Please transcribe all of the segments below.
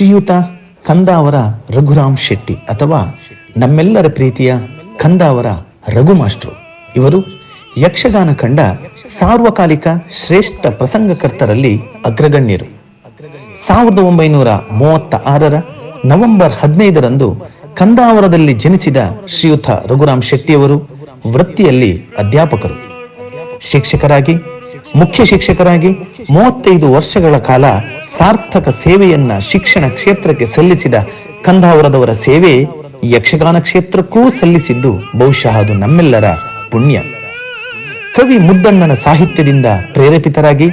ಶ್ರೀಯುತ ಕಂದಾವರ ರಘುರಾಮ್ ಶೆಟ್ಟಿ ಅಥವಾ ನಮ್ಮೆಲ್ಲರ ಪ್ರೀತಿಯ ಕಂದಾವರ ರಘು ಮಾಸ್ಟ್ರು ಇವರು ಯಕ್ಷಗಾನ ಕಂಡ ಸಾರ್ವಕಾಲಿಕ ಶ್ರೇಷ್ಠ ಪ್ರಸಂಗಕರ್ತರಲ್ಲಿ ಅಗ್ರಗಣ್ಯರು. 1936ರ ನವೆಂಬರ್ 15ರಂದು ಕಂದಾವರದಲ್ಲಿ ಜನಿಸಿದ ಶ್ರೀಯುತ ರಘುರಾಮ್ ಶೆಟ್ಟಿಯವರು ವೃತ್ತಿಯಲ್ಲಿ ಅಧ್ಯಾಪಕರು. ಶಿಕ್ಷಕರಾಗಿ, ಮುಖ್ಯ ಶಿಕ್ಷಕರಾಗಿ 35 ವರ್ಷಗಳ ಕಾಲ ಸಾರ್ಥಕ ಸೇವೆಯನ್ನ ಶಿಕ್ಷಣ ಕ್ಷೇತ್ರಕ್ಕೆ ಸಲ್ಲಿಸಿದ ಕಂದಾವರದವರ ಸೇವೆ ಯಕ್ಷಗಾನ ಕ್ಷೇತ್ರಕ್ಕೂ ಸಲ್ಲಿಸಿದ್ದು ಬಹುಶಃ ಅದು ನಮ್ಮೆಲ್ಲರ ಪುಣ್ಯ. ಕವಿ ಮುದ್ದಣ್ಣನ ಸಾಹಿತ್ಯದಿಂದ ಪ್ರೇರೇಪಿತರಾಗಿ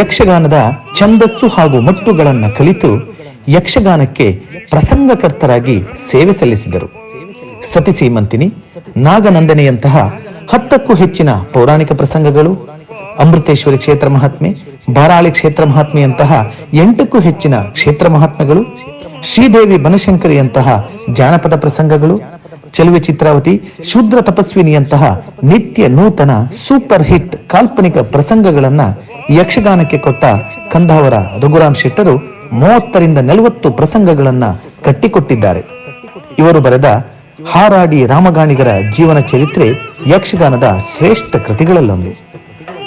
ಯಕ್ಷಗಾನದ ಛಂದಸ್ಸು ಹಾಗೂ ಮಟ್ಟುಗಳನ್ನು ಕಲಿತು ಯಕ್ಷಗಾನಕ್ಕೆ ಪ್ರಸಂಗಕರ್ತರಾಗಿ ಸೇವೆ ಸಲ್ಲಿಸಿದರು. ಸತಿ ಸೀಮಂತಿನಿ, ನಾಗನಂದನೆಯಂತಹ 10ಕ್ಕೂ ಹೆಚ್ಚಿನ ಪೌರಾಣಿಕ ಪ್ರಸಂಗಗಳು, ಅಮೃತೇಶ್ವರಿ ಕ್ಷೇತ್ರ ಮಹಾತ್ಮೆ, ಬಾರಾಳಿ ಕ್ಷೇತ್ರ ಮಹಾತ್ಮೆಯಂತಹ 8ಕ್ಕೂ ಹೆಚ್ಚಿನ ಕ್ಷೇತ್ರ ಮಹಾತ್ಮೆಗಳು, ಶ್ರೀದೇವಿ ಬನಶಂಕರಿಯಂತಹ ಜಾನಪದ ಪ್ರಸಂಗಗಳು, ಚೆಲುವೆ ಚಿತ್ರಾವತಿ, ಶೂದ್ರ ತಪಸ್ವಿನಿಯಂತಹ ನಿತ್ಯ ನೂತನ ಸೂಪರ್ ಹಿಟ್ ಕಾಲ್ಪನಿಕ ಪ್ರಸಂಗಗಳನ್ನ ಯಕ್ಷಗಾನಕ್ಕೆ ಕೊಟ್ಟ ಕಂದಾವರ ರಘುರಾಮ್ ಶೆಟ್ಟರು 30ರಿಂದ 40 ಪ್ರಸಂಗಗಳನ್ನ ಕಟ್ಟಿಕೊಟ್ಟಿದ್ದಾರೆ. ಇವರು ಬರೆದ ಹಾರಾಡಿ ರಾಮಗಾಣಿಗರ ಜೀವನ ಚರಿತ್ರೆ ಯಕ್ಷಗಾನದ ಶ್ರೇಷ್ಠ ಕೃತಿಗಳಲ್ಲೊಂದು.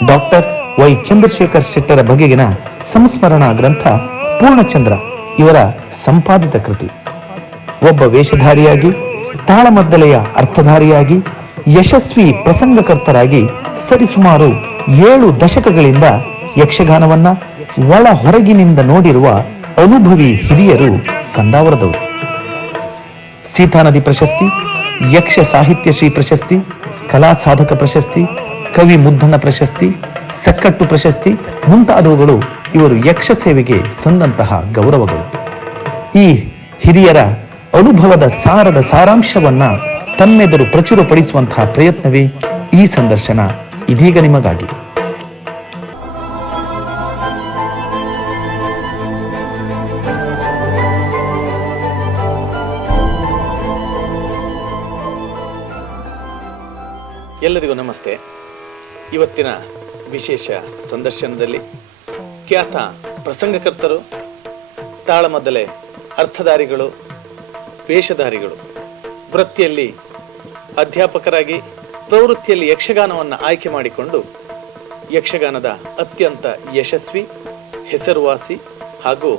ಡಾಕ್ಟರ್ ವೈ ಚಂದ್ರಶೇಖರ್ ಶೆಟ್ಟರ ಬಗೆಗಿನ ಸಂಸ್ಮರಣಾ ಗ್ರಂಥ ಪೂರ್ಣಚಂದ್ರ ಇವರ ಸಂಪಾದಿತ ಕೃತಿ. ಒಬ್ಬ ವೇಷಧಾರಿಯಾಗಿ, ತಾಳಮದ್ದಲೆಯ ಅರ್ಥಧಾರಿಯಾಗಿ, ಯಶಸ್ವಿ ಪ್ರಸಂಗಕರ್ತರಾಗಿ ಸರಿಸುಮಾರು 7 ದಶಕಗಳಿಂದ ಯಕ್ಷಗಾನವನ್ನ ಒಳ ಹೊರಗಿನಿಂದ ನೋಡಿರುವ ಅನುಭವಿ ಹಿರಿಯರು ಕಂದಾವರದವರು. ಸೀತಾನದಿ ಪ್ರಶಸ್ತಿ, ಯಕ್ಷ ಸಾಹಿತ್ಯ ಶ್ರೀ ಪ್ರಶಸ್ತಿ, ಕಲಾ ಸಾಧಕ ಪ್ರಶಸ್ತಿ, ಕವಿ ಮುದ್ದಣ್ಣ ಪ್ರಶಸ್ತಿ, ಸಕ್ಕಟ್ಟು ಪ್ರಶಸ್ತಿ ಮುಂತಾದವುಗಳು ಇವರು ಯಕ್ಷ ಸೇವೆಗೆ ಸಂದಂತಹ ಗೌರವಗಳು. ಈ ಹಿರಿಯರ ಅನುಭವದ ಸಾರದ ಸಾರಾಂಶವನ್ನ ತಮ್ಮೆದುರು ಪ್ರಚುರಪಡಿಸುವಂತಹ ಪ್ರಯತ್ನವೇ ಈ ಸಂದರ್ಶನ. ಇದೀಗ ನಿಮಗಾಗಿ. ಎಲ್ಲರಿಗೂ ನಮಸ್ತೆ. ಇವತ್ತಿನ ವಿಶೇಷ ಸಂದರ್ಶನದಲ್ಲಿ ಖ್ಯಾತ ಪ್ರಸಂಗಕರ್ತರು, ತಾಳಮದ್ದಲೆ ಅರ್ಥಧಾರಿಗಳು, ವೇಷಧಾರಿಗಳು, ವೃತ್ತಿಯಲ್ಲಿ ಅಧ್ಯಾಪಕರಾಗಿ, ಪ್ರವೃತ್ತಿಯಲ್ಲಿ ಯಕ್ಷಗಾನವನ್ನು ಆಯ್ಕೆ ಮಾಡಿಕೊಂಡು ಯಕ್ಷಗಾನದ ಅತ್ಯಂತ ಯಶಸ್ವಿ, ಹೆಸರುವಾಸಿ ಹಾಗೂ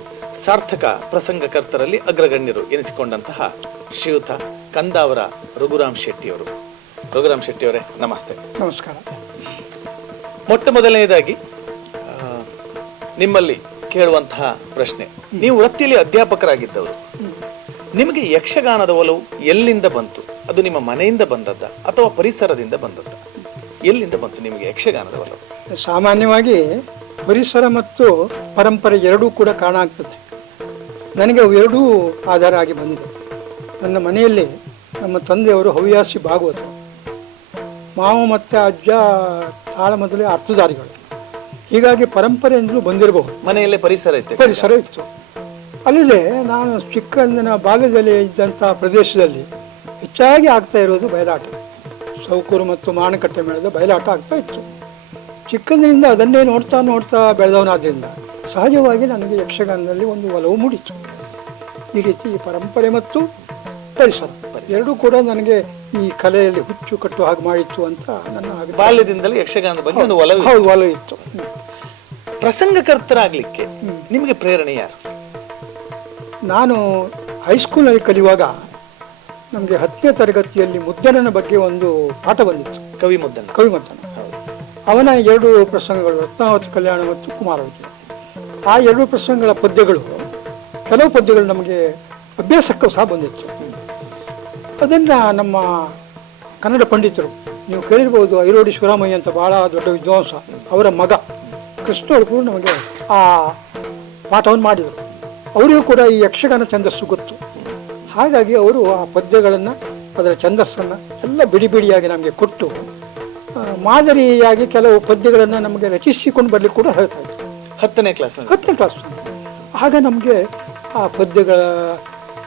ಸಾರ್ಥಕ ಪ್ರಸಂಗಕರ್ತರಲ್ಲಿ ಅಗ್ರಗಣ್ಯರು ಎನಿಸಿಕೊಂಡಂತಹ ಶ್ರೀಯುತ ಕಂದಾವರ ರಘುರಾಮ್ ಶೆಟ್ಟಿಯವರು. ರಘುರಾಮ್ ಶೆಟ್ಟಿಯವರೇ, ನಮಸ್ತೆ. ನಮಸ್ಕಾರ. ಮೊಟ್ಟ ಮೊದಲನೇದಾಗಿ ನಿಮ್ಮಲ್ಲಿ ಕೇಳುವಂತಹ ಪ್ರಶ್ನೆ, ನೀವು ವೃತ್ತಿಯಲ್ಲಿ ಅಧ್ಯಾಪಕರಾಗಿದ್ದವರು, ನಿಮಗೆ ಯಕ್ಷಗಾನದ ಒಲವು ಎಲ್ಲಿಂದ ಬಂತು? ಅದು ನಿಮ್ಮ ಮನೆಯಿಂದ ಬಂದದ್ದ ಅಥವಾ ಪರಿಸರದಿಂದ ಬಂದದ್ದ? ಎಲ್ಲಿಂದ ಬಂತು ನಿಮಗೆ ಯಕ್ಷಗಾನದ ಒಲವು? ಸಾಮಾನ್ಯವಾಗಿ ಪರಿಸರ ಮತ್ತು ಪರಂಪರೆ ಎರಡೂ ಕೂಡ ಕಾರಣ ಆಗ್ತದೆ. ನನಗೆ ಅವೆರಡೂ ಆಧಾರ ಆಗಿ ಬಂದಿದೆ. ನನ್ನ ಮನೆಯಲ್ಲಿ ನಮ್ಮ ತಂದೆಯವರು ಹವ್ಯಾಸಿ ಭಾಗವತರು, ಮಾವ ಮತ್ತು ಅಜ್ಜ ತಾಳಮದ್ದಲೆ ಅರ್ಥಧಾರಿಗಳು. ಹೀಗಾಗಿ ಪರಂಪರೆಯಿಂದಲೂ ಬಂದಿರಬಹುದು. ಮನೆಯಲ್ಲೇ ಪರಿಸರ ಇತ್ತು. ಅಲ್ಲದೆ ನಾನು ಚಿಕ್ಕಂದಿನ ಬಾಲ್ಯದಲ್ಲಿ ಇದ್ದಂಥ ಪ್ರದೇಶದಲ್ಲಿ ಹೆಚ್ಚಾಗಿ ಆಗ್ತಾ ಇರೋದು ಬಯಲಾಟ. ಸೌಕೂರು ಮತ್ತು ಮಾಣಕಟ್ಟೆ ಮೇಳದ ಬಯಲಾಟ ಆಗ್ತಾ ಇತ್ತು. ಚಿಕ್ಕಂದಿನಿಂದ ಅದನ್ನೇ ನೋಡ್ತಾ ಬೆಳೆದವನಾದ್ರಿಂದ ಸಹಜವಾಗಿ ನನಗೆ ಯಕ್ಷಗಾನದಲ್ಲಿ ಒಂದು ಒಲವು ಮೂಡಿತು. ಈ ರೀತಿ ಈ ಪರಂಪರೆ ಮತ್ತು ಪರಿಸರ ಎರಡೂ ಕೂಡ ನನಗೆ ಈ ಕಲೆಯಲ್ಲಿ ಹುಚ್ಚು ಕಟ್ಟು ಹಾಗೆ ಮಾಡಿತ್ತು ಅಂತ ನನ್ನ ಬಾಲ್ಯದಿಂದಲೇ ಯಕ್ಷಗಾನದ ಬಗ್ಗೆ ಒಂದು ಒಲವು ಇತ್ತು. ಪ್ರಸಂಗಕರ್ತರಾಗ್ಲಿಕ್ಕೆ ನಿಮಗೆ ಪ್ರೇರಣೆ ಯಾರು? ನಾನು ಹೈಸ್ಕೂಲ್ನಲ್ಲಿ ಕಲಿಯುವಾಗ ನಮಗೆ 10ನೇ ತರಗತಿಯಲ್ಲಿ ಮುದ್ದಣ್ಣನ ಬಗ್ಗೆ ಒಂದು ಪಾಠ ಬಂದಿತ್ತು. ಕವಿ ಮುದ್ದಣ್ಣ. ಅವನ 2 ಪ್ರಸಂಗಗಳು, ರತ್ನಾವತಿ ಕಲ್ಯಾಣ ಮತ್ತು ಕುಮಾರವತಿ. ಆ 2 ಪ್ರಸಂಗಗಳ ಪದ್ಯಗಳು, ಕೆಲವು ಪದ್ಯಗಳು ನಮಗೆ ಅಭ್ಯಾಸಕ್ಕೂ ಸಹ ಬಂದಿತ್ತು. ಅದನ್ನು ನಮ್ಮ ಕನ್ನಡ ಪಂಡಿತರು, ನೀವು ಕೇಳಿರ್ಬೋದು, ಐರೋಡಿ ಶಿವರಾಮಯ್ಯ ಅಂತ ಭಾಳ ದೊಡ್ಡ ವಿದ್ವಾಂಸ, ಅವರ ಮಗ ಕೃಷ್ಣವ್ರಿಗೂ ನಮಗೆ ಆ ಪಾಠವನ್ನು ಮಾಡಿದರು. ಅವರಿಗೂ ಕೂಡ ಈ ಯಕ್ಷಗಾನ ಛಂದಸ್ಸು ಗೊತ್ತು. ಹಾಗಾಗಿ ಅವರು ಆ ಪದ್ಯಗಳನ್ನು, ಅದರ ಛಂದಸ್ಸನ್ನು ಎಲ್ಲ ಬಿಡಿಯಾಗಿ ನಮಗೆ ಕೊಟ್ಟು ಮಾದರಿಯಾಗಿ ಕೆಲವು ಪದ್ಯಗಳನ್ನು ನಮಗೆ ರಚಿಸಿಕೊಂಡು ಬರಲಿಕ್ಕೆ ಕೂಡ ಹೇಳ್ತಾ ಇದ್ರು. 10ನೇ ಕ್ಲಾಸ್. ಆಗ ನಮಗೆ ಆ ಪದ್ಯಗಳ,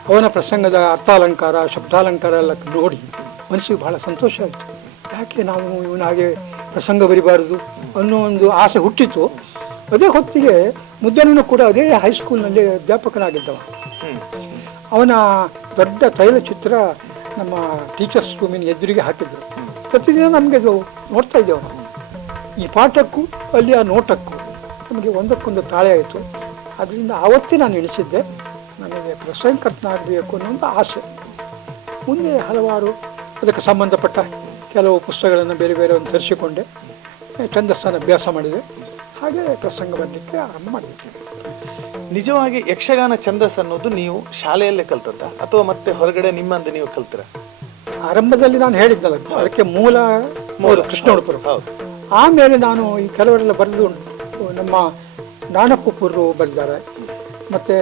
ಅವನ ಪ್ರಸಂಗದ ಅರ್ಥಾಲಂಕಾರ, ಶಬ್ದಾಲಂಕಾರ ಎಲ್ಲ ನೋಡಿ ಮನಸ್ಸಿಗೆ ಬಹಳ ಸಂತೋಷ ಆಯಿತು. ಯಾಕೆ ನಾವು ಇವನ ಹಾಗೆ ಪ್ರಸಂಗ ಬರಿಬಾರದು ಅನ್ನೋ ಒಂದು ಆಸೆ ಹುಟ್ಟಿತ್ತು. ಅದೇ ಹೊತ್ತಿಗೆ ಮುದ್ದಣ್ಣನು ಕೂಡ ಅದೇ ಹೈಸ್ಕೂಲ್ನಲ್ಲಿ ಅಧ್ಯಾಪಕನಾಗಿದ್ದವ. ಅವನ ದೊಡ್ಡ ತೈಲಚಿತ್ರ ನಮ್ಮ ಟೀಚರ್ಸ್ ರೂಮಿನ ಎದುರಿಗೆ ಹಾಕಿದ್ರು. ಪ್ರತಿದಿನ ನಮಗೆ ಅದು ನೋಡ್ತಾ ಇದ್ದೇವೆ ನಾವು. ಈ ಪಾಠಕ್ಕೂ ಅಲ್ಲಿ ಆ ನೋಟಕ್ಕೂ ನಮಗೆ ಒಂದಕ್ಕೊಂದು ತಾಳೆ ಆಯಿತು. ಅದರಿಂದ ಆವತ್ತೇ ನಾನು ಎಣಿಸಿದ್ದೆ ನನಗೆ ಪ್ರಸಂಗಕರ್ತನಾಗಬೇಕು ಅನ್ನೋ ಒಂದು ಆಸೆ. ಮುಂದೆ ಹಲವಾರು ಅದಕ್ಕೆ ಸಂಬಂಧಪಟ್ಟ ಕೆಲವು ಪುಸ್ತಕಗಳನ್ನು ಬೇರೆ ಬೇರೆಯನ್ನು ತರಿಸಿಕೊಂಡೆ, ಛಂದಸ್ಸನ್ನು ಅಭ್ಯಾಸ ಮಾಡಿದೆ. ಹಾಗೆ ಪ್ರಸಂಗ ಬರಲಿಕ್ಕೆ ಆರಂಭ ಮಾಡಿದ್ದೆ. ನಿಜವಾಗಿ ಯಕ್ಷಗಾನ ಛಂದಸ್ ಅನ್ನೋದು ನೀವು ಶಾಲೆಯಲ್ಲೇ ಕಲ್ತದ್ದ ಅಥವಾ ಮತ್ತೆ ಹೊರಗಡೆ ನಿಮ್ಮಂದು ನೀವು ಕಲ್ತಿರ? ಆರಂಭದಲ್ಲಿ ನಾನು ಹೇಳಿದ್ದಲ್ಲ, ಅದಕ್ಕೆ ಮೂಲ ಕೃಷ್ಣ ಉಡುಪರು. ಹೌದು. ಆಮೇಲೆ ನಾನು ಈ ಕೆಲವರೆಲ್ಲ ಬರೆದು ನಮ್ಮ ನಾಣಕುಪ್ಪರು ಬರೆದಿದ್ದಾರೆ, ಮತ್ತು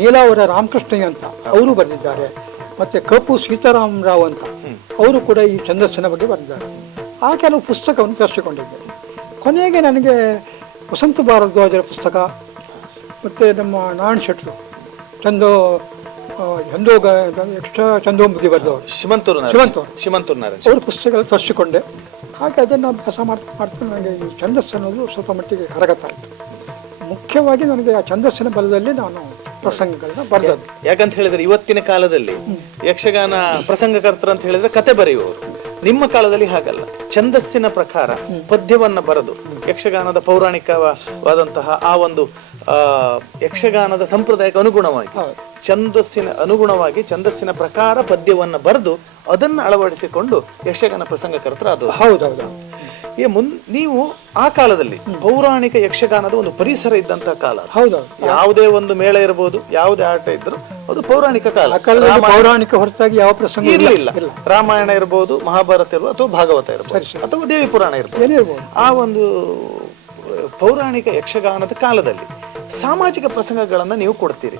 ನೀಲಾವರ ರಾಮಕೃಷ್ಣಯ್ಯ ಅಂತ ಅವರು ಬರೆದಿದ್ದಾರೆ, ಮತ್ತು ಕಪ್ಪು ಸೀತಾರಾಮರಾವ್ ಅಂತ ಅವರು ಕೂಡ ಈ ಛಂದಸ್ಸಿನ ಬಗ್ಗೆ ಬರೆದಿದ್ದಾರೆ. ಆ ಕೆಲವು ಪುಸ್ತಕವನ್ನು ತರಿಸಿಕೊಂಡಿದ್ದೆ. ಕೊನೆಗೆ ನನಗೆ ವಸಂತ ಭಾರದ್ವಾಜರ ಪುಸ್ತಕ ಮತ್ತು ನಮ್ಮ ನಾರಾಯಣ ಶೆಟ್ಟರು ಚಂದೋಂಬುದಿ ಬರೆದವರು ಶಿಮಂತೂರು ನಾರಾಯಣ ಅವ್ರ ಪುಸ್ತಕಗಳು ತರಿಸಿಕೊಂಡೆ. ಹಾಗೆ ಅದನ್ನು ಅಭ್ಯಾಸ ಮಾಡ್ತಾ ನನಗೆ ಈ ಛಂದಸ್ಸು ಅನ್ನೋದು ಸ್ವಲ್ಪ ಮಟ್ಟಿಗೆ ಕರಗತ್ತಾಯಿತು. ಮುಖ್ಯವಾಗಿ ನನಗೆ ಆ ಛಂದಸ್ಸಿನ ಬಲದಲ್ಲಿ ನಾನು ಪ್ರಸಂಗಗಳನ್ನ ಬರೆದದ್ದು. ಯಾಕಂತ ಹೇಳಿದ್ರೆ ಇವತ್ತಿನ ಕಾಲದಲ್ಲಿ ಯಕ್ಷಗಾನ ಪ್ರಸಂಗಕರ್ತರು ಅಂತ ಹೇಳಿದ್ರೆ ಕತೆ ಬರೆಯುವವರು. ನಿಮ್ಮ ಕಾಲದಲ್ಲಿ ಹಾಗಲ್ಲ, ಛಂದಸ್ಸಿನ ಪ್ರಕಾರ ಪದ್ಯವನ್ನ ಬರೆದು ಯಕ್ಷಗಾನದ ಪೌರಾಣಿಕವಾದಂತಹ ಆ ಒಂದು ಯಕ್ಷಗಾನದ ಸಂಪ್ರದಾಯಕ್ಕೆ ಅನುಗುಣವಾಗಿ ಛಂದಸ್ಸಿನ ಪ್ರಕಾರ ಪದ್ಯವನ್ನ ಬರೆದು ಅದನ್ನ ಅಳವಡಿಸಿಕೊಂಡು ಯಕ್ಷಗಾನ ಪ್ರಸಂಗಕರ್ತರಾದವರು. ಹೌದೌದು. ನೀವು ಆ ಕಾಲದಲ್ಲಿ ಪೌರಾಣಿಕ ಯಕ್ಷಗಾನದ ಒಂದು ಪರಿಸರ ಇದ್ದಂತಹ ಕಾಲ. ಹೌದೌದು. ಯಾವುದೇ ಒಂದು ಮೇಳ ಇರಬಹುದು, ಯಾವುದೇ ಆಟ ಇದ್ರು ಅದು ಪೌರಾಣಿಕ ಕಾಲ. ಪೌರಾಣಿಕ ಹೊರತಾಗಿ ಯಾವ ಪ್ರಸಂಗ ಇರಲಿಲ್ಲ. ರಾಮಾಯಣ ಇರಬಹುದು, ಮಹಾಭಾರತ ಇರಬಹುದು, ಅಥವಾ ಭಾಗವತ ಇರಬಹುದು, ಅಥವಾ ದೇವಿ ಪುರಾಣ ಇರಬಹುದು. ಆ ಒಂದು ಪೌರಾಣಿಕ ಯಕ್ಷಗಾನದ ಕಾಲದಲ್ಲಿ ಸಾಮಾಜಿಕ ಪ್ರಸಂಗಗಳನ್ನ ನೀವು ಕೊಡ್ತೀರಿ.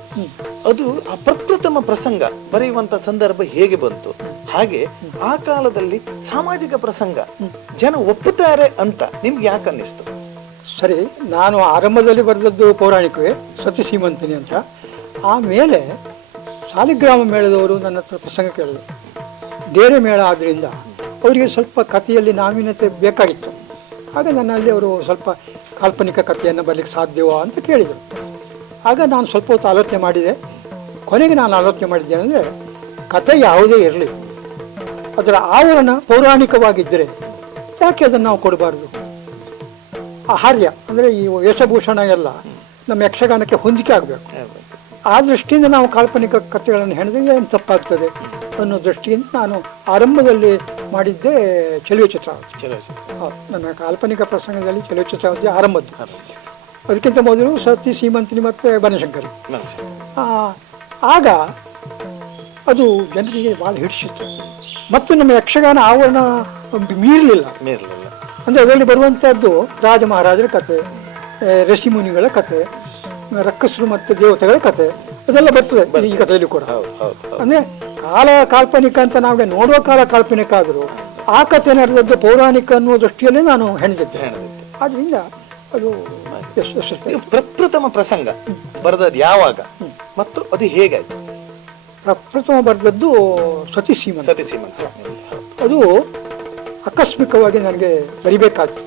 ಅದು ಆ ಪ್ರಪ್ರಥಮ ಪ್ರಸಂಗ ಬರೆಯುವಂತ ಸಂದರ್ಭ ಹೇಗೆ ಬಂತು? ಹಾಗೆ ಆ ಕಾಲದಲ್ಲಿ ಸಾಮಾಜಿಕ ಪ್ರಸಂಗ ಜನ ಒಪ್ಪುತ್ತಾರೆ ಅಂತ ನಿಮ್ಗೆ ಯಾಕೆ ಅನ್ನಿಸ್ತು? ಸರಿ, ನಾನು ಆರಂಭದಲ್ಲಿ ಬರೆದದ್ದು ಪೌರಾಣಿಕವೇ, ಸತಿ ಸೀಮಂತಿನಿ ಅಂತ. ಆಮೇಲೆ ಸಾಲಿಗ್ರಾಮ ಮೇಳದವರು ನನ್ನ ಹತ್ರ ಪ್ರಸಂಗ ಕೇಳಿದ್ರು. ಬೇರೆ ಮೇಳ ಆದ್ದರಿಂದ ಅವರಿಗೆ ಸ್ವಲ್ಪ ಕಥೆಯಲ್ಲಿ ನಾವೀನ್ಯತೆ ಬೇಕಾಗಿತ್ತು. ಆಗ ನನ್ನಲ್ಲಿ ಅವರು ಸ್ವಲ್ಪ ಕಾಲ್ಪನಿಕ ಕಥೆಯನ್ನು ಬರಲಿಕ್ಕೆ ಸಾಧ್ಯವೋ ಅಂತ ಕೇಳಿದರು. ಆಗ ನಾನು ಸ್ವಲ್ಪ ಹೊತ್ತು ಆಲೋಚನೆ ಮಾಡಿದೆ. ಕೊನೆಗೆ ನಾನು ಆಲೋಚನೆ ಮಾಡಿದ್ದೇನೆ ಅಂದರೆ, ಕಥೆ ಯಾವುದೇ ಇರಲಿ, ಅದರ ಆವರಣ ಪೌರಾಣಿಕವಾಗಿದ್ದರೆ ಯಾಕೆ ಅದನ್ನು ನಾವು ಕೊಡಬಾರ್ದು? ಆಹಾರ್ಯ ಅಂದರೆ ಈ ವೇಷಭೂಷಣ ಎಲ್ಲ ನಮ್ಮ ಯಕ್ಷಗಾನಕ್ಕೆ ಹೊಂದಿಕೆ ಆಗಬೇಕು. ಆ ದೃಷ್ಟಿಯಿಂದ ನಾವು ಕಾಲ್ಪನಿಕ ಕಥೆಗಳನ್ನು ಹೇಳಿದ್ರೆ ಏನು ತಪ್ಪಾಗ್ತದೆ ಅನ್ನೋ ದೃಷ್ಟಿಯಿಂದ ನಾನು ಆರಂಭದಲ್ಲಿ ಮಾಡಿದ್ದೆ ಚೆಲುವೆ ಚಿತ್ರಾವತಿ. ನನ್ನ ಕಾಲ್ಪನಿಕ ಪ್ರಸಂಗದಲ್ಲಿ ಚೆಲುವೆ ಚಿತ್ರಾವತಿ ಆರಂಭದ್ದು. ಅದಕ್ಕಿಂತ ಮೊದಲು ಸತಿ ಸೀಮಂತಿನಿ ಮತ್ತು ಬನಶಂಕರಿ. ಆಗ ಅದು ಜನರಿಗೆ ಭಾಳ ಹಿಡಿಸಿತ್ತು. ಮತ್ತು ನಮ್ಮ ಯಕ್ಷಗಾನ ಆವರಣ ಮೀರಲಿಲ್ಲ. ಅಂದರೆ ಅದರಲ್ಲಿ ಬರುವಂಥದ್ದು ರಾಜ ಮಹಾರಾಜರ ಕತೆ, ಋಷಿ ಮುನಿಗಳ ಕತೆ, ರಕ್ಕಸರು ಮತ್ತು ದೇವತೆಗಳ ಕತೆ, ಅದೆಲ್ಲ ಬರ್ತದೆ ಈ ಕಥೆಯಲ್ಲಿ ಕೂಡ. ಅಂದರೆ ಕಾಲ ಕಾಲ್ಪನಿಕ ಅಂತ ನಾವು ನೋಡುವ ಕಾಲ ಕಾಲ್ಪನಿಕ ಆದರೂ ಆ ಕಥೆ ನಡೆದದ್ದು ಪೌರಾಣಿಕ ಅನ್ನುವ ದೃಷ್ಟಿಯಲ್ಲೇ ನಾನು ಹೆಣೆದಿದ್ದೆ. ಆದ್ರಿಂದ ಅದು ಪ್ರಪ್ರಥಮ ಪ್ರಸಂಗ ಬರೆದದ್ದು ಯಾವಾಗ ಮತ್ತು ಅದು ಹೇಗಾಯ್ತು? ಪ್ರಪ್ರಥಮ ಬರೆದದ್ದು ಸತಿ ಸೀಮಂತ. ಅದು ಆಕಸ್ಮಿಕವಾಗಿ ನನಗೆ ಬರಿಬೇಕಾಗ್ತದೆ.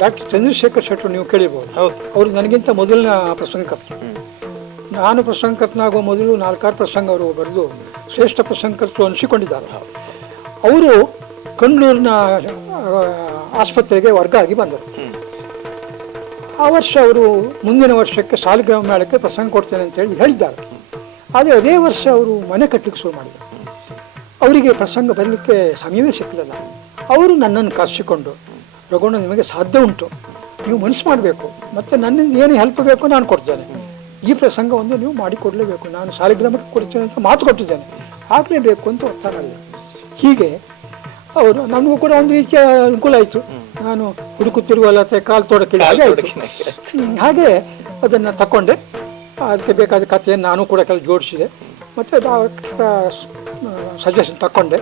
ಡಾಕ್ಟರ್ ಚಂದ್ರಶೇಖರ್ ಶೆಟ್ಟರು ನೀವು ಕೇಳಿರ್ಬೋದು, ಅವರು ನನಗಿಂತ ಮೊದಲಿನ ಪ್ರಸಂಗಕರ್ತರು. ನಾನು ಪ್ರಸಂಗಕರ್ತನಾಗುವ ಮೊದಲು 4-6 ಪ್ರಸಂಗ ಅವರು ಬರೆದು ಶ್ರೇಷ್ಠ ಪ್ರಸಂಗಕರ್ತರು ಅನಿಸಿಕೊಂಡಿದ್ದಾರೆ. ಅವರು ಕಂಡ್ಲೂರಿನ ಆಸ್ಪತ್ರೆಗೆ ವರ್ಗ ಆಗಿ ಬಂದರು. ಆ ವರ್ಷ ಅವರು ಮುಂದಿನ ವರ್ಷಕ್ಕೆ ಸಾಲಿಗ್ರಾಮ ಮೇಳಕ್ಕೆ ಪ್ರಸಂಗ ಕೊಡ್ತೇನೆ ಅಂತೇಳಿ ಹೇಳಿದ್ದಾರೆ. ಆದರೆ ಅದೇ ವರ್ಷ ಅವರು ಮನೆ ಕಟ್ಟಲಿಕ್ಕೆ ಶುರು ಮಾಡಿದರು. ಅವರಿಗೆ ಪ್ರಸಂಗ ಬರಲಿಕ್ಕೆ ಸಮಯವೇ ಸಿಕ್ಕಲಿಲ್ಲ. ಅವರು ನನ್ನನ್ನು ಕರೆಸಿಕೊಂಡು, ರಘುಣ್ಣ ನಿಮಗೆ ಸಾಧ್ಯ ಉಂಟು, ನೀವು ಮನಸ್ಸು ಮಾಡಬೇಕು, ಮತ್ತು ನನ್ನಿಂದ ಏನು ಹೆಲ್ಪ್ ಬೇಕು ನಾನು ಕೊಡ್ತೇನೆ, ಈ ಪ್ರಸಂಗವನ್ನು ನೀವು ಮಾಡಿಕೊಡಲೇಬೇಕು, ನಾನು ಸಾಲಿಗ್ರಾಮಕ್ಕೆ ಕೊಡ್ತೇನೆ ಅಂತ ಮಾತು ಕೊಟ್ಟಿದ್ದೇನೆ, ಆಗಲೇಬೇಕು ಅಂತ ಒತ್ತಾಯ ಮಾಡಿದರು. ಹೀಗೆ ಅವರು ನಮಗೂ ಕೂಡ ಒಂದು ರೀತಿಯ ಅನುಕೂಲ ಆಯಿತು. ನಾನು ಹುಡುಕುತ್ತಿರುವಲ್ಲತ್ತೆ ಕಾಲು ತೊಡಕಿಲ್ಲ ಹಾಗೆ ಆಯಿತು. ಹಾಗೆ ಅದನ್ನು ತಗೊಂಡೆ. ಅದಕ್ಕೆ ಬೇಕಾದ ಕಥೆಯನ್ನು ನಾನು ಕೂಡ ಕೆಲವು ಜೋಡಿಸಿದೆ. ಮತ್ತು ಸಜೆಷನ್ ತಗೊಂಡೆ.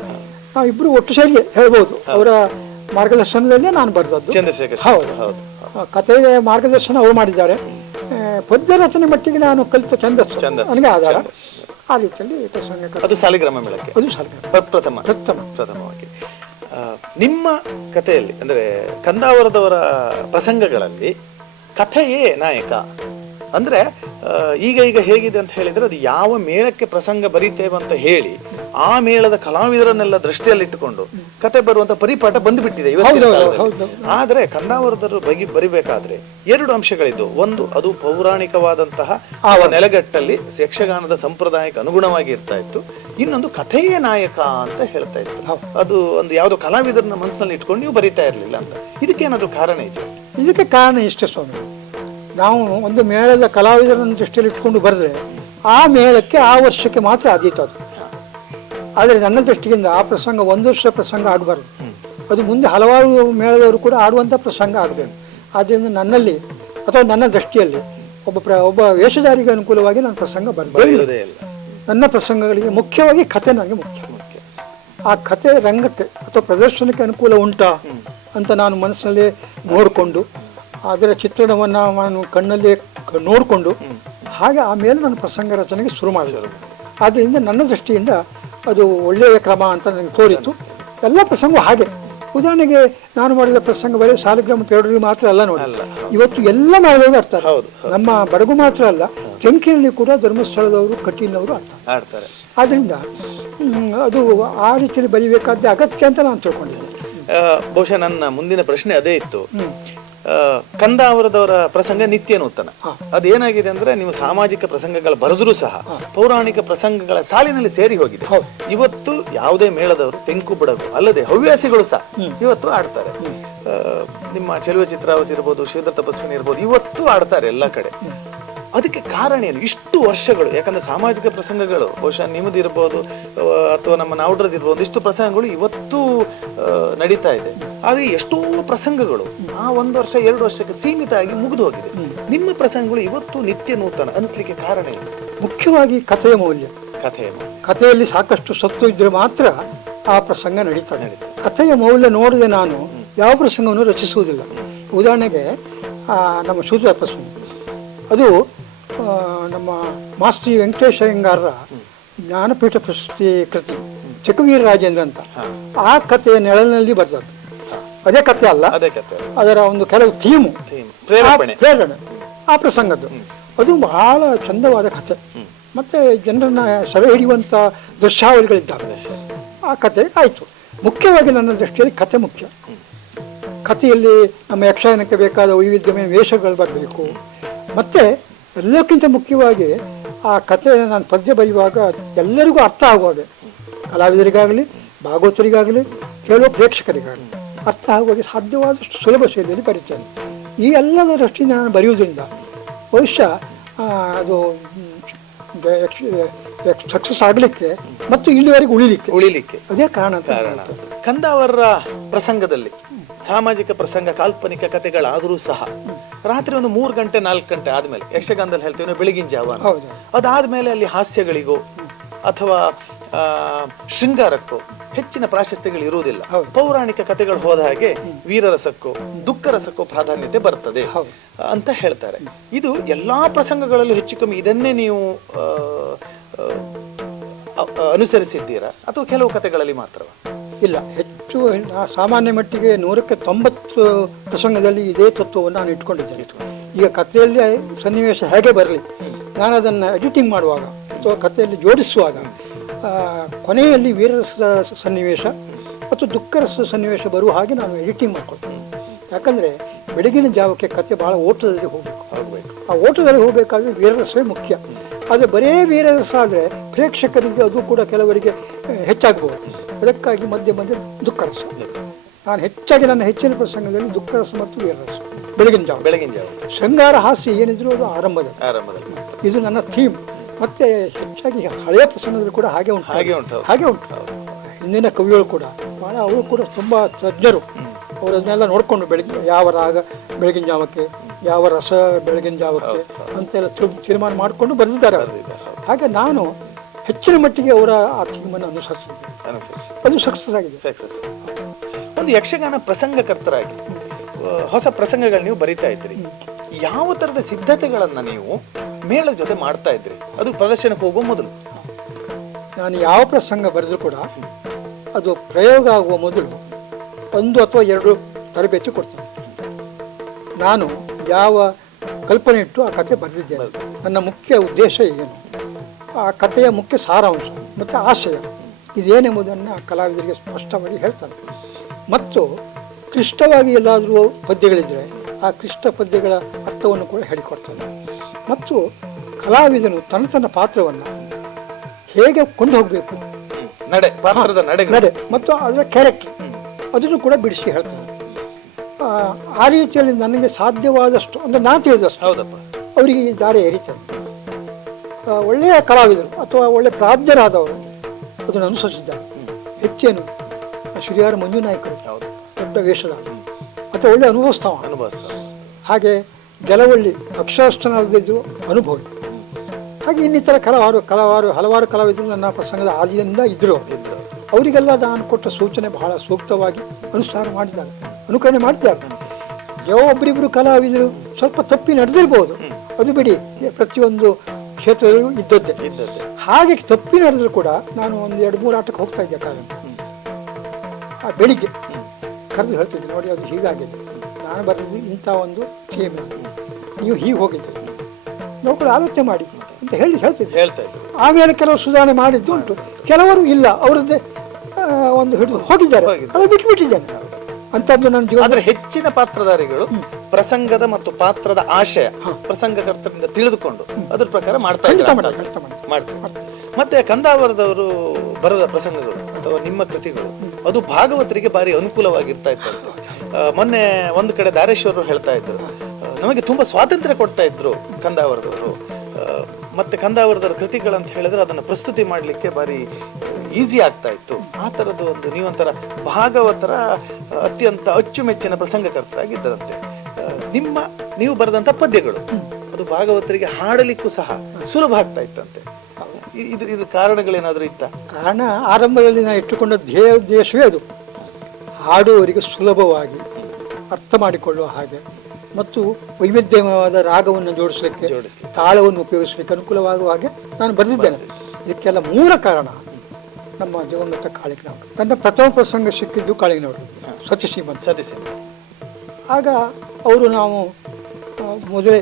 ನಾವಿಬ್ಬರು ಒಟ್ಟು ಸೇರಿ ಹೇಳ್ಬೋದು. ಅವರ ಮಾರ್ಗದರ್ಶನದಲ್ಲೇ ನಾನು ಬರೆದದ್ದು. ಹೌದು, ಕಥೆಯ ಮಾರ್ಗದರ್ಶನ ಅವರು ಮಾಡಿದ್ದಾರೆ. ಪದ್ಯ ರಚನೆ ಮಟ್ಟಿಗೆ ನಾನು ಕಲಿತ ಛಂದಸ್ಸು ನನಗೆ ಆಧಾರ. ಆ ರೀತಿಯಲ್ಲಿ ಅದು ಸಾಲಿಗ್ರಾಮ ಮೇಳಕ್ಕೆ, ಅದು ಪ್ರಥಮವಾಗಿ ನಿಮ್ಮ ಕಥೆಯಲ್ಲಿ ಅಂದರೆ ಕಂದಾವರದವರ ಪ್ರಸಂಗಗಳಲ್ಲಿ ಕಥೆಯೇ ನಾಯಕ ಅಂದ್ರೆ ಈಗ ಹೇಗಿದೆ ಅಂತ ಹೇಳಿದ್ರೆ ಅದು ಯಾವ ಮೇಳಕ್ಕೆ ಪ್ರಸಂಗ ಬರೀತೇವೆ ಅಂತ ಹೇಳಿ ಆ ಮೇಳದ ಕಲಾವಿದರನ್ನೆಲ್ಲ ದೃಷ್ಟಿಯಲ್ಲಿಟ್ಟುಕೊಂಡು ಕತೆ ಬರುವಂತ ಪರಿಪಾಠ ಬಂದ್ಬಿಟ್ಟಿದೆ ಇವತ್ತಿನ ಕಾಲದಲ್ಲಿ. ಆದ್ರೆ ಕಂದಾವರದರು ಬರಿಬೇಕಾದ್ರೆ 2 ಅಂಶಗಳಿದ್ದು, ಒಂದು ಅದು ಪೌರಾಣಿಕವಾದಂತಹ ಆ ನೆಲೆಗಟ್ಟಲ್ಲಿ ಯಕ್ಷಗಾನದ ಸಂಪ್ರದಾಯಕ್ಕೆ ಅನುಗುಣವಾಗಿ ಇರ್ತಾ ಇತ್ತು, ಇನ್ನೊಂದು ಕಥೆಯೇ ನಾಯಕ ಅಂತ ಹೇಳ್ತಾ ಇತ್ತು. ಅದು ಒಂದು ಯಾವುದೋ ಕಲಾವಿದರನ್ನ ಮನಸ್ಸಿನಲ್ಲಿ ಇಟ್ಕೊಂಡು ನೀವು ಬರಿತಾ ಇರ್ಲಿಲ್ಲ ಅಂತ. ಇದಕ್ಕೇನಾದ್ರೂ ಕಾರಣ ಇದೆ? ಇದಕ್ಕೆ ಕಾರಣ ಇಷ್ಟೇ ಸ್ವಾಮಿ, ನಾವು ಒಂದು ಮೇಳದ ಕಲಾವಿದರನ್ನು ದೃಷ್ಟಿಯಲ್ಲಿ ಇಟ್ಕೊಂಡು ಬರೆದ್ರೆ ಆ ಮೇಳಕ್ಕೆ ಆ ವರ್ಷಕ್ಕೆ ಮಾತ್ರ ಆದೀತು ಅದು. ಆದರೆ ನನ್ನ ದೃಷ್ಟಿಯಿಂದ ಆ ಪ್ರಸಂಗ ಒಂದು ವರ್ಷ ಪ್ರಸಂಗ ಆಗಬಾರ್ದು, ಅದು ಮುಂದೆ ಹಲವಾರು ಮೇಳದವರು ಕೂಡ ಆಡುವಂಥ ಪ್ರಸಂಗ ಆಗಬೇಕು. ಆದ್ದರಿಂದ ನನ್ನಲ್ಲಿ ಅಥವಾ ನನ್ನ ದೃಷ್ಟಿಯಲ್ಲಿ ಒಬ್ಬ ವೇಷಧಾರಿಗೆ ಅನುಕೂಲವಾಗಿ ನಾನು ಪ್ರಸಂಗ ಬರಬೇಕೇ ಇಲ್ಲ. ನನ್ನ ಪ್ರಸಂಗಗಳಿಗೆ ಮುಖ್ಯವಾಗಿ ಕಥೆ ನನಗೆ ಮುಖ್ಯ. ಆ ಕಥೆ ರಂಗಕ್ಕೆ ಅಥವಾ ಪ್ರದರ್ಶನಕ್ಕೆ ಅನುಕೂಲ ಉಂಟಾ ಅಂತ ನಾನು ಮನಸ್ಸಿನಲ್ಲಿ ನೋಡಿಕೊಂಡು ಅದರ ಚಿತ್ರಣವನ್ನು ನಾನು ಕಣ್ಣಲ್ಲಿ ನೋಡಿಕೊಂಡು ಹಾಗೆ ಆಮೇಲೆ ನಾನು ಪ್ರಸಂಗ ರಚನೆಗೆ ಶುರು ಮಾಡಿದೆ. ಆದ್ದರಿಂದ ನನ್ನ ದೃಷ್ಟಿಯಿಂದ ಅದು ಒಳ್ಳೆಯ ಕ್ರಮ ಅಂತ ನನಗೆ ತೋರಿತು. ಎಲ್ಲ ಪ್ರಸಂಗ ಹಾಗೆ. ಉದಾಹರಣೆಗೆ ನಾನು ಮಾಡಿದ ಪ್ರಸಂಗ ಬರೀ ಸಾಲಿಗ್ರಾಮ ಪೇರೂರಲ್ಲಿ ಮಾತ್ರ ಅಲ್ಲ ನೋಡಿ, ಇವತ್ತು ಎಲ್ಲ ಮೇಳದವರು ಆಡ್ತಾರೆ. ನಮ್ಮ ಬಡಗು ಮಾತ್ರ ಅಲ್ಲ, ಟೆಂಕಿನಲ್ಲಿ ಕೂಡ ಧರ್ಮಸ್ಥಳದವರು ಕಟೀಲಿನವರು ಆಡ್ತಾರೆ. ಆದ್ದರಿಂದ ಅದು ಆ ರೀತಿಯಲ್ಲಿ ಬರೀಬೇಕಾದ ಅಗತ್ಯ ಅಂತ ನಾನು ತಿಳ್ಕೊಂಡಿದ್ದೆ. ಬಹುಶಃ ನನ್ನ ಮುಂದಿನ ಪ್ರಶ್ನೆ ಅದೇ ಇತ್ತು. ಕಂದಾವರದವರ ಪ್ರಸಂಗ ನಿತ್ಯ ನೂತನ. ಅದೇನಾಗಿದೆ ಅಂದ್ರೆ ನೀವು ಸಾಮಾಜಿಕ ಪ್ರಸಂಗಗಳ ಬರೆದರೂ ಸಹ ಪೌರಾಣಿಕ ಪ್ರಸಂಗಗಳ ಸಾಲಿನಲ್ಲಿ ಸೇರಿ ಹೋಗಿದೆ. ಇವತ್ತು ಯಾವುದೇ ಮೇಳದವರು ತೆಂಕು ಬಡಗು ಅಲ್ಲದೆ ಹವ್ಯಾಸಿಗಳು ಸಹ ಇವತ್ತು ಆಡ್ತಾರೆ. ನಿಮ್ಮ ಚೆಲುವೆ ಚಿತ್ರಾವತಿ ಇರ್ಬೋದು, ಶ್ರೀಧರ ತಪಸ್ವಿನಿ ಇರ್ಬೋದು, ಇವತ್ತು ಆಡ್ತಾರೆ ಎಲ್ಲ ಕಡೆ. ಅದಕ್ಕೆ ಕಾರಣ ಏನು? ಇಷ್ಟು ವರ್ಷಗಳು, ಯಾಕಂದ್ರೆ ಸಾಮಾಜಿಕ ಪ್ರಸಂಗಗಳು ಬಹುಶಃ ನಿಮ್ಮದಿರ್ಬೋದು ಅಥವಾ ನಮ್ಮ ನಾವುಡ್ರದಿರ್ಬೋದು, ಇಷ್ಟು ಪ್ರಸಂಗಗಳು ಇವತ್ತು ನಡೀತಾ ಇದೆ. ಆದ್ರೆ ಎಷ್ಟೋ ಪ್ರಸಂಗಗಳು ಆ 1 ವರ್ಷ 2 ವರ್ಷಕ್ಕೆ ಸೀಮಿತ ಆಗಿ ಮುಗಿದು ಹೋಗಿದೆ. ನಿಮ್ಮ ಪ್ರಸಂಗಗಳು ಇವತ್ತು ನಿತ್ಯ ನೂತನ ಅನಿಸ್ಲಿಕ್ಕೆ ಕಾರಣ ಏನು? ಮುಖ್ಯವಾಗಿ ಕಥೆಯ ಮೌಲ್ಯ. ಕಥೆಯಲ್ಲಿ ಸಾಕಷ್ಟು ಸತ್ತು ಇದ್ರೆ ಮಾತ್ರ ಆ ಪ್ರಸಂಗ ನಡೀತದೆ. ಕಥೆಯ ಮೌಲ್ಯ ನೋಡದೆ ನಾನು ಯಾವ ಪ್ರಸಂಗವನ್ನು ರಚಿಸುವುದಿಲ್ಲ. ಉದಾಹರಣೆಗೆ ನಮ್ಮ ಶೂದ್ರ ಪ್ರಸಂಗ, ಅದು ನಮ್ಮ ಮಾಸ್ತಿ ವೆಂಕಟೇಶ ಅಯ್ಯಂಗಾರರ ಜ್ಞಾನಪೀಠ ಪ್ರಶಸ್ತಿ ಕೃತಿ ಚಕವೀರ ರಾಜೇಂದ್ರ ಅಂತ. ಆ ಕಥೆಯ ನೆರಳಿನಲ್ಲಿ ಬರ್ತದೆ. ಅದೇ ಕಥೆ ಅಲ್ಲ, ಅದರ ಒಂದು ಕೆಲವು ಥೀಮು, ಪ್ರೇರಣೆ ಆ ಪ್ರಸಂಗದ್ದು. ಅದು ಬಹಳ ಚಂದವಾದ ಕಥೆ. ಮತ್ತೆ ಜನರನ್ನ ಸೆರೆ ಹಿಡಿಯುವಂಥ ದೃಶ್ಯಾವಳಿಗಳಿದ್ದಾವೆ. ಆ ಕಥೆ ಆಯಿತು. ಮುಖ್ಯವಾಗಿ ನನ್ನ ದೃಷ್ಟಿಯಲ್ಲಿ ಕಥೆ ಮುಖ್ಯ. ಕಥೆಯಲ್ಲಿ ನಮ್ಮ ಯಕ್ಷಗಾನಕ್ಕೆ ಬೇಕಾದ ವೈವಿಧ್ಯಮಯ ವೇಷಗಳು ಬರಬೇಕು. ಮತ್ತೆ ಎಲ್ಲಕ್ಕಿಂತ ಮುಖ್ಯವಾಗಿ ಆ ಕಥೆಯನ್ನು ನಾನು ಪದ್ಯ ಬರೆಯುವಾಗ ಎಲ್ಲರಿಗೂ ಅರ್ಥ ಆಗುವಾಗ, ಕಲಾವಿದರಿಗಾಗಲಿ ಭಾಗವತರಿಗಾಗಲಿ ಕೇಳುವ ಪ್ರೇಕ್ಷಕರಿಗಾಗಲಿ ಅರ್ಥ ಆಗುವಾಗ ಸಾಧ್ಯವಾದಷ್ಟು ಸುಲಭ ಶೈಲಿಯಲ್ಲಿ ಬರೀತೇನೆ. ಈ ಎಲ್ಲದ ದೃಷ್ಟಿಯಿಂದ ನಾನು ಬರೆಯುವುದರಿಂದ ಬಹುಶಃ ಅದು ಸಕ್ಸಸ್ ಆಗಲಿಕ್ಕೆ ಮತ್ತು ಇಲ್ಲಿವರೆಗೆ ಉಳಿಲಿಕ್ಕೆ ಅದೇ ಕಾರಣ. ಕಂದಾವರ ಪ್ರಸಂಗದಲ್ಲಿ ಸಾಮಾಜಿಕ ಪ್ರಸಂಗ, ಕಾಲ್ಪನಿಕ ಕಥೆಗಳಾದರೂ ಸಹ ರಾತ್ರಿ ಒಂದು 3 ಗಂಟೆ 4 ಗಂಟೆ ಆದ್ಮೇಲೆ, ಯಕ್ಷಗಾನದಲ್ಲಿ ಹೇಳ್ತೀವಿ ಬೆಳಗಿನ ಜಾವ, ಅದಾದ್ಮೇಲೆ ಅಲ್ಲಿ ಹಾಸ್ಯಗಳಿಗೋ ಅಥವಾ ಶೃಂಗಾರಕ್ಕೋ ಹೆಚ್ಚಿನ ಪ್ರಾಶಸ್ತ್ಯಗಳು ಇರುವುದಿಲ್ಲ. ಪೌರಾಣಿಕ ಕಥೆಗಳು ಹೋದ ಹಾಗೆ ವೀರರಸಕ್ಕೋ ದುಃಖರಸಕ್ಕೋ ಪ್ರಾಧಾನ್ಯತೆ ಬರ್ತದೆ ಅಂತ ಹೇಳ್ತಾರೆ. ಇದು ಎಲ್ಲಾ ಪ್ರಸಂಗಗಳಲ್ಲೂ ಹೆಚ್ಚು ಕಮ್ಮಿ ಇದನ್ನೇ ನೀವು ಅನುಸರಿಸಿದ್ದೀರಾ ಅಥವಾ ಕೆಲವು ಕಥೆಗಳಲ್ಲಿ ಮಾತ್ರ? ಇಲ್ಲ, ಹೆಚ್ಚು ಸಾಮಾನ್ಯ ಮಟ್ಟಿಗೆ 100ಕ್ಕೆ 90 ಪ್ರಸಂಗದಲ್ಲಿ ಇದೇ ತತ್ವವನ್ನು ನಾನು ಇಟ್ಕೊಂಡಿದ್ದೇನೆ. ಈಗ ಕಥೆಯಲ್ಲಿ ಸನ್ನಿವೇಶ ಹೇಗೆ ಬರಲಿ, ನಾನು ಅದನ್ನು ಎಡಿಟಿಂಗ್ ಮಾಡುವಾಗ ಅಥವಾ ಕಥೆಯಲ್ಲಿ ಜೋಡಿಸುವಾಗ ಕೊನೆಯಲ್ಲಿ ವೀರರಸದ ಸನ್ನಿವೇಶ ಮತ್ತು ದುಃಖರಸದ ಸನ್ನಿವೇಶ ಬರುವ ಹಾಗೆ ನಾನು ಎಡಿಟಿಂಗ್ ಮಾಡ್ಕೊಳ್ತೇನೆ. ಯಾಕಂದರೆ ಬೆಳಗಿನ ಜಾವಕ್ಕೆ ಕಥೆ ಭಾಳ ಓಟದಲ್ಲಿ ಹೋಗಬೇಕು. ಆ ಓಟದಲ್ಲಿ ಹೋಗಬೇಕಾದ್ರೆ ವೀರರಸವೇ ಮುಖ್ಯ. ಆದರೆ ಬರೇ ವೀರರಸ ಆದರೆ ಪ್ರೇಕ್ಷಕರಿಗೆ ಅದು ಕೂಡ ಕೆಲವರಿಗೆ ಹೆಚ್ಚಾಗಬಹುದು. ಅದಕ್ಕಾಗಿ ಮಧ್ಯೆ ದುಃಖರಸ. ನಾನು ಹೆಚ್ಚಾಗಿ ನನ್ನ ಹೆಚ್ಚಿನ ಪ್ರಸಂಗದಲ್ಲಿ ದುಃಖರಸ ಮತ್ತು ವೀರರಸ ಬೆಳಗಿನ ಜಾವ. ಶೃಂಗಾರ ಹಾಸ್ಯ ಏನಿದ್ರು ಅದು ಆರಂಭದಲ್ಲಿ. ಇದು ನನ್ನ ಥೀಮ್. ಮತ್ತೆ ಹೆಚ್ಚಾಗಿ ಹಳೆಯ ಪ್ರಸಂಗದಲ್ಲಿ ಕೂಡ ಹಾಗೆ ಉಂಟು. ಹಿಂದಿನ ಕವಿಗಳು ಕೂಡ ಭಾಳ, ಅವರು ಕೂಡ ತುಂಬ ತಜ್ಞರು. ಅವರನ್ನೆಲ್ಲ ನೋಡಿಕೊಂಡು ಯಾವ ರಾಗ ಬೆಳಗಿನ ಜಾವಕ್ಕೆ, ಯಾವ ರಸ ಬೆಳಗಿನ ಜಾವಕ್ಕೆ ಅಂತೆಲ್ಲ ತೀರ್ಮಾನ ಮಾಡಿಕೊಂಡು ಬರೆದಿದ್ದಾರೆ. ಹಾಗೆ ನಾನು ಹೆಚ್ಚಿನ ಮಟ್ಟಿಗೆ ಅವರ ಆ ಥೀಮನ್ನು ಅನುಸರಿಸಿದ್ದೆ. ಅದು ಸಕ್ಸಸ್ ಆಗಿದೆ. ಒಂದು ಯಕ್ಷಗಾನ ಪ್ರಸಂಗಕರ್ತರಾಗಿ ಹೊಸ ಪ್ರಸಂಗಗಳು ನೀವು ಬರಿತಾ ಇದ್ರಿ. ಯಾವ ತರದ ಸಿದ್ಧತೆಗಳನ್ನ ನೀವು ಮೇಳದ ಜೊತೆ ಮಾಡ್ತಾ ಇದ್ರಿ ಅದು ಪ್ರದರ್ಶನಕ್ಕೆ ಹೋಗುವ ಮೊದಲು? ನಾನು ಯಾವ ಪ್ರಸಂಗ ಬರೆದ್ರು ಕೂಡ ಅದು ಪ್ರಯೋಗ ಆಗುವ ಮೊದಲು 1 ಅಥವಾ 2 ತರಬೇತಿ ಕೊಡ್ತೇನೆ. ನಾನು ಯಾವ ಕಲ್ಪನೆ ಇಟ್ಟು ಆ ಕತೆ ಬರೆದಿದ್ದೇನೆ. ನನ್ನ ಮುಖ್ಯ ಉದ್ದೇಶ ಏನು, ಆ ಕಥೆಯ ಮುಖ್ಯ ಸಾರಾಂಶ ಮತ್ತು ಆಶಯ ಇದೇನೆಂಬುದನ್ನು ಕಲಾವಿದರಿಗೆ ಸ್ಪಷ್ಟವಾಗಿ ಹೇಳ್ತಾನೆ. ಮತ್ತು ಕ್ಲಿಷ್ಟವಾಗಿ ಎಲ್ಲಾದರೂ ಪದ್ಯಗಳಿದ್ದರೆ ಆ ಕ್ಲಿಷ್ಟ ಪದ್ಯಗಳ ಅರ್ಥವನ್ನು ಕೂಡ ಹೇಳಿಕೊಡ್ತಾನೆ. ಮತ್ತು ಕಲಾವಿದನು ತನ್ನ ಪಾತ್ರವನ್ನು ಹೇಗೆ ಕೊಂಡು ಹೋಗಬೇಕು, ಪಾತ್ರದ ನಡೆ ಮತ್ತು ಅದರ ಕ್ಯಾರೆಕ್ಟರ್ ಅದನ್ನು ಕೂಡ ಬಿಡಿಸಿ ಹೇಳ್ತಾನೆ. ಆ ರೀತಿಯಲ್ಲಿ ನನಗೆ ಸಾಧ್ಯವಾದಷ್ಟು ಅಂದರೆ ನಾನು ತಿಳಿದಷ್ಟು ಅವರಿಗೆ ಈ ದಾರಿ ಎರಿತಾರೆ. ಒಳ್ಳೆಯ ಕಲಾವಿದರು ಅಥವಾ ಒಳ್ಳೆಯ ಪ್ರಾಜ್ಞರಾದವರು ಅದನ್ನು ಅನುಸರಿಸಿದ್ದಾರೆ. ಹೆಚ್ಚೇನು ಶ್ರೀಯಾರ ಮಂಜುನಾಯಕರು ದೊಡ್ಡ ವೇಷದ ಮತ್ತು ಒಳ್ಳೆಯ ಅನುಭವಿಸ್ತಾವ. ಹಾಗೆ ಗೆಲವಳ್ಳಿ ಅಕ್ಷರಸ್ಥನಾಗಿದ್ದು ಅನುಭವಿ. ಹಾಗೆ ಇನ್ನಿತರ ಹಲವಾರು ಕಲಾವಿದರು ನನ್ನ ಪ್ರಸಂಗದ ಆದಿಯಿಂದ ಇದ್ದರು. ಅವರಿಗೆಲ್ಲ ನಾನು ಕೊಟ್ಟ ಸೂಚನೆ ಬಹಳ ಸೂಕ್ತವಾಗಿ ಅನುಕರಣೆ ಮಾಡಿದ್ದಾರೆ. ಒಬ್ಬರಿಬ್ಬರು ಕಲಾವಿದರು ಸ್ವಲ್ಪ ತಪ್ಪಿ ನಡೆದಿರ್ಬೋದು, ಅದು ಬಿಡಿ, ಪ್ರತಿಯೊಂದು ಕ್ಷೇತ್ರದಲ್ಲೂ ಇದ್ದದ್ದೇ. ಹಾಗೆ ತಪ್ಪಿ ನಡೆದ್ರು ಕೂಡ ನಾನು ಒಂದು 2-3 ಆಟಕ್ಕೆ ಹೋಗ್ತಾ ಇದ್ದೆ. ಕಾರಣ ಬೆಳಿಗ್ಗೆ ಕರೆದು ಹೇಳ್ತಿದ್ದೆ, ನೋಡಿ ಅದು ಹೀಗಾಗಿದೆ, ನಾನು ಬರೆದು ಇಂಥ ಒಂದು ಥೀಮ್, ನೀವು ಹೀಗೆ ಹೋಗಿದ್ದೆ, ನಾವು ಕೂಡ ಆಲೋಚನೆ ಮಾಡಿ ಅಂತ ಹೇಳ್ತಿದ್ದೆ. ಆಮೇಲೆ ಕೆಲವರು ಸುಧಾರಣೆ ಮಾಡಿದ್ದು ಉಂಟು, ಕೆಲವರು ಇಲ್ಲ, ಅವರದ್ದೇ ಒಂದು ಹಿಡಿದು ಹೋಗಿದ್ದಾರೆ, ಅದು ಬಿಟ್ಬಿಟ್ಟಿದ್ದೇನೆ. ಅಂತದ್ದು ನನ್ನ ಜೀವನ ಹೆಚ್ಚಿನ ಪಾತ್ರಧಾರಿಗಳು ಪ್ರಸಂಗದ ಮತ್ತು ಪಾತ್ರದ ಆಶಯ ಪ್ರಸಂಗಕರ್ತರಿಂದ ತಿಳಿದುಕೊಂಡು ಅದ್ರ ಪ್ರಕಾರ ಮಾಡ್ತಾರೆ. ಮತ್ತೆ ಕಂದಾವರದವರು ಬರೆದ ಪ್ರಸಂಗಗಳು ಅಥವಾ ನಿಮ್ಮ ಕೃತಿಗಳು ಅದು ಭಾಗವತರಿಗೆ ಬಾರಿ ಅನುಕೂಲವಾಗಿರ್ತಾ ಇತ್ತಂತೆ. ಮೊನ್ನೆ ಒಂದು ಕಡೆ ದಾರೇಶ್ವರರು ಹೇಳ್ತಾ ಇದ್ರು, ನಮಗೆ ತುಂಬಾ ಸ್ವಾತಂತ್ರ್ಯ ಕೊಡ್ತಾ ಇದ್ರು ಕಂದಾವರದವರು. ಮತ್ತೆ ಕಂದಾವರದವರ ಕೃತಿಗಳಂತ ಹೇಳಿದ್ರೆ ಅದನ್ನು ಪ್ರಸ್ತುತಿ ಮಾಡಲಿಕ್ಕೆ ಬಾರಿ ಈಸಿ ಆಗ್ತಾ ಇತ್ತು. ಆ ಥರದ್ದು ಒಂದು ನೀವೊಂಥರ ಭಾಗವತರ ಅತ್ಯಂತ ಅಚ್ಚುಮೆಚ್ಚಿನ ಪ್ರಸಂಗಕರ್ತರಾಗಿದ್ದರಂತೆ. ನೀವು ಬರೆದಂಥ ಪದ್ಯಗಳು ಅದು ಭಾಗವತರಿಗೆ ಹಾಡಲಿಕ್ಕೂ ಸಹ ಸುಲಭ ಆಗ್ತಾ ಇತ್ತಂತೆ. ಇದು ಕಾರಣಗಳೇನಾದರೂ ಇತ್ತ? ಕಾರಣ ಆರಂಭದಲ್ಲಿ ನಾನು ಇಟ್ಟುಕೊಂಡ ಧ್ಯೇಯೋದ್ದೇಶವೇ ಅದು, ಹಾಡುವವರಿಗೆ ಸುಲಭವಾಗಿ ಅರ್ಥ ಮಾಡಿಕೊಳ್ಳುವ ಹಾಗೆ ಮತ್ತು ವೈವಿಧ್ಯಮಯವಾದ ರಾಗವನ್ನು ಜೋಡಿಸಲಿಕ್ಕೆ ತಾಳವನ್ನು ಉಪಯೋಗಿಸಲಿಕ್ಕೆ ಅನುಕೂಲವಾಗುವ ಹಾಗೆ ನಾನು ಬರೆದಿದ್ದೇನೆ. ಇದಕ್ಕೆಲ್ಲ ಮೂಲ ಕಾರಣ ನಮ್ಮ ದಿವಂಗತ ಕಾಳಿಂಗನವರು. ನನ್ನ ಪ್ರಥಮ ಪ್ರಸಂಗ ಸಿಕ್ಕಿದ್ದು ಕಾಳಿಂಗನವರು, ಸತ್ಯಸೀಮಂತ. ಆಗ ಅವರು ನಾವು ಮೊದಲೇ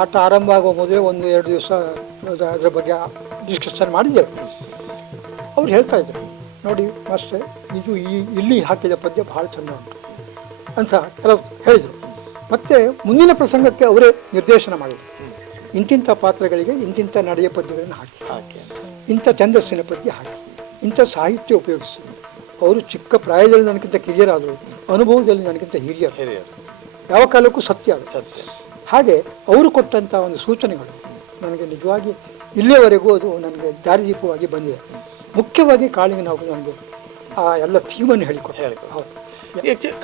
ಆಟ ಆರಂಭ ಆಗುವ ಮೊದಲೇ 1-2 ದಿವಸ ಅದರ ಬಗ್ಗೆ ಡಿಸ್ಕಷನ್ ಮಾಡಿದ್ದೇವೆ. ಅವ್ರು ಹೇಳ್ತಾ ಇದ್ರು, ನೋಡಿ ಮಾಸ್ಟರ್, ಇದು ಇಲ್ಲಿ ಹಾಕಿದ ಪದ್ಯ ಭಾಳ ಚೆಂದ ಉಂಟು ಅಂತ ಕೆಲವು ಹೇಳಿದರು. ಮತ್ತು ಮುಂದಿನ ಪ್ರಸಂಗಕ್ಕೆ ಅವರೇ ನಿರ್ದೇಶನ ಮಾಡಿದರು, ಇಂತಿಂಥ ಪಾತ್ರಗಳಿಗೆ ಇಂತಿಂಥ ನಡೆಯ ಪದ್ಯಗಳನ್ನು ಹಾಕಿ, ಇಂಥ ಛಂದಸ್ಸಿನ ಪದ್ಯ ಹಾಕಿ, ಇಂಥ ಸಾಹಿತ್ಯ ಉಪಯೋಗಿಸಿ. ಅವರು ಚಿಕ್ಕ ಪ್ರಾಯದಲ್ಲಿ ನನಗಿಂತ ಕಿರಿಯರಾದರು, ಅನುಭವದಲ್ಲಿ ನನಗಿಂತ ಹಿರಿಯರು. ಯಾವ ಕಾಲಕ್ಕೂ ಸತ್ಯ. ಹಾಗೆ ಅವರು ಕೊಟ್ಟಂಥ ಒಂದು ಸೂಚನೆಗಳು ನನಗೆ ನಿಜವಾಗಿ ಇಲ್ಲಿಯವರೆಗೂ ಅದು ನನಗೆ ದಾರಿದೀಪವಾಗಿ ಬಂದಿದೆ. ಮುಖ್ಯವಾಗಿ ಕಾಳಿಂಗನವರು ನನಗೆ ಆ ಎಲ್ಲ ಥೀಮನ್ನು ಹೇಳಿಕೊಟ್ಟು.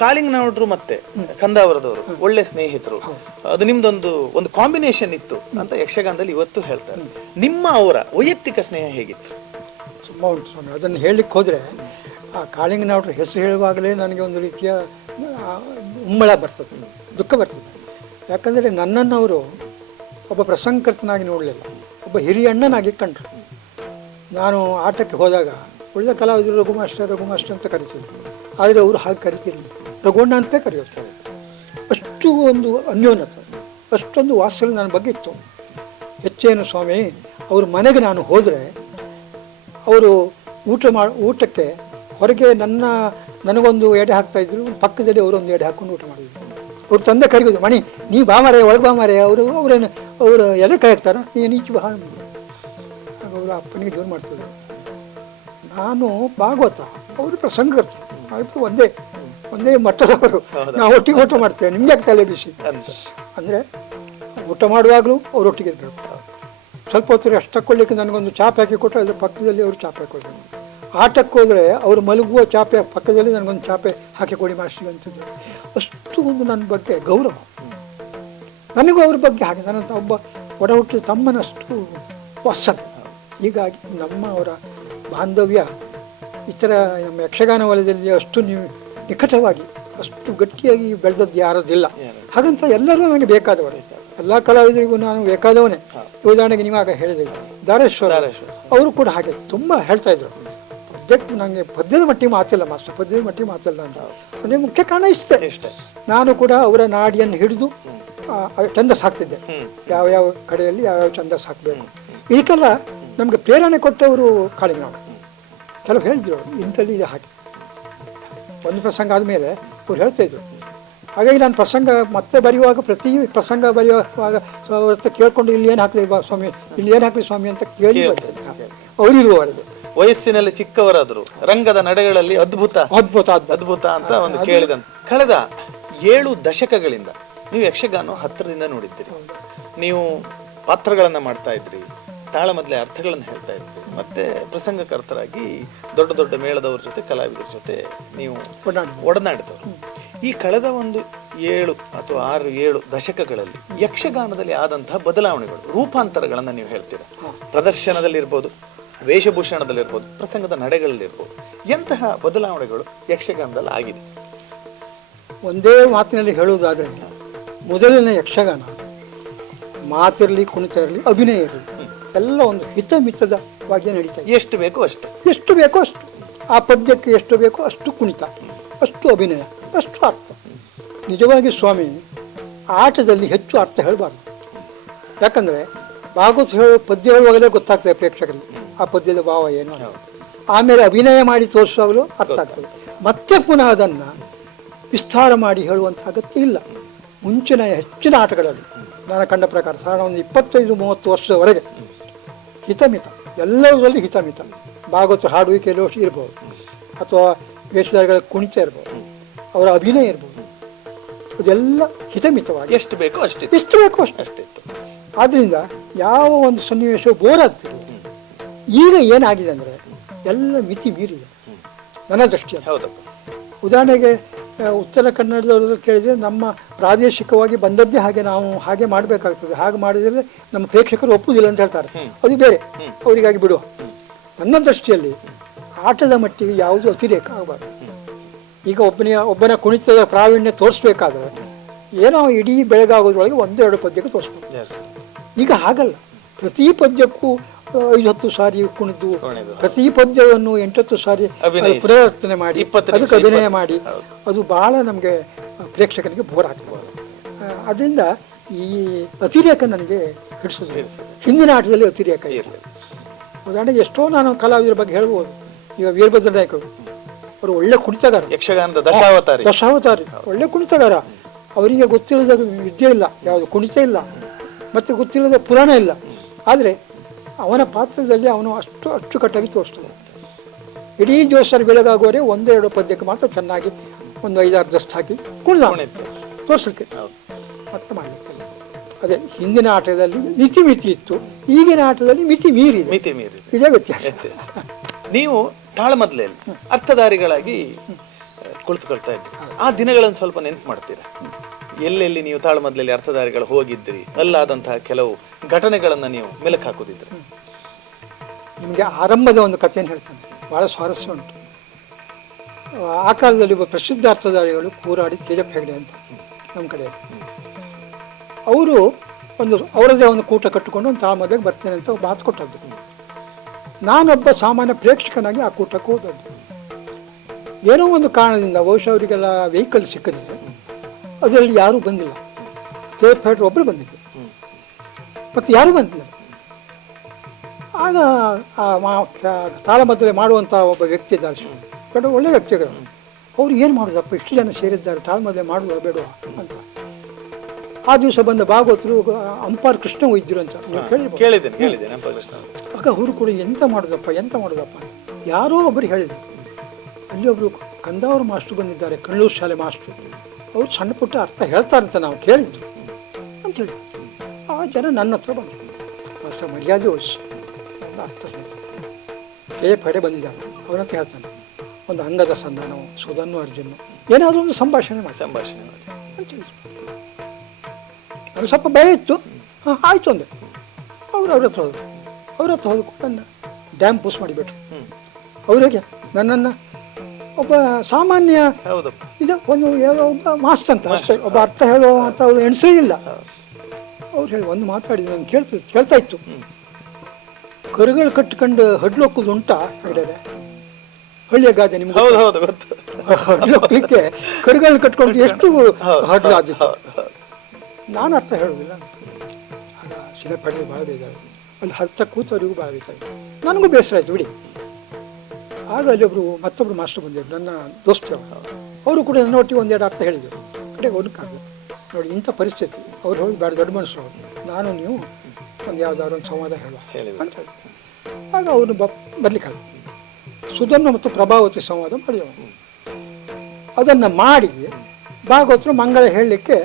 ಕಾಳಿಂಗನವರು ಮತ್ತೆ ಕಂದಾವರದವರು ಒಳ್ಳೆ ಸ್ನೇಹಿತರು, ಅದು ನಿಮ್ದೊಂದು ಕಾಂಬಿನೇಷನ್ ಇತ್ತು ಅಂತ ಯಕ್ಷಗಾನದಲ್ಲಿ ಇವತ್ತು ಹೇಳ್ತಾರೆ. ನಿಮ್ಮ ಅವರ ವೈಯಕ್ತಿಕ ಸ್ನೇಹ ಹೇಗಿತ್ತು? ತುಂಬ ಉಂಟು ಸ್ವಾಮಿ. ಅದನ್ನು ಹೇಳಲಿಕ್ಕೆ ಹೋದರೆ ಆ ಕಾಳಿಂಗನವ್ರ ಹೆಸರು ಹೇಳುವಾಗಲೇ ನನಗೆ ಒಂದು ರೀತಿಯ ಉಮ್ಮಳ ಬರ್ತದೆ, ದುಃಖ ಬರ್ತದೆ. ಯಾಕಂದರೆ ನನ್ನನ್ನು ಅವರು ಒಬ್ಬ ಪ್ರಸಂಗಕರ್ತನಾಗಿ ನೋಡಲಿಲ್ಲ, ಒಬ್ಬ ಹಿರಿಯ ಅಣ್ಣನಾಗಿ ಕಂಡರು. ನಾನು ಆಟಕ್ಕೆ ಹೋದಾಗ ಒಳ್ಳೆ ಕಲಾವಿದರು ರಘು ಮಾಸ್ಟರ್ ಅಂತ ಕರಿತಿದ್ರು, ಆದರೆ ಅವರು ಹಾಗೆ ಕರಿತಿರಲಿಲ್ಲ, ರಘುಣ್ಣ ಅಂತ ಕರೆಯುತ್ತಾರೆ. ಅಷ್ಟು ಒಂದು ಅನ್ಯೋನ್ಯತೆ, ಅಷ್ಟೊಂದು ವಾತ್ಸಲ್ಯ ನನ್ನ ಬಗ್ಗೆ ಇತ್ತು. ಹೆಚ್ಚೇನು ಸ್ವಾಮಿ, ಅವ್ರ ಮನೆಗೆ ನಾನು ಹೋದರೆ ಅವರು ಊಟಕ್ಕೆ ಹೊರಗೆ ನನಗೊಂದು ಎಡೆ ಹಾಕ್ತಾಯಿದ್ರು, ಪಕ್ಕದಲ್ಲಿ ಅವರೊಂದು ಎಡೆ ಹಾಕ್ಕೊಂಡು ಊಟ ಮಾಡಿದ್ರು. ಅವ್ರ ತಂದೆ ಕರಿಯೋದು, ಮಣಿ ನೀ ಬಾ ಮಾರೆ, ಒಳಗೆ ಬಾ ಮಾರೆ. ಅವರು ಎಲೆ ಕೈ ಹಾಕ್ತಾರ, ನೀನು ಈಚೆ ಬಾ. ಅವರು ಅಪ್ಪನಿಗೆ ಜೋರು ಮಾಡ್ತಿದ್ರು. ನಾನು ಭಾಗವತ, ಅವರು ಪ್ರಸಂಗಕರ್ತರು, ಆಯಿತು ಒಂದೇ ಮಟ್ಟದವರು, ನಾವು ಒಟ್ಟಿಗೆ ಊಟ ಮಾಡ್ತೇವೆ, ನಿಮ್ಗೆ ಯಾಕೆ ತಲೆ ಬಿಸಿ ಅಂದರೆ ಊಟ ಮಾಡುವಾಗಲೂ ಅವರೊಟ್ಟಿಗೆ ಇರಬೇಕು. ಸ್ವಲ್ಪ ಹೊತ್ತು ಅಷ್ಟು ತಗೊಳ್ಳಿಕ್ಕೆ ನನಗೊಂದು ಚಾಪೆ ಹಾಕಿ ಕೊಟ್ಟರೆ ಅದ್ರ ಪಕ್ಕದಲ್ಲಿ ಅವರು ಚಾಪೆ ಹಾಕೊಳ್ಬೇಕು. ಆಟಕ್ಕೆ ಹೋದರೆ ಅವರು ಮಲಗುವ ಚಾಪೆ ಪಕ್ಕದಲ್ಲಿ ನನಗೊಂದು ಚಾಪೆ ಹಾಕಿ ಕೊಡಿ ಮಾಸ್ಟರ್ ಅಂತಿದ್ರು. ಅಷ್ಟು ಒಂದು ನನ್ನ ಬಗ್ಗೆ ಗೌರವ, ನನಗೂ ಅವ್ರ ಬಗ್ಗೆ ಹಾಗೆ ನನ್ನಂಥ ಒಬ್ಬ ಒಡ ಹುಟ್ಟಿದ ತಮ್ಮನಷ್ಟು ವಾತ್ಸಲ್ಯ. ಹೀಗಾಗಿ ಅವರ ಬಾಂಧವ್ಯ ಇತರ ನಮ್ಮ ಯಕ್ಷಗಾನ ವಲಯದಲ್ಲಿ ಅಷ್ಟು ನಿಕಟವಾಗಿ ಅಷ್ಟು ಗಟ್ಟಿಯಾಗಿ ಬೆಳೆದದ್ದು ಯಾರದಿಲ್ಲ. ಹಾಗಂತ ಎಲ್ಲರೂ ನನಗೆ ಬೇಕಾದವರು, ಎಲ್ಲ ಕಲಾವಿದರಿಗೂ ನಾನು ಬೇಕಾದವನೇ. ಉದಾಹರಣೆಗೆ ನೀವಾಗ ಹೇಳಿದೆ ದಾರೇಶ್ವರ, ಅವರು ಕೂಡ ಹಾಗೆ ತುಂಬ ಹೇಳ್ತಾ ಇದ್ರು. ಪದ್ಯಕ್ಕೆ ನನಗೆ ಪದ್ಯದ ಮಟ್ಟಿಗೆ ಮಾತಿಲ್ಲ ಮಾಸ್ಟರ್, ಪದ್ಯದ ಮಟ್ಟಿಗೆ ಮಾತಿಲ್ಲ ಅಂತ. ಅದೇ ಮುಖ್ಯ ಕಾರಣ ಇಷ್ಟೇ. ನಾನು ಕೂಡ ಅವರ ನಾಡಿಯನ್ನು ಹಿಡಿದು ಛಂದಸ್ ಹಾಕ್ತಿದ್ದೆ, ಹ್ಮ್. ಯಾವ್ಯಾವ ಕಡೆಯಲ್ಲಿ ಯಾವ್ಯಾವ ಛಂದಸ್ ಹಾಕಬೇಕು. ಇದಕ್ಕೆಲ್ಲ ನಮಗೆ ಪ್ರೇರಣೆ ಕೊಟ್ಟವರು ಕಾಳಿಂಗರಾವ್. ಕೆಲವು ಹೇಳಿದ್ರು ಇಂಥಲ್ಲಿ ಇದು ಹಾಕಿ. ಒಂದು ಪ್ರಸಂಗ ಆದಮೇಲೆ ಅವ್ರು ಹೇಳ್ತಾ ಇದ್ರು. ಹಾಗಾಗಿ ನಾನು ಪ್ರಸಂಗ ಮತ್ತೆ ಬರೆಯುವಾಗ ಪ್ರತಿ ಪ್ರಸಂಗ ಬರೆಯುವಾಗ ಕೇಳ್ಕೊಂಡು ಇಲ್ಲಿ ಏನು ಹಾಕಲಿ ಸ್ವಾಮಿ, ಇಲ್ಲಿ ಏನು ಹಾಕಲಿ ಸ್ವಾಮಿ ಅಂತ ಕೇಳಿ ಬರ್ತದೆ ಅವರಿರುವವರೆಗೆ. ವಯಸ್ಸಿನಲ್ಲಿ ಚಿಕ್ಕವರಾದ್ರು ರಂಗದ ನಡೆಗಳಲ್ಲಿ ಅದ್ಭುತ ಅದ್ಭುತ ಅದ್ಭುತ ಅಂತ ಒಂದು ಕೇಳಿದಂತ. ಕಳೆದ 7 ದಶಕಗಳಿಂದ ನೀವು ಯಕ್ಷಗಾನ ಹತ್ತಿರದಿಂದ ನೋಡಿದ್ದೀರಿ. ನೀವು ಪಾತ್ರಗಳನ್ನ ಮಾಡ್ತಾ ಇದ್ರಿ, ತಾಳಮದ್ಲೆ ಅರ್ಥಗಳನ್ನು ಹೇಳ್ತಾ ಇದ್ರಿ, ಮತ್ತೆ ಪ್ರಸಂಗಕರ್ತರಾಗಿ ದೊಡ್ಡ ದೊಡ್ಡ ಮೇಳದವ್ರ ಜೊತೆ ಕಲಾವಿದರ ಜೊತೆ ನೀವು ಒಡನಾಡಿದವರು. ಈ ಕಳೆದ ಒಂದು 7 ಅಥವಾ 6-7 ದಶಕಗಳಲ್ಲಿ ಯಕ್ಷಗಾನದಲ್ಲಿ ಆದಂತಹ ಬದಲಾವಣೆಗಳು, ರೂಪಾಂತರಗಳನ್ನ ನೀವು ಹೇಳ್ತೀರಾ. ಪ್ರದರ್ಶನದಲ್ಲಿರ್ಬೋದು, ವೇಷಭೂಷಣದಲ್ಲಿರ್ಬೋದು, ಪ್ರಸಂಗದ ನಡೆಗಳಲ್ಲಿರ್ಬೋದು, ಎಂತಹ ಬದಲಾವಣೆಗಳು ಯಕ್ಷಗಾನದಲ್ಲಿ ಆಗಿದೆ? ಒಂದೇ ಮಾತಿನಲ್ಲಿ ಹೇಳುವುದಾದರೆ, ಮೊದಲಿನ ಯಕ್ಷಗಾನ ಮಾತಿರಲಿ, ಕುಣಿತ ಇರಲಿ, ಅಭಿನಯ ಇರಲಿ, ಎಲ್ಲ ಒಂದು ಹಿತಮಿತದವಾಗಿ ನಡೀತಾ ಇದೆ. ಎಷ್ಟು ಬೇಕೋ ಅಷ್ಟು, ಎಷ್ಟು ಬೇಕೋ ಅಷ್ಟು. ಆ ಪದ್ಯಕ್ಕೆ ಎಷ್ಟು ಬೇಕೋ ಅಷ್ಟು ಕುಣಿತ, ಅಷ್ಟು ಅಭಿನಯ, ಅಷ್ಟು ಅರ್ಥ. ನಿಜವಾಗಿ ಸ್ವಾಮಿ ಆಟದಲ್ಲಿ ಹೆಚ್ಚು ಅರ್ಥ ಹೇಳಬಾರ್ದು. ಯಾಕಂದರೆ ಭಾಗವತ ಹೇಳೋ ಪದ್ಯ ಹೇಳುವಾಗಲೇ ಗೊತ್ತಾಗ್ತದೆ ಪ್ರೇಕ್ಷಕರಿಗೆ ಆ ಪದ್ಯದ ಭಾವ ಏನು. ಆಮೇಲೆ ಅಭಿನಯ ಮಾಡಿ ತೋರಿಸುವಾಗಲೂ ಅರ್ಥ ಆಗ್ತದೆ. ಮತ್ತೆ ಪುನಃ ಅದನ್ನು ವಿಸ್ತಾರ ಮಾಡಿ ಹೇಳುವಂಥ ಅಗತ್ಯ ಇಲ್ಲ. ಮುಂಚಿನ ಹೆಚ್ಚಿನ ಆಟಗಳಲ್ಲಿ ನಾನು ಕಂಡ ಪ್ರಕಾರ ಸಾಧಾರಣ ಒಂದು 25-30 ವರ್ಷದವರೆಗೆ ಹಿತಮಿತ, ಎಲ್ಲದರಲ್ಲಿ ಹಿತಮಿತ. ಭಾಗವತ ಹಾಡುವಿಕೆಯಲ್ಲೂ ಇರ್ಬೋದು, ಅಥವಾ ವೇಷಧಾರಿಗಳ ಕುಣಿತ ಇರ್ಬೋದು, ಅವರ ಅಭಿನಯ ಇರ್ಬೋದು, ಅದೆಲ್ಲ ಹಿತಮಿತವಾಗಿ ಎಷ್ಟು ಬೇಕೋ ಅಷ್ಟು, ಎಷ್ಟು ಬೇಕೋ ಅಷ್ಟಿತ್ತು. ಆದ್ದರಿಂದ ಯಾವ ಒಂದು ಸನ್ನಿವೇಶವು ಬೋರ್ ಆಗ್ತಿಲ್ಲ. ಈಗ ಏನಾಗಿದೆ ಅಂದರೆ ಎಲ್ಲ ಮಿತಿ ಮೀರಿದೆ ನನ್ನ ದೃಷ್ಟಿಯಲ್ಲಿ. ಹೌದಪ್ಪ. ಉದಾಹರಣೆಗೆ ಉತ್ತರ ಕನ್ನಡದವರು ಕೇಳಿದರೆ ನಮ್ಮ ಪ್ರಾದೇಶಿಕವಾಗಿ ಬಂದದ್ದೇ ಹಾಗೆ, ನಾವು ಹಾಗೆ ಮಾಡಬೇಕಾಗ್ತದೆ, ಹಾಗೆ ಮಾಡಿದರೆ ನಮ್ಮ ಪ್ರೇಕ್ಷಕರು ಒಪ್ಪುವುದಿಲ್ಲ ಅಂತ ಹೇಳ್ತಾರೆ. ಅದು ಬೇರೆ, ಅವರಿಗಾಗಿ ಬಿಡುವ. ನನ್ನ ದೃಷ್ಟಿಯಲ್ಲಿ ಆಟದ ಮಟ್ಟಿಗೆ ಯಾವುದು ಅತಿರೇಕ ಆಗಬಾರ್ದು. ಈಗ ಒಬ್ಬನ ಕುಣಿತದ ಪ್ರಾವೀಣ್ಯ ತೋರಿಸ್ಬೇಕಾದ್ರೆ ಏನೋ ಇಡೀ ಬೆಳಗಾಗೋದ್ರೊಳಗೆ 1-2 ಪದ್ಯಕ್ಕೆ ತೋರಿಸ್ಬೇಕು. ಈಗ ಹಾಗಲ್ಲ, ಪ್ರತಿ ಪದ್ಯಕ್ಕೂ 5-10 ಸಾರಿ ಕುಣಿದು, ಪ್ರತಿ ಪದ್ಯವನ್ನು 8-10 ಸಾರಿ ಪರಿವರ್ತನೆ ಮಾಡಿ, ಅದಕ್ಕೆ ಅಭಿನಯ ಮಾಡಿ, ಅದು ಬಹಳ ನಮಗೆ ಪ್ರೇಕ್ಷಕನಿಗೆ ಬೋರ್ ಆಗ್ತದೆ. ಅದರಿಂದ ಈ ಅತಿರೇಕ ನನಗೆ ಹಿಡಿಸೋದು. ಹಿಂದಿನ ಆಟದಲ್ಲಿ ಅತಿರೇಕ ಇರಲಿಲ್ಲ. ಉದಾಹರಣೆಗೆ ಎಷ್ಟೋ ನಾನು ಕಲಾವಿದರ ಬಗ್ಗೆ ಹೇಳ್ಬೋದು. ಈಗ ವೀರಭದ್ರ ನಾಯಕರು, ಅವರು ಒಳ್ಳೆ ಕುಣಿತಗಾರ, ಯಕ್ಷಗಾನದ ದಶಾವತಾರಿ, ಒಳ್ಳೆ ಕುಣಿತಗಾರ. ಅವರಿಗೆ ಗೊತ್ತಿಲ್ಲದ ವಿದ್ಯೆ ಇಲ್ಲ, ಯಾವುದು ಕುಣಿತ ಇಲ್ಲ, ಮತ್ತು ಗೊತ್ತಿಲ್ಲದ ಪುರಾಣ ಇಲ್ಲ. ಆದರೆ ಅವನ ಪಾತ್ರದಲ್ಲಿ ಅವನು ಅಷ್ಟು ಅಚ್ಚುಕಟ್ಟಾಗಿ ತೋರಿಸ್ತಾನೆ. ಇಡೀ ಜೋಸರ ಬೆಳಗಾಗುವರೆ 1-2 ಪದ್ಯಕ್ಕೆ ಮಾತ್ರ ಚೆನ್ನಾಗಿ ಒಂದು 5-6 ದಸ್ತು ಹಾಕಿ ಕುಣಿದ ತೋರಿಸಲಿಕ್ಕೆ, ಮತ್ತೆ ಮಾಡಲಿಕ್ಕೆ. ಅದೇ ಹಿಂದಿನ ಆಟದಲ್ಲಿ ಮಿತಿ ಇತ್ತು, ಈಗಿನ ಆಟದಲ್ಲಿ ಮಿತಿ ಮೀರಿದೆ. ಇದೇ ವ್ಯತ್ಯಾಸ. ನೀವು ತಾಳಮದ್ಲೆಯಲ್ಲಿ ಅರ್ಥಧಾರಿಗಳಾಗಿ ಕುಳಿತುಕೊಳ್ತಾ ಇದ್ರಿ. ಆ ದಿನಗಳನ್ನು ಸ್ವಲ್ಪ ನೆನಪು ಮಾಡ್ತೀರಾ? ಎಲ್ಲೆಲ್ಲಿ ನೀವು ತಾಳಮದ್ಲೆಯಲ್ಲಿ ಅರ್ಥಧಾರಿಗಳು ಹೋಗಿದ್ರಿ, ಅಲ್ಲಾದಂತಹ ಕೆಲವು ಘಟನೆಗಳನ್ನು ನೀವು ಮೆಲುಕು ಹಾಕೋದಿದ್ರಿ? ನಿಮಗೆ ಆರಂಭದ ಒಂದು ಕಥೆಯನ್ನು ಹೇಳ್ತಾನೆ, ಬಹಳ ಸ್ವಾರಸ್ಯ ಉಂಟು. ಆ ಕಾಲದಲ್ಲಿ ಒಬ್ಬ ಪ್ರಸಿದ್ಧ ಅರ್ಥಧಾರಿಗಳು ಕೂರಾಡಿ ತೇಜಪ್ಪ ಹೆಗಡೆ ಅಂತ ನಮ್ಮ ಕಡೆ, ಅವರು ಅವರದೇ ಒಂದು ಕೂಟ ಕಟ್ಟಿಕೊಂಡು ಒಂದು ತಾಳಮದ್ಲೆಗೆ ಬರ್ತೇನೆ ಅಂತ ಮಾತು ಕೊಟ್ಟದ್ದು. ನಾನೊಬ್ಬ ಸಾಮಾನ್ಯ ಪ್ರೇಕ್ಷಕನಾಗಿ ಆ ಕೂಟಕ್ಕೆ ಹೋದದ್ದು. ಏನೋ ಒಂದು ಕಾರಣದಿಂದ ಬಹುಶಃ ಅವರಿಗೆಲ್ಲ ವೆಹಿಕಲ್ ಸಿಕ್ಕದಿದೆ, ಅದರಲ್ಲಿ ಯಾರೂ ಬಂದಿಲ್ಲ. ಟೇಪ್ ಹೆಡ್ರ್ ಒಬ್ಬರು ಬಂದಿದ್ದರು, ಮತ್ತು ಯಾರೂ ಬಂದಿಲ್ಲ. ಆಗ ತಾಳಮದ್ಲೆ ಮಾಡುವಂಥ ಒಬ್ಬ ವ್ಯಕ್ತಿ ಇದ್ದಾರೆ, ಬೇಡ ಒಳ್ಳೆ ವ್ಯಕ್ತಿಗಳು. ಅವ್ರು ಏನು ಮಾಡೋದಪ್ಪ, ಇಷ್ಟು ಜನ ಸೇರಿದ್ದಾರೆ, ತಾಳಮದ್ಲೆ ಮಾಡುವ ಬೇಡವಾ ಅಂತ. ಆ ದಿವಸ ಬಂದ ಭಾಗವತರು ಅಂಪಾರ್ ಕೃಷ್ಣ ವೈದ್ಯರು ಅಂತ ಕೇಳಿದ್ದೇನೆ. ಆಗ ಅವರು ಕೂಡ ಎಂತ ಮಾಡೋದಪ್ಪ ಯಾರೋ ಒಬ್ಬರು ಹೇಳಿದರು. ಅಲ್ಲಿ ಒಬ್ಬರು ಕಂದಾವರ ಮಾಸ್ಟ್ರು ಬಂದಿದ್ದಾರೆ, ಕಣ್ಣೂರು ಶಾಲೆ ಮಾಸ್ಟ್ರು. ಅವರು ಸಣ್ಣ ಪುಟ್ಟ ಅರ್ಥ ಹೇಳ್ತಾರಂತ ನಾವು ಕೇಳಿದ್ರು ಅಂಥೇಳಿ. ಆ ಜನ ನನ್ನ ಹತ್ರ ಬಂದರು, ಮಾಸ್ಟರ್ ಮರ್ಯಾದೆ ವಹಿಸಿ ಅರ್ಥ ಪಡೆ ಬಂದಿದ್ದಾರೆ. ಅವನಂತ ಹೇಳ್ತಾನೆ, ಒಂದು ಅಂಗದ ಸಂಧಾನವು ಸುಧನ್ನು ಅರ್ಜುನ ಏನಾದರೂ ಒಂದು ಸಂಭಾಷಣೆ ಮಾಡಿ ಅಂತೇಳಿ. ನನಗೆ ಸ್ವಲ್ಪ ಭಯ ಇತ್ತು. ಆಯಿತು ಅಂದೆ. ಅವ್ರ ಹತ್ರ ಹೋದ್ರು ನನ್ನ ಡ್ಯಾಮ್ ಪೂಸ್ ಮಾಡಿಬಿಟ್ರು. ಅವ್ರಿಗೆ ನನ್ನನ್ನು ಒಬ್ಬ ಸಾಮಾನ್ಯ ಇದು ಒಬ್ಬ ಮಾಸ್ಟರ್ ಅಂತ ಅಷ್ಟೇ, ಒಬ್ಬ ಅರ್ಥ ಹೇಳುವ ಅಂತ ಅವ್ರು ಎಣಿಸಲಿಲ್ಲ. ಅವ್ರು ಹೇಳಿ ಒಂದು ಮಾತಾಡಿದ್ರು, ನಾನು ಕೇಳ್ತಾ ಇತ್ತು. ಕರುಗಳು ಕಟ್ಕೊಂಡು ಹಡ್ಲೋಕ್ಕದು ಉಂಟಾ ಹೇಳಿದೆ, ಹಳ್ಳಿಯ ಗಾದೆ ನಿಮ್ಗೆ ಗೊತ್ತು. ಹಡ್ಲೋಕ್ಲಿಕ್ಕೆ ಕರುಗಳನ್ನ ಕಟ್ಕೊಂಡು ಎಷ್ಟು ಹಡ್ಲಾದಿತ್ತು. ನಾನು ಅರ್ಥ ಹೇಳೋದಿಲ್ಲ. ಆಗ ಶಿಲೆಪಡೆದು ಭಾಳ ಬೇಜಾರು, ಅಲ್ಲಿ ಅರ್ಥ ಕೂತವರಿಗೂ ಭಾಳ ಬೇಜಾರು, ನನಗೂ ಬೇಸರ ಆಯಿತು ಬಿಡಿ. ಆಗ ಅಲ್ಲಿ ಮತ್ತೊಬ್ಬರು ಮಾಸ್ಟರ್ ಬಂದಿದ್ದರು, ನನ್ನ ದೋಸ್ತಿ ಅವರು ಕೂಡ ನನ್ನ ಒಟ್ಟಿಗೆ ಒಂದೆರಡು ಅರ್ಥ ಹೇಳಿದರು. ಕಡೆಗೆ ಒದಕ್ಕಾಗಲ್ಲ ನೋಡಿ, ಇಂಥ ಪರಿಸ್ಥಿತಿ. ಅವ್ರು ಹೋಗಿ ಬೇಡ, ದೊಡ್ಡ ಮನುಷ್ಯರು ಅವರು, ನಾನು ನೀವು ಒಂದು ಯಾವುದಾದ್ರು ಒಂದು ಸಂವಾದ ಹೇಳುವ ಅಂತ ಹೇಳಿ. ಆಗ ಅವನು ಬರ್ಲಿಕ್ಕಾಗ ಸುಧನ್ವ ಮತ್ತು ಪ್ರಭಾವತಿ ಸಂವಾದ ಮಾಡಿದವ. ಅದನ್ನು ಮಾಡಿ ಭಾಗವತರು ಮಂಗಳ ಹೇಳಲಿಕ್ಕೆ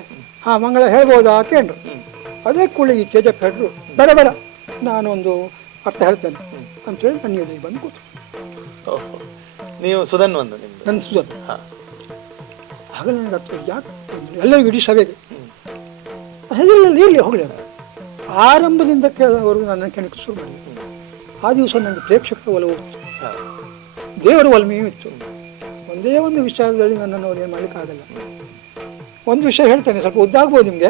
ಮಂಗಳ ಹೇಳ್ಬೋದಾ ಕೇಂದ್ರ. ಅದೇ ಕೂಡ ಈ ತೇಜಪ್ಪ ಹೇಳಿದ್ರು, ಬೇಡ ಬೇಡ ನಾನೊಂದು ಅರ್ಥ ಹೇಳ್ತೇನೆ ಅಂತೇಳಿ ನನ್ನ ಎದುರಿಗೆ ಬಂದು ಕೂತು. ನೀವು ಸುಧನ್ ಒಂದು ನನ್ನ ಸುಧನ್ ಆಗ ನನಗೆ ಅರ್ಥ, ಯಾಕೆ ಎಲ್ಲರಿಗೂ ಇಡೀ ಸಭೆಗೆ ಹೆದರಲ್ಲಿ ಇರಲಿ ಹೋಗಲಿ. ಆರಂಭದಿಂದ ಕೇಳೋವರೆಗೂ ನನ್ನ ಕೆಣಕು ಶುರು ಮಾಡಿದ್ರು. ಆ ದಿವಸ ನನಗೆ ಪ್ರೇಕ್ಷಕರ ಒಲವು ಇತ್ತು, ದೇವರ ಒಲಮೆಯೂ ಇತ್ತು. ಒಂದೇ ಒಂದು ವಿಚಾರದಲ್ಲಿ ನನ್ನನ್ನು ಅವ್ರು ಏನು ಮಾಡಲಿಕ್ಕಾಗಲ್ಲ. ಒಂದು ವಿಷಯ ಹೇಳ್ತೇನೆ, ಸ್ವಲ್ಪ ಉದ್ದಾಗ್ಬೋದು ನಿಮಗೆ.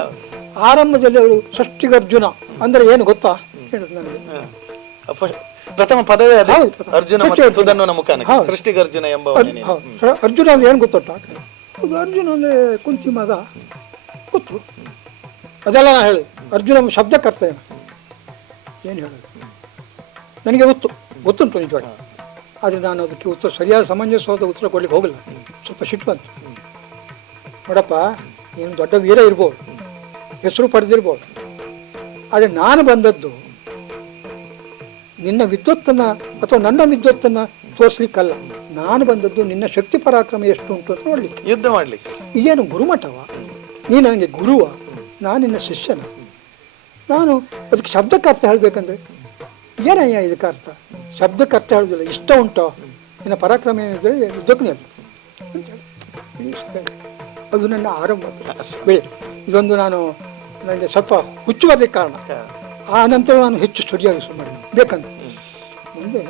ಆರಂಭದಲ್ಲಿ ಅವರು ಷಷ್ಠಿಗರ್ಜುನ ಅಂದರೆ ಏನು ಗೊತ್ತಾ ಹೇಳಿದ್ರು ನನಗೆ. ಪ್ರಥಮ ಪದವೇ ಅರ್ಜುನ ಸುಧನ್ವನ ಮುಖಾನ ಸೃಷ್ಟಿಗರ್ಜುನ ಎಂಬ ಅರ್ಜುನ ಅಂದ್ರೆ ಏನು ಗೊತ್ತೋಟ? ಅರ್ಜುನ ಅಂದ್ರೆ ಕುಂತಿ ಮಗ ಗೊತ್ತು, ಅದೆಲ್ಲ ನಾ ಹೇಳಿ. ಅರ್ಜುನ ಶಬ್ದಕ್ಕರ್ಥ ಏನು ಹೇಳೋದು ನನಗೆ ಗೊತ್ತುಂಟು ನಿಜವಾಗಿ. ಆದರೆ ನಾನು ಅದಕ್ಕೆ ಉತ್ತರ ಸರಿಯಾದ ಸಮಂಜಸವಾದ ಉತ್ತರ ಕೊಡ್ಲಿಕ್ಕೆ ಹೋಗಲ್ಲ. ಸ್ವಲ್ಪ ಸಿಟ್ಟು ಬಂತು. ನೋಡಪ್ಪ, ನೀನು ದೊಡ್ಡ ವೀರ ಇರ್ಬೋದು, ಹೆಸರು ಪಡೆದಿರ್ಬೋದು, ಆದರೆ ನಾನು ಬಂದದ್ದು ನಿನ್ನ ವಿದ್ವತ್ತನ್ನು ಅಥವಾ ನನ್ನ ವಿದ್ವತ್ತನ್ನು ತೋರಿಸ್ಲಿಕ್ಕಲ್ಲ. ನಾನು ಬಂದದ್ದು ನಿನ್ನ ಶಕ್ತಿ ಪರಾಕ್ರಮ ಎಷ್ಟು ಉಂಟು ಅಂತ ನೋಡ್ಲಿಕ್ಕೆ, ಯುದ್ಧ ಮಾಡ್ಲಿಕ್ಕೆ. ಇದೇನು ಗುರುಮಠವ? ನೀ ನನಗೆ ಗುರುವ, ನಾನು ನಿನ್ನ ಶಿಷ್ಯನ. ನಾನು ಅದಕ್ಕೆ ಶಬ್ದಕ್ಕೆ ಅರ್ಥ ಹೇಳಬೇಕಂದ್ರೆ ಏನಯ್ಯ ಇದಕ್ಕೆ ಅರ್ಥ? ಶಬ್ದಕ್ಕೆ ಅರ್ಥ ಹೇಳೋದಿಲ್ಲ. ಇಷ್ಟ ಉಂಟೋ ನಿನ್ನ ಪರಾಕ್ರಮ ಏನಿದ್ರೆ ಯುದ್ಧಕ್ಕೂ ಅಂತೇಳಿ ಅದು ನನ್ನ ಆರಂಭ ಬೆಳೆ. ಇದೊಂದು ನನಗೆ ಸ್ವಲ್ಪ ಹುಚ್ಚುವುದಕ್ಕೆ ಕಾರಣ. ಆ ನಂತರ ನಾನು ಹೆಚ್ಚು ಸ್ಟಡಿಯಾಗಿ ಸುಮ್ಮನೆ ಬೇಕಂತ ಮುಂದೆ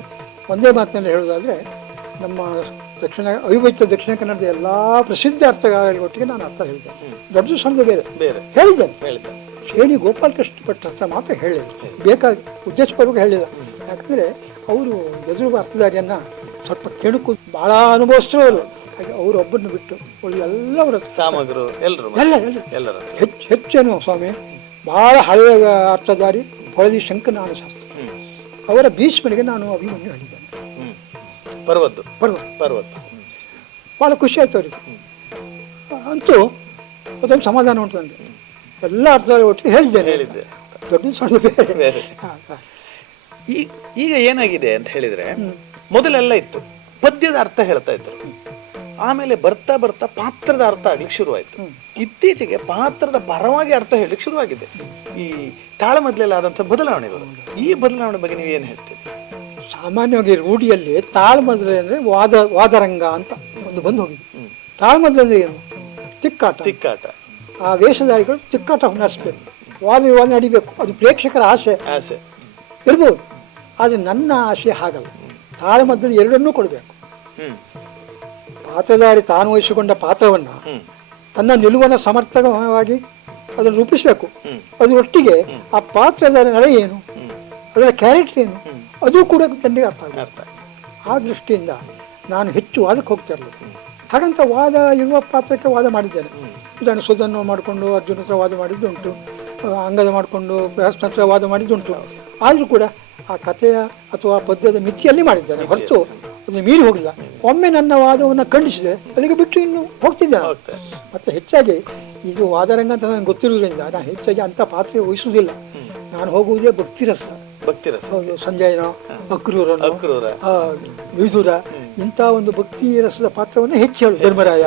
ಒಂದೇ ಮಾತಿನಲ್ಲಿ ಹೇಳೋದಾದರೆ, ನಮ್ಮ ಅವಿಭಜಿತ ದಕ್ಷಿಣ ಕನ್ನಡದ ಎಲ್ಲ ಪ್ರಸಿದ್ಧ ಅರ್ಥಗಾರರಿಗೊಟ್ಟಿಗೆ ನಾನು ಅರ್ಥ ಹೇಳಿದ್ದೆ. ದೊಡ್ಡ ಸಣ್ಣ ಬೇರೆ ಹೇಳಿದ್ದೇನೆ. ಶ್ರೇಣಿ ಗೋಪಾಲಕೃಷ್ಣ ಭಟ್ ಅರ್ಥ ಮಾತ್ರ ಹೇಳಿಲ್ಲ, ಬೇಕಾಗಿ ಉದ್ದೇಶಪೂರ್ವಕ ಹೇಳಿಲ್ಲ. ಯಾಕಂದರೆ ಅವರು ಎದುರು ಅರ್ಥಧಾರಿಯನ್ನು ಸ್ವಲ್ಪ ಕೆಣಕು ಭಾಳ ಅನುಭವಿಸ್ತವರು. ಹಾಗೆ ಅವರೊಬ್ಬರನ್ನು ಬಿಟ್ಟು ಎಲ್ಲವರ ಸಾಮಗ್ರು ಎಲ್ಲ ಹೆಚ್ಚೇನು ಸ್ವಾಮಿ ಭಾಳ ಹಳೆಯ ಅರ್ಥಧಾರಿ ಹೊಳದಿ ಶಂಕರನಾರಾಯಣ ಶಾಸ್ತ್ರಿ ಅವರ ಭೀಷ್ಮನಿಗೆ ನಾನು ಅಭಿಮನ್ಯು ಹೇಳಿದ್ದೇನೆ. ಪರ್ವತ ಭಾಳ ಖುಷಿ ಆಯ್ತು ಅವರಿಗೆ. ಅಂತೂ ಅದೊಂದು ಸಮಾಧಾನ ಉಂಟು ನನಗೆ. ಎಲ್ಲ ಅರ್ಥಧಾರಿ ಒಟ್ಟಿಗೆ ಹೇಳಿದ್ದೆ, ದೊಡ್ಡ ಸಣ್ಣ ಬೇರೆ. ಈಗ ಏನಾಗಿದೆ ಅಂತ ಹೇಳಿದ್ರೆ, ಮೊದಲೆಲ್ಲ ಇತ್ತು ಪದ್ಯದ ಅರ್ಥ ಹೇಳ್ತಾ ಇದ್ರು, ಆಮೇಲೆ ಬರ್ತಾ ಬರ್ತಾ ಪಾತ್ರದ ಅರ್ಥ ಆಗ್ಲಿಕ್ಕೆ ಶುರುವಾಯ್ತು. ಇತ್ತೀಚೆಗೆ ಪಾತ್ರದ ಪರವಾಗಿ ಅರ್ಥ ಹೇಳಲಿಕ್ಕೆ ಶುರುವಾಗಿದೆ. ಈ ತಾಳಮದ್ದಲೆಲ್ಲ ಆದಂತಹ ಬದಲಾವಣೆಗಳು, ಈ ಬದಲಾವಣೆ ಬಗ್ಗೆ ನೀವು ಏನು ಹೇಳ್ತೀರಿ? ಸಾಮಾನ್ಯವಾಗಿ ರೂಢಿಯಲ್ಲಿ ತಾಳಮದ್ದಲೆ ಅಂದ್ರೆ ವಾದರಂಗ ಅಂತ ಒಂದು ಬಂದು ಹೋಗಿದೆ. ತಾಳಮದ್ದಲೆ ಅಂದ್ರೆ ಏನು? ತಿಕ್ಕಾಟ. ಆ ವೇಷಧಾರಿಗಳು ತಿಕ್ಕಾಟ ನಡೆಸಬೇಕು, ವಾದ ನಡಿಬೇಕು. ಅದು ಪ್ರೇಕ್ಷಕರ ಆಸೆ ಇರ್ಬೋದು, ಆದರೆ ನನ್ನ ಆಸೆ ಹಾಗಲ್ಲ. ತಾಳಮದ್ದಲೆ ಎರಡನ್ನೂ ಕೊಡಬೇಕು. ಪಾತ್ರಧಾರಿ ತಾನು ವಹಿಸಿಕೊಂಡ ಪಾತ್ರವನ್ನು ತನ್ನ ನಿಲುವನ್ನು ಸಮರ್ಥವಾಗಿ ಅದನ್ನು ರೂಪಿಸಬೇಕು. ಅದರೊಟ್ಟಿಗೆ ಆ ಪಾತ್ರದ ನಡೆ ಏನು, ಅದರ ಕ್ಯಾರೆಕ್ಟರ್ ಏನು, ಅದು ಕೂಡ ಜನರಿಗೆ ಅರ್ಥ ಆಗುತ್ತೆ. ಆ ದೃಷ್ಟಿಯಿಂದ ನಾನು ಹೆಚ್ಚು ವಾದಕ್ಕೆ ಹೋಗ್ತಾ ಇರಲಿಲ್ಲ. ಹಾಗಂತ ವಾದ ಇರುವ ಪಾತ್ರಕ್ಕೆ ವಾದ ಮಾಡಿದ್ದೇನೆ. ಇದನ್ನು ಸುಧನ್ವ ಮಾಡಿಕೊಂಡು ಅರ್ಜುನ ಹತ್ರ ವಾದ ಮಾಡಿದ್ದುಂಟು, ಅಂಗದ ಮಾಡಿಕೊಂಡು ಬೃಹಸ್ಪತಿ ಹತ್ರ ವಾದ ಮಾಡಿದ್ದುಂಟು. ಆದರೂ ಕೂಡ ಆ ಕಥೆಯ ಅಥವಾ ಪದ್ಯದ ಮಿತಿಯಲ್ಲಿ ಮಾಡಿದ್ದೇನೆ ಹೊರತು ಅದನ್ನು ಮೀರಿ ಹೋಗಲಿಲ್ಲ. ಒಮ್ಮೆ ನನ್ನ ವಾದವನ್ನು ಖಂಡಿಸಿದೆ, ಅಲ್ಲಿಗೆ ಬಿಟ್ಟು ಇನ್ನು ಹೋಗ್ತಿದ್ದೆ. ಮತ್ತು ಹೆಚ್ಚಾಗಿ ಇದು ವಾದರಂಗ ಅಂತ ನನಗೆ ಗೊತ್ತಿರುವುದರಿಂದ ನಾನು ಹೆಚ್ಚಾಗಿ ಅಂಥ ಪಾತ್ರ ವಹಿಸುವುದಿಲ್ಲ. ನಾನು ಹೋಗುವುದೇ ಭಕ್ತಿರಸ. ಹೌದು, ಸಂಜಯನ, ಅಕ್ರೂರ, ವಿದುರ, ಇಂಥ ಒಂದು ಭಕ್ತಿ ರಸದ ಪಾತ್ರವನ್ನು ಹೆಚ್ಚು ಹೇಳು. ಧರ್ಮರಾಯ,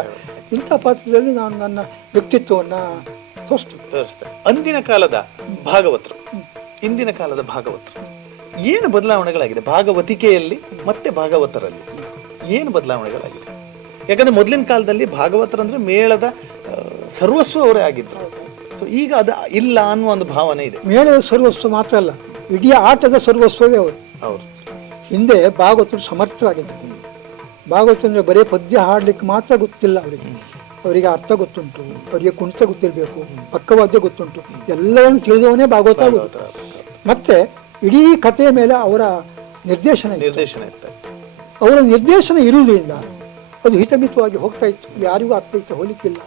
ಇಂಥ ಪಾತ್ರದಲ್ಲಿ ನಾನು ನನ್ನ ವ್ಯಕ್ತಿತ್ವವನ್ನು ತೋರಿಸ್ತೇನೆ. ಅಂದಿನ ಕಾಲದ ಭಾಗವತರು, ಇಂದಿನ ಕಾಲದ ಭಾಗವತರು ಏನು ಬದಲಾವಣೆಗಳಾಗಿದೆ? ಭಾಗವತಿಕೆಯಲ್ಲಿ ಮತ್ತೆ ಭಾಗವತರಲ್ಲಿ ಏನು ಬದಲಾವಣೆಗಳಾಗಿದೆ? ಯಾಕಂದ್ರೆ ಮೊದಲಿನ ಕಾಲದಲ್ಲಿ ಭಾಗವತರಂದ್ರೆ ಮೇಳದ ಸರ್ವಸ್ವ ಅವರೇ ಆಗಿದ್ರು. ಸೊ ಈಗ ಅದು ಇಲ್ಲ ಅನ್ನುವ ಒಂದು ಭಾವನೆ ಇದೆ. ಮೇಳದ ಸರ್ವಸ್ವ ಮಾತ್ರ ಅಲ್ಲ, ಇಡೀ ಆಟದ ಸರ್ವಸ್ವವೇ ಅವರು. ಹಿಂದೆ ಭಾಗವತರು ಸಮರ್ಥರಾಗಿದ್ದರು. ಭಾಗವತ ಅಂದರೆ ಬರೀ ಪದ್ಯ ಹಾಡಲಿಕ್ಕೆ ಮಾತ್ರ ಗೊತ್ತಿಲ್ಲ ಅವರಿಗೆ ಅರ್ಥ ಗೊತ್ತುಂಟು, ಅವರಿಗೆ ಕುಣಿತ ಗೊತ್ತಿರಬೇಕು, ಪಕ್ಕವಾದ್ಯ ಗೊತ್ತುಂಟು, ಎಲ್ಲವನ್ನು ತಿಳಿದವನೇ ಭಾಗವತ. ಮತ್ತೆ ಇಡೀ ಕಥೆಯ ಮೇಲೆ ಅವರ ನಿರ್ದೇಶನ ಅವರ ನಿರ್ದೇಶನ ಇರುವುದರಿಂದ ಅದು ಹಿತಮಿತವಾಗಿ ಹೋಗ್ತಾ ಇತ್ತು. ಯಾರಿಗೂ ಅರ್ಥ ಹೋಲಿಕ್ಕಿಲ್ಲ.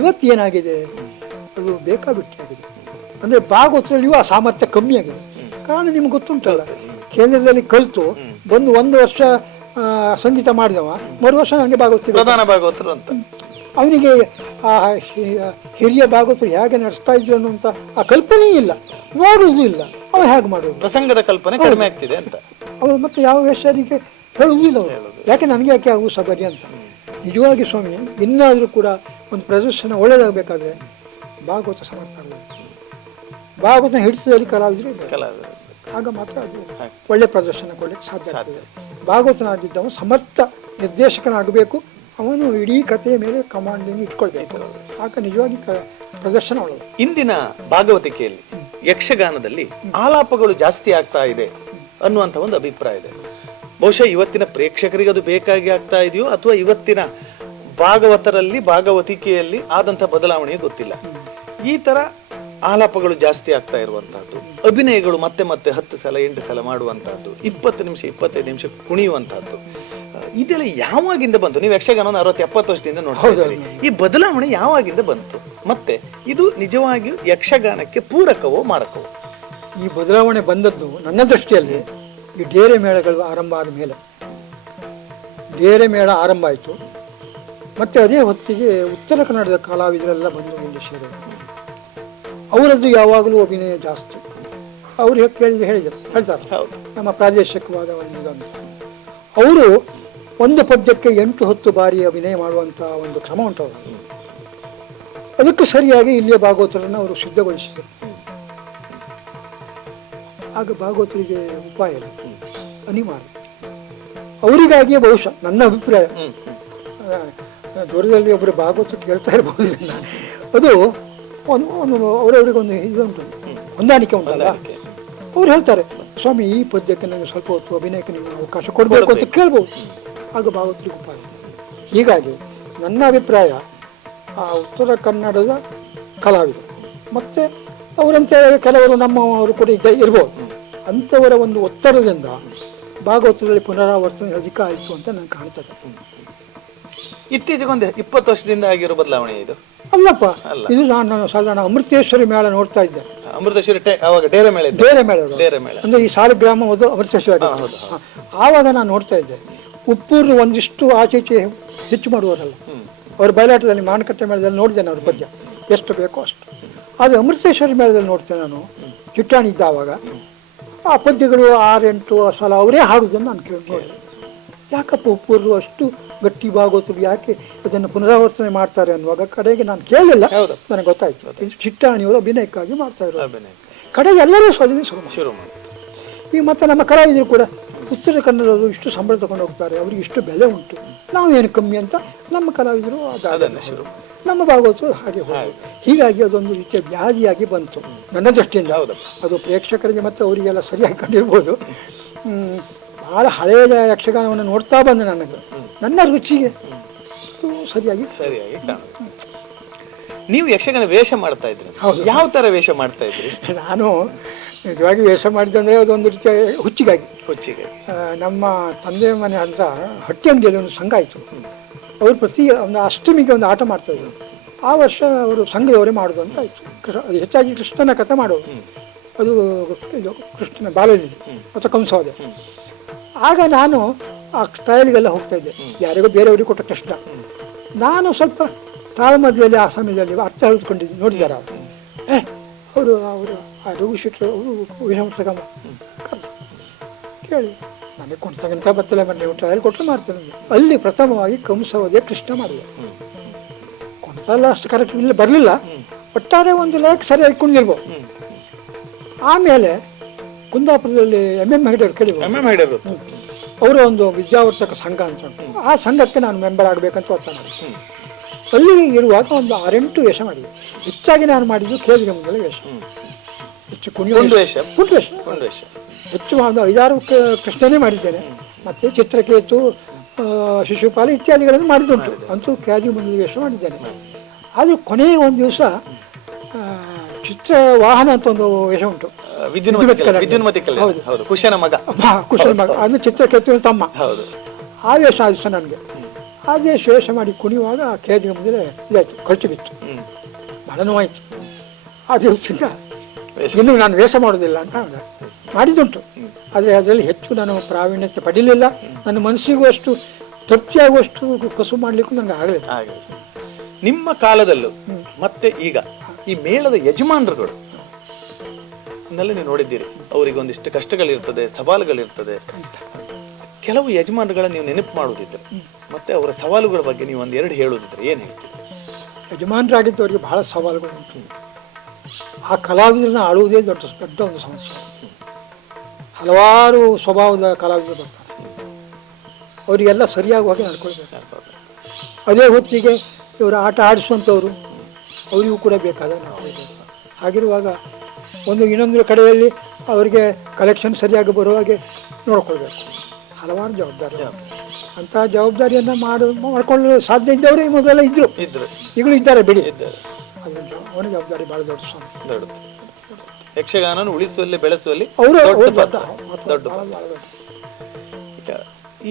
ಇವತ್ತು ಏನಾಗಿದೆ, ಅದು ಬೇಕಾಬಿಟ್ಟಿಯಾಗಿದೆ. ಅಂದರೆ ಭಾಗವತರಲ್ಲಿಯೂ ಆ ಸಾಮರ್ಥ್ಯ ಕಮ್ಮಿ ಆಗಿದೆ. ಕಾರಣ ನಿಮ್ಗೆ ಗೊತ್ತುಂಟಲ್ಲ, ಕೇಂದ್ರದಲ್ಲಿ ಕಲಿತು ಬಂದು 1 ವರ್ಷ ಸಂಗೀತ ಮಾಡಿದವ ಮರು ವರ್ಷ ನನಗೆ ಭಾಗವತ ಪ್ರಧಾನ ಭಾಗವತರು ಅಂತ ಅವನಿಗೆ ಆ ಹಿರಿಯ ಭಾಗವತರು ಹೇಗೆ ನಡೆಸ್ತಾ ಇದ್ರು ಅನ್ನುವಂಥ ಆ ಕಲ್ಪನೆ ಇಲ್ಲ, ನೋಡುವುದೂ ಇಲ್ಲ. ಅವ ಹೇಗೆ ಮಾಡೋದು, ಪ್ರಸಂಗದ ಕಲ್ಪನೆ ಕಡಿಮೆ ಆಗ್ತಿದೆ ಅಂತ ಅವನು ಮತ್ತೆ ಯಾವ ವೇಷನಿಗೆ ಹೇಳುವುದಿಲ್ಲ ಅವರು. ಯಾಕೆ ನನಗೆ ಯಾಕೆ ಆಗುವ ಸಬರಿ ಅಂತ. ನಿಜವಾಗಿ ಸ್ವಾಮಿ, ಇನ್ನಾದರೂ ಕೂಡ ಒಂದು ಪ್ರದರ್ಶನ ಒಳ್ಳೆಯದಾಗಬೇಕಾದ್ರೆ ಭಾಗವತ ಸಮರ್ಥ ಆಗಬೇಕು. ಭಾಗವತ ಹಿಡಿತದಲ್ಲಿ ಕಲಾವಿದರು ಆಗ ಮಾತ್ರ ಅದು ಒಳ್ಳೆ ಪ್ರದರ್ಶನ ಕೊಡಲಿಕ್ಕೆ ಸಾಧ್ಯ ಆಗ್ತದೆ. ಭಾಗವತನಾಗಿದ್ದವ ಸಮರ್ಥ ನಿರ್ದೇಶಕನಾಗಬೇಕು. ಅವನು ಇಡೀ ಕಥೆಯ ಮೇಲೆ ಕಮಾಂಡಿಂಗ್ ಇಟ್ಕೊಳ್ಬೇಕು. ಆಗ ನಿಜವಾಗಿ ಪ್ರದರ್ಶನ ಒಳ್ಳೆಯದು. ಇಂದಿನ ಭಾಗವತಿಕೆಯಲ್ಲಿ ಯಕ್ಷಗಾನದಲ್ಲಿ ಆಲಾಪಗಳು ಜಾಸ್ತಿ ಆಗ್ತಾ ಇದೆ ಅನ್ನುವಂಥ ಒಂದು ಅಭಿಪ್ರಾಯ ಇದೆ. ಬಹುಶಃ ಇವತ್ತಿನ ಪ್ರೇಕ್ಷಕರಿಗೆ ಅದು ಬೇಕಾಗಿ ಆಗ್ತಾ ಇದೆಯೋ ಅಥವಾ ಇವತ್ತಿನ ಭಾಗವತರಲ್ಲಿ ಭಾಗವತಿಕೆಯಲ್ಲಿ ಆದಂಥ ಬದಲಾವಣೆ ಗೊತ್ತಿಲ್ಲ. ಈ ತರ ಆಲಾಪಗಳು ಜಾಸ್ತಿ ಆಗ್ತಾ ಇರುವಂತಹದ್ದು, ಅಭಿನಯಗಳು ಮತ್ತೆ ಮತ್ತೆ 10 ಸಲ 8 ಸಲ ಮಾಡುವಂತಹದ್ದು, 20 ನಿಮಿಷ 25 ನಿಮಿಷ ಕುಣಿಯುವಂತಹದ್ದು, ಇದೆಲ್ಲ ಯಾವಾಗಿಂದ ಬಂತು? ನೀವು ಯಕ್ಷಗಾನ 60-70 ವರ್ಷದಿಂದ ನೋಡ್ತಾ ಇದ್ದೀರಿ. ಈ ಬದಲಾವಣೆ ಯಾವಾಗಿಂದ ಬಂತು? ಮತ್ತೆ ಇದು ನಿಜವಾಗಿಯೂ ಯಕ್ಷಗಾನಕ್ಕೆ ಪೂರಕವೋ ಮಾರಕವೋ? ಈ ಬದಲಾವಣೆ ಬಂದದ್ದು ನನ್ನ ದೃಷ್ಟಿಯಲ್ಲಿ ಈ ಡೇರೆ ಮೇಳಗಳು ಆರಂಭ ಆದ ಮೇಲೆ. ಡೇರೆ ಮೇಳ ಆರಂಭ ಆಯಿತು, ಮತ್ತೆ ಅದೇ ಹೊತ್ತಿಗೆ ಉತ್ತರ ಕನ್ನಡದ ಕಲಾವಿದರೆಲ್ಲ ಬಂದು ಇಲ್ಲಿ ಸೇರಿದರು. ಅವರದ್ದು ಯಾವಾಗಲೂ ಅಭಿನಯ ಜಾಸ್ತಿ. ಅವರು ಹೇಳ್ತಾರೆ ನಮ್ಮ ಪ್ರಾದೇಶಿಕವಾದ ಒಂದು ಇದನ್ನು. ಅವರು ಒಂದು ಪದ್ಯಕ್ಕೆ 8-10 ಬಾರಿ ಅಭಿನಯ ಮಾಡುವಂಥ ಒಂದು ಕ್ರಮ ಉಂಟು. ಅದಕ್ಕೆ ಸರಿಯಾಗಿ ಇಲ್ಲಿಯ ಭಾಗವತರನ್ನು ಅವರು ಸಿದ್ಧಗೊಳಿಸಿದರು. ಆಗ ಭಾಗವತರಿಗೆ ಉಪಾಯ ಇಲ್ಲ, ಅನಿವಾರ್ಯ. ಅವರಿಗಾಗಿಯೇ ಬಹುಶಃ ನನ್ನ ಅಭಿಪ್ರಾಯ, ದೂರದಲ್ಲಿ ಒಬ್ಬರು ಭಾಗವತ ಕೇಳ್ತಾ ಇರಬಹುದು, ಅದು ಅವರವರಿಗೊಂದು ಇದು ಉಂಟು, ಹೊಂದಾಣಿಕೆ ಉಂಟಲ್ಲ. ಅವ್ರು ಹೇಳ್ತಾರೆ, ಸ್ವಾಮಿ ಈ ಪದ್ಯಕ್ಕೆ ನನಗೆ ಸ್ವಲ್ಪ ಹೊತ್ತು ಅಭಿನಯಕ್ಕೆ ನೀವು ಅವಕಾಶ ಕೊಡಬೇಕು ಅಂತ ಕೇಳ್ಬೋದು. ಆಗ ಭಾಗವತರಿಗೆ ಉಪಾಯ. ಹೀಗಾಗಿ ನನ್ನ ಅಭಿಪ್ರಾಯ, ಆ ಉತ್ತರ ಕನ್ನಡದ ಕಲಾವಿದರು ಮತ್ತು ಅವರಂತೆ ಕೆಲವರು ನಮ್ಮವರು ಕೂಡ ಇರ್ಬೋದು, ಅಂಥವರ ಒಂದು ಒತ್ತಡದಿಂದ ಭಾಗವತದಲ್ಲಿ ಪುನರಾವರ್ತನೆ ಅಧಿಕ ಆಯಿತು ಅಂತ ನನಗೆ ಕಾಣ್ತದೆ. ಇತ್ತೀಚೆಗೆ ಒಂದು 20 ವರ್ಷದಿಂದ ಆಗಿರೋ ಬದಲಾವಣೆ ಇದು ಅಲ್ಲಪ್ಪ. ಇದು ನಾನು ಸಾಧಾರಣ ಅಮೃತೇಶ್ವರಿ ಮೇಳ ನೋಡ್ತಾ ಇದ್ದೆ. ಅಮೃತೇಶ್ವರಿ ಅವಾಗ ಡೇರೆ ಮೇಳ ಅಂದ್ರೆ ಈ ಸಾಲಗ್ರಾಮ ಅಮೃತೇಶ್ವರಿ, ಆವಾಗ ನಾನು ನೋಡ್ತಾ ಇದ್ದೆ. ಉಪ್ಪೂರು ಒಂದಿಷ್ಟು ಆಚೀಚೆ ಹೆಚ್ಚು ಮಾಡುವವರಲ್ಲ, ಅವ್ರ ಬಯಲಾಟದಲ್ಲಿ ಮಾನಕಟ್ಟೆ ಮೇಳದಲ್ಲಿ ನೋಡಿದ್ದೇನೆ ಅವ್ರ ಪದ್ಯ ಎಷ್ಟು ಬೇಕೋ ಅಷ್ಟು. ಆದರೆ ಅಮೃತೇಶ್ವರಿ ಮೇಳದಲ್ಲಿ ನೋಡ್ತೇನೆ ನಾನು, ಚಿಟ್ಟಾಣಿ ಇದ್ದ ಆವಾಗ ಆ ಪದ್ಯಗಳು 6-8 ಸಲ ಅವರೇ ಹಾಡುವುದನ್ನು ನಾನು ಕೇಳಿ, ಯಾಕಪ್ಪ ಉಪ್ಪೂರು ಅಷ್ಟು ಗಟ್ಟಿ ಭಾಗವತರು ಯಾಕೆ ಅದನ್ನು ಪುನರಾವರ್ತನೆ ಮಾಡ್ತಾರೆ ಅನ್ನುವಾಗ ಕಡೆಗೆ ನಾನು ಕೇಳಲಿಲ್ಲ, ನನಗೆ ಗೊತ್ತಾಯ್ತು ಇದು ಚಿಟ್ಟಾಣಿಯವರು ಅಭಿನಯಕ್ಕಾಗಿ ಮಾಡ್ತಾ ಇರೋದು. ಕಡೆಗೆ ಎಲ್ಲರೂ ಅದನ್ನೇ ಶುರು ಮಾಡಿ. ಈಗ ಮತ್ತೆ ನಮ್ಮ ಕಲಾವಿದರು ಕೂಡ ಉತ್ತರ ಕನ್ನಡದವರು ಇಷ್ಟು ಸಂಬಳ ತಗೊಂಡು ಹೋಗ್ತಾರೆ, ಅವ್ರಿಗೆ ಇಷ್ಟು ಬೆಲೆ ಉಂಟು, ನಾವೇನು ಕಮ್ಮಿ ಅಂತ ನಮ್ಮ ಕಲಾವಿದರು ಅದನ್ನು ಶುರು, ನಮ್ಮ ಭಾಗವತರು ಹಾಗೆ ಹೋಗಿ. ಹೀಗಾಗಿ ಅದೊಂದು ರೀತಿಯ ವ್ಯಾಧಿಯಾಗಿ ಬಂತು ನನ್ನ ದೃಷ್ಟಿಯಿಂದ. ಅದು ಪ್ರೇಕ್ಷಕರಿಗೆ ಮತ್ತು ಅವರಿಗೆಲ್ಲ ಸರಿಯಾಗಿ ಕಂಡಿರ್ಬೋದು. ಭಾಳ ಹಳೆಯ ಯಕ್ಷಗಾನವನ್ನು ನೋಡ್ತಾ ಬಂದೆ ನನಗೆ, ನನ್ನ ರುಚಿಗೆ ಸರಿಯಾಗಿ ನೀವು ಯಕ್ಷಗಾನ ವೇಷ ಮಾಡ್ತಾ ಇದ್ರಿ. ಯಾವ ತರ ವೇಷ ಮಾಡ್ತಾ ಇದ್ರಿ? ನಾನು ನಿಜವಾಗಿ ವೇಷ ಮಾಡಿದಂದರೆ ಅದೊಂದು ರೀತಿಯ ಹುಚ್ಚಿಗಾಗಿ. ನಮ್ಮ ತಂದೆ ಮನೆ ಹತ್ರ ಹಟ್ಟಿಯಂಗಿಯಲ್ಲಿ ಒಂದು ಸಂಘ ಆಯಿತು. ಅವರು ಪ್ರತಿ ಒಂದು ಅಷ್ಟಮಿಗೆ ಒಂದು ಆಟ ಮಾಡ್ತಾಯಿದ್ರು. ಆ ವರ್ಷ ಅವರು ಸಂಘದವರೇ ಮಾಡೋದು ಅಂತ ಆಯಿತು. ಅದು ಹೆಚ್ಚಾಗಿ ಕೃಷ್ಣನ ಕಥೆ ಮಾಡೋದು, ಅದು ಇದು ಕೃಷ್ಣನ ಬಾಲಲೀಲೆ ಅಥವಾ ಕಂಸವದೆ. ಆಗ ನಾನು ಆ ಸ್ಟೈಲ್ಗೆಲ್ಲ ಹೋಗ್ತಾ ಇದ್ದೆ, ಯಾರಿಗೂ ಬೇರೆಯವ್ರಿಗೆ ಕೊಟ್ಟ ಕೃಷ್ಣ. ನಾನು ಸ್ವಲ್ಪ ತಾಳ್ಮಧ್ಯದಲ್ಲಿ ಆ ಸಮಯದಲ್ಲಿ ಅರ್ಥ ಹೇಳ್ಕೊಂಡಿದ್ದೀನಿ, ನೋಡಿದ್ದಾರೆ ಅವರು. ಅವರು ಆ ರಘುಶೆಟ್ಟರು ಅವರು ವಿಷಮ ಕೇಳಿ ನನಗೆ ಕೊಡ್ತಕ್ಕಂಥ ಬತ್ತಲೆ ಮನೆ ಊಟ ಅಲ್ಲಿ ಕೊಟ್ಟರೆ ಮಾಡ್ತೇನೆ. ಅಲ್ಲಿ ಪ್ರಥಮವಾಗಿ ಕಂಸವದೆ ಕೃಷ್ಣ ಮಾಡಿದೆ. ಕೊಂಸಲ್ಲ ಅಷ್ಟು ಕರೆಕ್ಟ್ ಇಲ್ಲ ಬರಲಿಲ್ಲ, ಒಟ್ಟಾರೆ ಒಂದು ಲೇಖ ಸರಿಯಾಗಿ ಕುಣಿದಿರ್ಬೋದು. ಆಮೇಲೆ ಕುಂದಾಪುರದಲ್ಲಿ MM ಹೆಗಡೆಯವರು ಕೇಳಿದ್ರು, ಅವರ ಒಂದು ವಿದ್ಯಾವರ್ತಕ ಸಂಘ ಅಂತ ಉಂಟು, ಆ ಸಂಘಕ್ಕೆ ನಾನು ಮೆಂಬರ್ ಆಗಬೇಕಂತ ಒತ್ತಾಯ ಮಾಡಿದ್ದೆ. ಅಲ್ಲಿ ಇರುವಾಗ ಒಂದು 6-8 ವೇಷ ಮಾಡಿದೆ. ಹೆಚ್ಚಾಗಿ ನಾನು ಮಾಡಿದ್ದು ಕೇಳಿಗೆ ಮುಂದೆ ವೇಷ, ಹೆಚ್ಚು ಕುಣಿಯೋದು ವೇಷ, ಹೆಚ್ಚು ಒಂದು 5-6 ಕೃಷ್ಣನೇ ಮಾಡಿದ್ದೇನೆ. ಮತ್ತು ಚಿತ್ರಕೇತು, ಶಿಶುಪಾಲ ಇತ್ಯಾದಿಗಳನ್ನು ಮಾಡಿದ್ದುಂಟು. ಅಂತೂ ಕ್ಯಾಜಿ ಮುಂದೆ ವೇಷ ಮಾಡಿದ್ದೇನೆ. ಆದರೆ ಕೊನೆಯ ಒಂದು ದಿವಸ ಚಿತ್ರ ವಾಹನ ಅಂತ ಒಂದು ವೇಷ ಉಂಟು, ಕುಶನ ಮಗ, ಅದು ಚಿತ್ರಕೇತುವಿನ ತಮ್ಮ. ಆ ವೇಷ ಆ ದಿವಸ ನನಗೆ ಅದೇ ವೇಷ ಮಾಡಿ ಕುಣಿಯುವಾಗ ಕೇಜಿಗೆ ಮುಂದೆ ಇದಾಯ್ತು, ಖರ್ಚು ಬಿತ್ತು, ಬಹಳ ನೋವಾಯಿತು. ಆ ದಿವಸದಿಂದ ಇನ್ನು ನಾನು ವೇಷ ಮಾಡೋದಿಲ್ಲ ಅಂತ ಅಂದ. ಮಾಡಿದ್ದುಂಟು, ಆದರೆ ಅದರಲ್ಲಿ ಹೆಚ್ಚು ನಾನು ಪ್ರಾವೀಣ್ಯತೆ ಪಡೀಲಿಲ್ಲ. ನನ್ನ ಮನಸ್ಸಿಗೂ ಅಷ್ಟು ತೃಪ್ತಿಯಾಗುವಷ್ಟು ಕಸು ಮಾಡಲಿಕ್ಕೂ ನನಗೆ ಆಗಲಿಲ್ಲ. ಹಾಗೆ ನಿಮ್ಮ ಕಾಲದಲ್ಲೂ ಮತ್ತೆ ಈಗ ಈ ಮೇಳದ ಯಜಮಾನರುಗಳು ಇನ್ನೆಲ್ಲ ನೀವು ನೋಡಿದ್ದೀರಿ, ಅವರಿಗೆ ಒಂದಿಷ್ಟು ಕಷ್ಟಗಳಿರ್ತದೆ, ಸವಾಲುಗಳಿರ್ತದೆ. ಕೆಲವು ಯಜಮಾನರುಗಳ ನೀವು ನೆನಪು ಮಾಡುವುದಿದ್ರೆ ಮತ್ತೆ ಅವರ ಸವಾಲುಗಳ ಬಗ್ಗೆ ನೀವು ಒಂದೆರಡು ಹೇಳುವುದಿದ್ರೆ ಏನು ಹೇಳ್ತೀರಿ? ಯಜಮಾನರಾಗಿದ್ದವರಿಗೆ ಬಹಳ ಸವಾಲುಗಳುಂಟು. ಆ ಕಲಾವಿದರನ್ನ ಆಳುವುದೇ ದೊಡ್ಡ ದೊಡ್ಡ ಒಂದು ಸಮಸ್ಯೆ. ಹಲವಾರು ಸ್ವಭಾವದ ಕಲಾವಿದರು ಬರ್ತಾರೆ, ಅವರಿಗೆಲ್ಲ ಸರಿಯಾಗಿ ಹೋಗಿ ನಡ್ಕೊಳ್ಬೇಕು. ಅದೇ ಹೊತ್ತಿಗೆ ಇವರು ಆಟ ಆಡಿಸುವಂಥವ್ರು ಅವರಿಗೂ ಕೂಡ ಬೇಕಾದ ನಡ್ಕೊಳ್ಬೇಕು. ಹಾಗಿರುವಾಗ ಇನ್ನೊಂದು ಕಡೆಯಲ್ಲಿ ಅವರಿಗೆ ಕಲೆಕ್ಷನ್ ಸರಿಯಾಗಿ ಬರುವ ಹಾಗೆ ನೋಡ್ಕೊಳ್ಬೇಕು. ಹಲವಾರು ಜವಾಬ್ದಾರಿ, ಅಂಥ ಜವಾಬ್ದಾರಿಯನ್ನು ಮಾಡ್ಕೊಳ್ಳಲು ಸಾಧ್ಯ ಇದ್ದವರೇ ಮೊದಲೆಲ್ಲ ಇದ್ರು, ಈಗಲೂ ಇದ್ದಾರೆ ಬಿಡಿ. ಅವನ ಜವಾಬ್ದಾರಿ ಭಾಳ ದೊಡ್ಡ ದೊಡ್ಡ ಯಕ್ಷಗಾನ ಉಳಿಸುವಲ್ಲಿ ಬೆಳೆಸುವಲ್ಲಿ ಅವರು ದೊಡ್ಡ.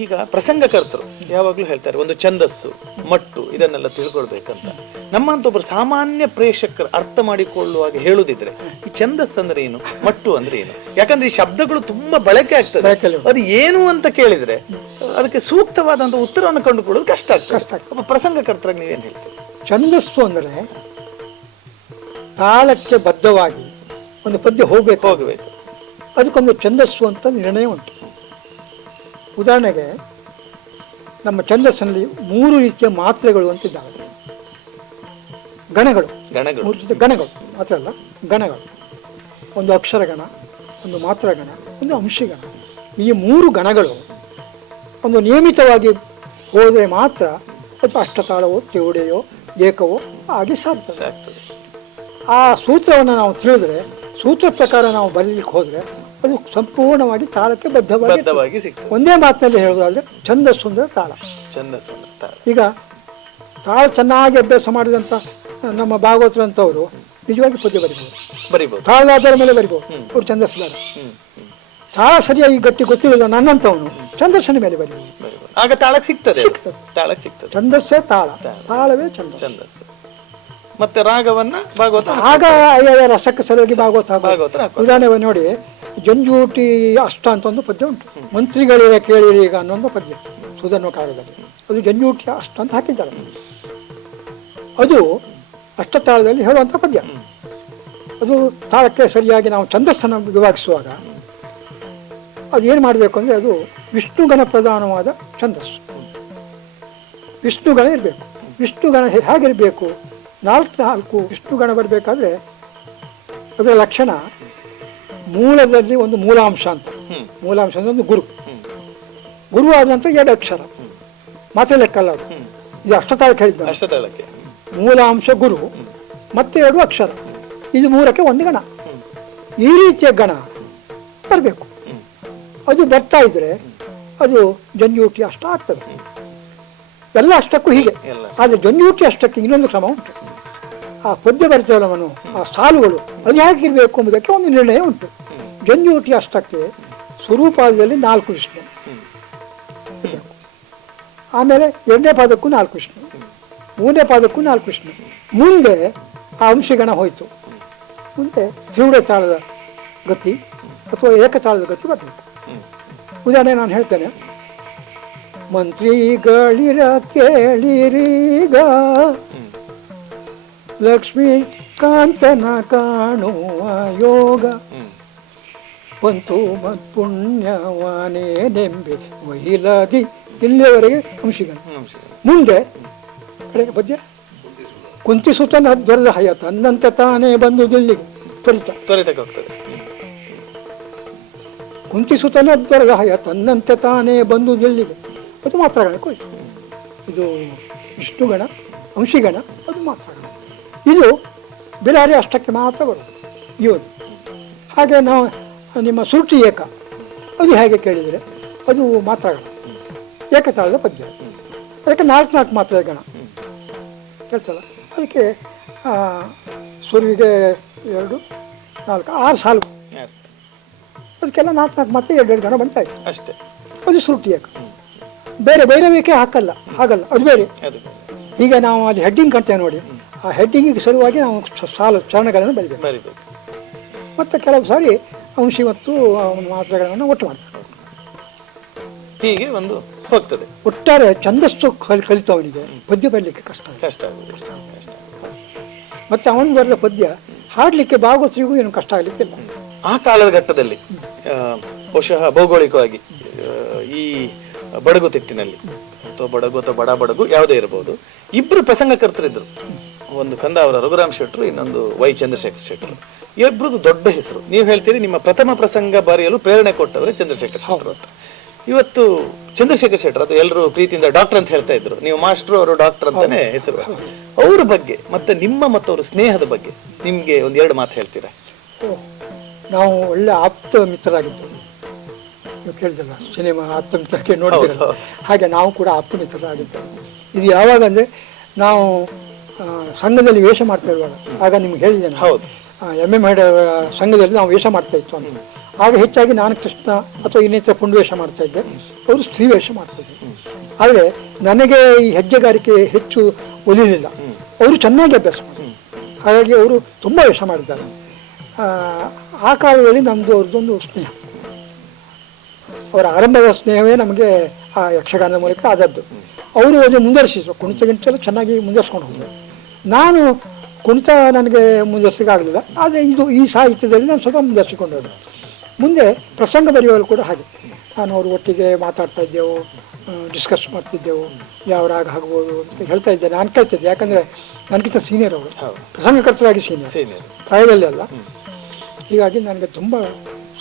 ಈಗ ಪ್ರಸಂಗಕರ್ತರು ಯಾವಾಗಲೂ ಹೇಳ್ತಾರೆ ಒಂದು ಛಂದಸ್ಸು, ಮಟ್ಟು ಇದನ್ನೆಲ್ಲ ತಿಳ್ಕೊಳ್ಬೇಕಂತ. ನಮ್ಮಂತ ಒಬ್ಬರು ಸಾಮಾನ್ಯ ಪ್ರೇಕ್ಷಕರು ಅರ್ಥ ಮಾಡಿಕೊಳ್ಳುವಾಗ ಹೇಳುದಿದ್ರೆ ಈ ಛಂದಸ್ ಅಂದ್ರೆ ಏನು, ಮಟ್ಟು ಅಂದ್ರೆ ಏನು? ಯಾಕಂದ್ರೆ ಈ ಶಬ್ದಗಳು ತುಂಬಾ ಬಳಕೆ ಆಗ್ತದೆ. ಅದು ಏನು ಅಂತ ಕೇಳಿದ್ರೆ ಅದಕ್ಕೆ ಸೂಕ್ತವಾದಂತ ಉತ್ತರವನ್ನು ಕಂಡುಕೊಳ್ಳೋದು ಕಷ್ಟ ಆಗ್ತದೆ. ಒಬ್ಬ ಪ್ರಸಂಗಕರ್ತರಾಗಿ ನೀವೇನು ಹೇಳ್ತೀರಿ? ಛಂದಸ್ಸು ಅಂದ್ರೆ ತಾಳಕ್ಕೆ ಬದ್ಧವಾಗಿ ಒಂದು ಪದ್ಯ ಹೋಗ್ಬೇಕು, ಅದಕ್ಕೊಂದು ಛಂದಸ್ಸು ಅಂತ ನಿರ್ಣಯ ಉಂಟು. ಉದಾಹರಣೆಗೆ ನಮ್ಮ ಛಂದಸ್ಸಿನಲ್ಲಿ 3 ರೀತಿಯ ಮಾತ್ರೆಗಳು ಅಂತಿದ್ದಾವೆ. ಗಣಗಳು, 3 ರೀತಿಯ ಗಣಗಳು ಮಾತ್ರ ಅಲ್ಲ, ಗಣಗಳು. ಒಂದು ಅಕ್ಷರಗಣ, ಒಂದು ಮಾತ್ರಗಣ, ಒಂದು ಅಂಶಿಗಣ. ಈ 3 ಗಣಗಳು ಒಂದು ನಿಯಮಿತವಾಗಿ ಹೋದರೆ ಮಾತ್ರ ಸ್ವಲ್ಪ ಅಷ್ಟತಾಳವೋ ತಿವುಡೆಯೋ ಏಕವೋ ಆಗಿ ಸಾಧ್ಯ. ಆ ಸೂತ್ರವನ್ನು ನಾವು ತಿಳಿದ್ರೆ, ಸೂತ್ರ ಪ್ರಕಾರ ನಾವು ಬರೀಲಿಕ್ಕೆ ಹೋದರೆ ಅದು ಸಂಪೂರ್ಣವಾಗಿ ತಾಳಕ್ಕೆ ಬದ್ಧವಾಗಿ ಸಿಗ್ತದೆ. ಒಂದೇ ಮಾತಿನಲ್ಲಿ ಹೇಳೋದಾದ್ರೆ ಛಂದಸ್ಸು ಅಂದ್ರೆ ತಾಳ. ಈಗ ತಾಳ ಚೆನ್ನಾಗಿ ಅಭ್ಯಾಸ ಮಾಡಿದಂಥ ನಮ್ಮ ಭಾಗವತರಂಥವರು ನಿಜವಾಗಿ ಪದ್ಯ ಬರಿಬೋದು, ತಾಳದ ಆಧಾರ ಮೇಲೆ ಬರಿಬೋದು. ಅವ್ರು ಛಂದಸ್ಸುದಾರ. ತಾಳ ಸರಿಯಾಗಿ ಗಟ್ಟಿ ಗೊತ್ತಿಲ್ಲ ನನ್ನಂಥವನು ಛಂದಸ್ಸಿನ ಮೇಲೆ ಬರಿಬೋದು, ಆಗ ತಾಳಕ್ಕೆ ಸಿಗ್ತದೆ. ಛಂದಸ್ಸೇ ತಾಳ, ತಾಳವೇ ಛಂದಸ್ಸು. ಮತ್ತೆ ರಾಗವನ್ನ ಭಾಗವತ, ಆಗ ರಸಕ್ಕೆ ಸರಿಯಾಗಿ ಭಾಗವತ. ಉದಾಹರಣೆ ನೋಡಿ, ಜಂಜೂಟಿ ಅಷ್ಟ ಅಂತ ಒಂದು ಪದ್ಯ ಉಂಟು. ಮಂತ್ರಿಗಳೇ ಕೇಳಿರಿ ಈಗ ಅನ್ನೊಂದು ಪದ್ಯ ಸುಧನ್ವ ಕಾಲದಲ್ಲಿ. ಅದು ಜಂಜೂಟಿ ಅಷ್ಟ ಅಂತ ಹಾಕಿದ್ದಾರೆ. ಅದು ಅಷ್ಟತಾಳದಲ್ಲಿ ಹೇಳುವಂಥ ಪದ್ಯ. ಅದು ತಾಳಕ್ಕೆ ಸರಿಯಾಗಿ ನಾವು ಛಂದಸ್ಸನ್ನು ವಿಭಾಗಿಸುವಾಗ ಅದು ಏನು ಮಾಡಬೇಕು ಅಂದರೆ ಅದು ವಿಷ್ಣುಗಣ ಪ್ರಧಾನವಾದ ಛಂದಸ್ಸು. ವಿಷ್ಣುಗಣ ಇರಬೇಕು. ವಿಷ್ಣುಗಣ ಹೇಗಿರಬೇಕು? 4 ವಿಷ್ಣುಗಣ ಬರಬೇಕಾದ್ರೆ ಅದರ ಲಕ್ಷಣ ಮೂಲದಲ್ಲಿ ಒಂದು ಮೂಲಾಂಶ ಅಂತ. ಮೂಲಾಂಶ ಅಂದ್ರೆ ಒಂದು ಗುರು. ಗುರು ಆದ ನಂತರ 2 ಅಕ್ಷರ ಮಾತ್ರ ಲೆಕ್ಕಲ್ಲ. ಅದು ಇದು ಅಷ್ಟತಾಳಕ್ಕೆ ಹೇಳಿದ್ದ. ಮೂಲಾಂಶ ಗುರು ಮತ್ತೆ 2 ಅಕ್ಷರ, ಇದು 3ಕ್ಕೆ 1 ಗಣ. ಈ ರೀತಿಯ ಗಣ ಬರಬೇಕು. ಅದು ಬರ್ತಾ ಇದ್ರೆ ಅದು ಜಂಜೂಟಿ ಅಷ್ಟ ಆಗ್ತದೆ. ಎಲ್ಲ ಅಷ್ಟಕ್ಕೂ ಹೀಗೆ. ಆದರೆ ಜಂಜೂಟಿ ಅಷ್ಟಕ್ಕೆ ಇನ್ನೊಂದು ಕ್ರಮ ಉಂಟು. ಆ ಪದ್ಯ ಬರ್ತವಲ್ಲವನು, ಆ ಸಾಲುಗಳು ಅದು ಹೇಗಿರಬೇಕು ಎಂಬುದಕ್ಕೆ ಒಂದು ನಿರ್ಣಯ ಉಂಟು. ಜಂಜೂಟಿ ಅಷ್ಟಕ್ಕೆ ಸ್ವರೂಪದಲ್ಲಿ 4 ವಿಷ್ಣು, ಆಮೇಲೆ 2ನೇ ಪಾದಕ್ಕೂ 4 ವಿಷ್ಣು, 3ನೇ ಪಾದಕ್ಕೂ 4 ವಿಷ್ಣು. ಮುಂದೆ ಆ ಅಂಶಗಣ ಹೋಯಿತು. ಮುಂದೆ ತ್ರಿವುಡೆ ತಾಳದ ಗತಿ ಅಥವಾ ಏಕತಾಳದ ಗತಿ ಬರಬೇಕು. ಉದಾಹರಣೆ ನಾನು ಹೇಳ್ತೇನೆ. ಮಂತ್ರಿಗಳಿರ ಕೇಳಿರೀಗ ಲಕ್ಷ್ಮೀ ಕಾಂತನ ಕಾಣುವ ಯೋಗ ಬಂತು ಮತ್ಪುಣ್ಯವಾನೇ ನೆಂಬೆ ವೈಲದಿ. ಇಲ್ಲಿಯವರೆಗೆ ಅಂಶಿಗಣ. ಮುಂದೆ ಕಡೆಗೆ ಪದ್ಯ ಕುಂತಿಸುತನ ದೊರೆದ ಹಯ ತನ್ನಂತೆ ತಾನೇ ಬಂದು ದಿಲ್ಲಿಗೆ ತ್ವರಿತ. ಕುಂತಿಸುತನ ದೊರೆದ ಹಯ ತನ್ನಂತೆ ತಾನೇ ಬಂದು ದಿಲ್ಲಿಗೆ. ಅದು ಮಾತ್ರಗಣಕ್ಕೆ ಹೋಯ್ತು. ಇದು ವಿಷ್ಣುಗಣ, ಅಂಶಿಗಣ, ಅದು ಮಾತ್ರಗಣ. ಇದು ಬಿಲಾರಿ ಅಷ್ಟಕ್ಕೆ ಮಾತ್ರ ಬರೋದು ಇವತ್ತು. ಹಾಗೆ ನಾವು ನಿಮ್ಮ ಸುರುಟಿ ಏಕ, ಅದು ಹೇಗೆ ಕೇಳಿದರೆ ಅದು ಮಾತ್ರಗಣ, ಏಕತಾಳದ ಪದ್ಯ. ಅದಕ್ಕೆ 4 ಮಾತ್ರ ಗಣ ಹೇಳ್ತಲ್ಲ. ಅದಕ್ಕೆ ಸುರುವಿಗೆ 2, 4, 6 ಸಾಲು. ಅದಕ್ಕೆಲ್ಲ 4 ಮಾತ್ರ 2 ಗಣ ಬಂತಾಯಿತು ಅಷ್ಟೇ. ಅದು ಸುರುಟಿ ಏಕ. ಬೇರೆ ಬೇರೆ ಹಾಕಲ್ಲ, ಹಾಗಲ್ಲ, ಅದು ಬೇರೆ. ಈಗ ನಾವು ಅಲ್ಲಿ ಹೆಡ್ಡಿಂಗ್ ಕಾಣ್ತೇವೆ ನೋಡಿ, ಆ ಹೆಡ್ಡಿಂಗಿಗೆ ಸಲುವಾಗಿ ನಾವು ಸಾಲು ಚರಣಗಳನ್ನು ಬರಿಬೇಕು. ಬರಿಬೇಕು. ಮತ್ತು ಕೆಲವು ಸಾರಿ ಅಂಶಿ ಮತ್ತು ಮಾತ್ರೆಗಳನ್ನು ಒಟ್ಟು ಮಾಡ್ತಾರೆ. ಹೀಗೆ ಒಂದು ಹೋಗ್ತದೆ. ಒಟ್ಟಾರೆ ಛಂದಸ್ಸು ಕಲಿತವನಿಗೆ ಪದ್ಯ ಬರಲಿಕ್ಕೆ ಕಷ್ಟ ಕಷ್ಟ. ಮತ್ತು ಅವನು ಬರೆದ ಪದ್ಯ ಹಾಡಲಿಕ್ಕೆ ಭಾಗವತರಿಗೂ ಏನು ಕಷ್ಟ ಆಗಲಿಕ್ಕಿಲ್ಲ. ಆ ಕಾಲದ ಘಟ್ಟದಲ್ಲಿ ಬಹುಶಃ ಭೌಗೋಳಿಕವಾಗಿ ಈ ಬಡಗು ತಿಟ್ಟಿನಲ್ಲಿ ಅಥವಾ ಬಡಗು ಅಥವಾ ಬಡ ಬಡಗು ಯಾವುದೇ ಇರಬಹುದು, ಇಬ್ರು ಪ್ರಸಂಗಕರ್ತರಿದ್ರು. ಒಂದು ಕಂದಾವರ ರಘುರಾಮ್ ಶೆಟ್ರು, ಇನ್ನೊಂದು ವೈ ಚಂದ್ರಶೇಖರ್ ಶೆಟ್ರು. ಇಬ್ಬರದು ದೊಡ್ಡ ಹೆಸರು. ನೀವು ಹೇಳ್ತೀರಿ ನಿಮ್ಮ ಪ್ರಥಮ ಪ್ರಸಂಗ ಬರೆಯಲು ಪ್ರೇರಣೆ ಕೊಟ್ಟವರೇ ಚಂದ್ರಶೇಖರ್ ಶೆಟ್ರು ಅಂತ. ಇವತ್ತು ಚಂದ್ರಶೇಖರ್ ಶೆಟ್ರು ಅದು ಎಲ್ಲರೂ ಪ್ರೀತಿಯಿಂದ ಡಾಕ್ಟರ್ ಅಂತ ಹೇಳ್ತಾ ಇದ್ರು. ನೀವು ಮಾಸ್ಟ್ರು, ಅವರು ಡಾಕ್ಟರ್ ಅಂತಾನೆ ಹೆಸರು. ಅವ್ರ ಬಗ್ಗೆ ಮತ್ತೆ ನಿಮ್ಮ ಮತ್ತು ಅವರ ಸ್ನೇಹದ ಬಗ್ಗೆ ನಿಮ್ಗೆ ಒಂದೆರಡು ಮಾತು ಹೇಳ್ತೀರಾ? ನಾವು ಒಳ್ಳೆ ಆಪ್ತ ಮಿತ್ರರಾಗಿದ್ದು. ನೀವು ಕೇಳಿದಲ್ಲ ಸಿನಿಮಾ ಆಪ್ತ ಮಿತ್ರಕ್ಕೆ ನೋಡ್ತೀರಲ್ಲ, ಹಾಗೆ ನಾವು ಕೂಡ ಆಪ್ತ ಮಿತ್ರರಾಗಿದ್ದು. ಇದು ಯಾವಾಗ ಅಂದರೆ ನಾವು ಸಂಘದಲ್ಲಿ ವೇಷ ಮಾಡ್ತಾ ಇರುವಾಗ, ಆಗ ನಿಮ್ಗೆ ಹೇಳಿದ್ದೇನೆ, ಹೌದು, MM ಸಂಘದಲ್ಲಿ ನಾವು ವೇಷ ಮಾಡ್ತಾ ಇತ್ತು ಅಂತ. ಆಗ ಹೆಚ್ಚಾಗಿ ನಾನು ಕೃಷ್ಣ ಅಥವಾ ಇನ್ನಿತರ ಪುಂಡು ವೇಷ ಮಾಡ್ತಾ ಇದ್ದೆ, ಅವರು ಸ್ತ್ರೀ ವೇಷ ಮಾಡ್ತಾ ಇದ್ದೆ. ಆದರೆ ನನಗೆ ಈ ಹೆಜ್ಜೆಗಾರಿಕೆ ಹೆಚ್ಚು ಒಲಿಲಿಲ್ಲ. ಅವರು ಚೆನ್ನಾಗಿ ಅಭ್ಯಾಸ ಮಾಡಿದ್ರು, ಹಾಗಾಗಿ ಅವರು ತುಂಬ ವೇಷ ಮಾಡಿದ್ದಾರೆ. ಆ ಕಾಲದಲ್ಲಿ ನಮ್ಮದು ಅವ್ರದ್ದೊಂದು ಸ್ನೇಹ, ಅವರ ಆರಂಭದ ಸ್ನೇಹವೇ ನಮಗೆ ಆ ಯಕ್ಷಗಾನದ ಮೂಲಕ ಆದದ್ದು. ಅವರು ಅದನ್ನು ಮುಂದುವರಿಸಿದ್ರು, ಕುಣಿತಗಿಂತಲೂ ಚೆನ್ನಾಗಿ ಮುಂದುವರ್ಸ್ಕೊಂಡು ಹೋದರು. ನಾನು ಕುಣಿತ ನನಗೆ ಮುಂದುವರ್ಸಲಿಕ್ಕಾಗಲಿಲ್ಲ, ಆದರೆ ಈ ಸಾಹಿತ್ಯದಲ್ಲಿ ನಾನು ಸ್ವಲ್ಪ ಮುಂದುವರ್ಸಿಕೊಂಡು ಹೋದೆ. ಮುಂದೆ ಪ್ರಸಂಗ ಬರೆಯುವಲ್ಲಿ ಕೂಡ ಹಾಗೆ ನಾನು ಅವರು ಒಟ್ಟಿಗೆ ಮಾತಾಡ್ತಾ ಇದ್ದೆವು, ಡಿಸ್ಕಸ್ ಮಾಡ್ತಿದ್ದೆವು, ಯಾವ ರಾಗ ಆಗ್ಬೋದು ಅಂತ ಹೇಳ್ತಾ ಇದ್ದೆ. ನಾನು ಕಲ್ತಿದ್ದೆ, ಯಾಕಂದರೆ ನನಗಿಂತ ಸೀನಿಯರ್ ಅವರು, ಪ್ರಸಂಗಕರ್ತರಾಗಿ ಸೀನಿಯರ್, ಪ್ರಾಯದಲ್ಲಿ ಅಲ್ಲ. ಹೀಗಾಗಿ ನನಗೆ ತುಂಬ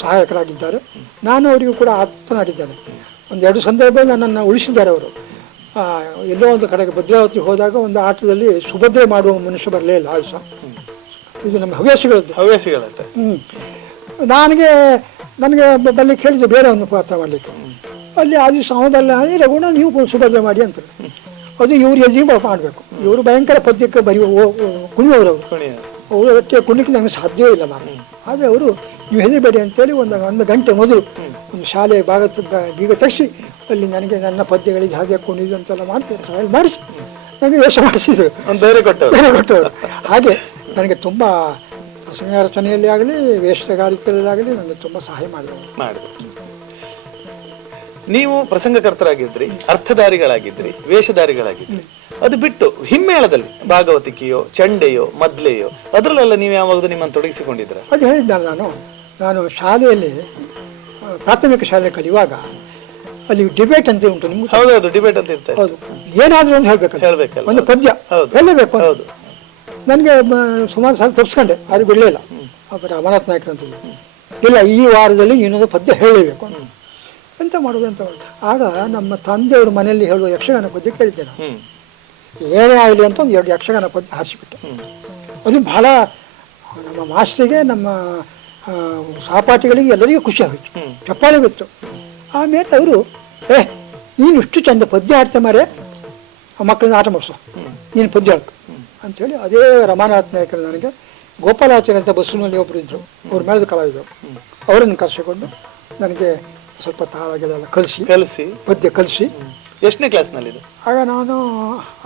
ಸಹಾಯಕರಾಗಿದ್ದಾರೆ. ನಾನು ಅವರಿಗೂ ಕೂಡ ಆಪ್ತನಾಗಿದ್ದೇನೆ. ಒಂದೆರಡು ಸಂದರ್ಭದಲ್ಲಿ ನನ್ನನ್ನು ಉಳಿಸಿದ್ದಾರೆ ಅವರು. ಎಲ್ಲೋ ಒಂದು ಕಡೆಗೆ ಭದ್ರಾವತಿ ಹೋದಾಗ ಒಂದು ಆಟದಲ್ಲಿ ಸುಭದ್ರೆ ಮಾಡುವ ಮನುಷ್ಯ ಬರಲೇ ಇಲ್ಲ ಆಯುಷ. ಇದು ನಮ್ಮ ಹವ್ಯಾಸಿಗಳದ್ದು. ನನಗೆ ಬರ್ಲಿಕ್ಕೆ ಹೇಳಿದೆ ಬೇರೆ ಒಂದು ಪಾತ್ರ ಮಾಡಲಿಕ್ಕೆ. ಅಲ್ಲಿ ಆ ದಿವಸ ಅವನಲ್ಲ ರಘುಣ ನೀವು ಸುಭದ್ರೆ ಮಾಡಿ ಅಂತ. ಅದು ಇವ್ರು ಎಲ್ಲಿ ಮಾಡಬೇಕು. ಇವರು ಭಯಂಕರ ಪದ್ಯಕ್ಕೆ ಕುಣಿಯೋರು ಅವರು ಒಟ್ಟಿಗೆ ಕುಣಿಲಿಕ್ಕೆ ನನಗೆ ಸಾಧ್ಯವೇ ಇಲ್ಲ ನಾನು. ಆದರೆ ಅವರು ನೀವು ಹೆದರಬೇಡಿ ಅಂತೇಳಿ ಒಂದು ಗಂಟೆ ಮೊದಲು ಒಂದು ಶಾಲೆ ಬೀಗ ತರಿಸಿ ಅಲ್ಲಿ ನನಗೆ ನನ್ನ ಪದ್ಯಗಳಿಗೆ ಹಾಗೆ ಕುಣಿದು ಅಂತೆಲ್ಲ ಮಾಡ್ತಾರೆ, ಮಾಡಿಸಿ ನನಗೆ ವೇಷ ಮಾಡಿಸಿದ್ರು, ಬೇರೆ ಕೊಟ್ಟವರು. ಹಾಗೆ ನನಗೆ ತುಂಬ ಪ್ರಸಂಗ ರಚನೆಯಲ್ಲಿ ಆಗಲಿ ವೇಷಗಾರಿಕೆಯಲ್ಲಿ ಆಗಲಿ ನನಗೆ ತುಂಬ ಸಹಾಯ ಮಾಡಿದ್ರು. ನೀವು ಪ್ರಸಂಗಕರ್ತರಾಗಿದ್ರಿ, ಅರ್ಥಧಾರಿಗಳಾಗಿದ್ರಿ, ವೇಷಧಾರಿಗಳಾಗಿದ್ರಿ. ಅದು ಬಿಟ್ಟು ಹಿಮ್ಮೇಳದಲ್ಲಿ ಭಾಗವತಿಕೆಯೋ ಚಂಡೆಯೋ ಮದ್ಲೆಯೋ ಅದರಲ್ಲೆಲ್ಲ ನೀವು ಯಾವಾಗ ನಿಮ್ಮನ್ನು ತೊಡಗಿಸಿಕೊಂಡಿದ್ರ? ಅದು ಹೇಳಿದ್ನಲ್ಲ, ನಾನು ಶಾಲೆಯಲ್ಲಿ ಪ್ರಾಥಮಿಕ ಶಾಲೆ ಕಲಿಯುವಾಗ ಅಲ್ಲಿ ಡಿಬೇಟ್ ಅಂತ ಉಂಟು ನಿಮ್ಗೆ. ಹೌದೌದು, ಡಿಬೇಟ್ ಅಂತ ಇರ್ತಾರೆ. ಹೌದು, ಏನಾದರೂ ಒಂದು ಹೇಳ್ಬೇಕಲ್ಲ, ಒಂದು ಪದ್ಯ ಹೇಳಬೇಕು. ಹೌದು, ನನಗೆ ಸುಮಾರು ಸಲ ತಪ್ಪಿಸ್ಕೊಂಡೆ, ಅದು ಬಿಡಲಿಲ್ಲ. ಅವರ ಅಮರನಾಥ್ ನಾಯಕರು ಅಂತ ಇಲ್ಲ, ಈ ವಾರದಲ್ಲಿ ಇನ್ನೊಂದು ಪದ್ಯ ಹೇಳಲೇಬೇಕು. ಎಂತ ಮಾಡೋದು. ಆಗ ನಮ್ಮ ತಂದೆಯವರು ಮನೆಯಲ್ಲಿ ಹೇಳುವ ಯಕ್ಷಗಾನ ಪದ್ಯ ಕೇಳಿದ್ದೆ ನಾನು. ಏನೇ ಆಗಲಿ ಅಂತ ಒಂದು 2 ಯಕ್ಷಗಾನ ಪದ್ಯ ಹಾರಿಸಿಬಿಟ್ಟೆ. ಅದು ಬಹಳ ನಮ್ಮ ಮಾಸ್ಟರಿಗೆ, ನಮ್ಮ ಸಹಪಾಠಿಗಳಿಗೆ ಎಲ್ಲರಿಗೂ ಖುಷಿ ಆಗೋಯ್ತು, ಚಪ್ಪಾಳೆ ಬಿತ್ತು. ಆಮೇಲೆ ಅವರು ನೀನು ಇಷ್ಟು ಚಂದ ಪದ್ಯ ಆಡ್ತೆ ಮಾರೆ, ಆ ಮಕ್ಕಳನ್ನ ಆಟ ಮಾಡಿಸೋ, ನೀನು ಪದ್ಯ ಆಡ್ಕೊ ಅಂಥೇಳಿ ಅದೇ ರಮಾನಾಥ್ ನಾಯಕರು ನನಗೆ ಗೋಪಾಲಾಚಾರ್ಯ ಅಂತ ಬಸ್ಸಿನಲ್ಲಿ ಒಬ್ಬರು ಇದ್ದರು, ಅವ್ರ ಮೇಳದ ಕಲಾವಿದರು, ಅವರನ್ನು ಕರೆಸಿಕೊಂಡು ನನಗೆ ಸ್ವಲ್ಪ ತಾಳಗಳೆಲ್ಲ ಕಲಿಸಿ ಪದ್ಯ ಕಲಿಸಿ. ಎಷ್ಟನೇ ಕ್ಲಾಸ್ನಲ್ಲಿ? ಆಗ ನಾನು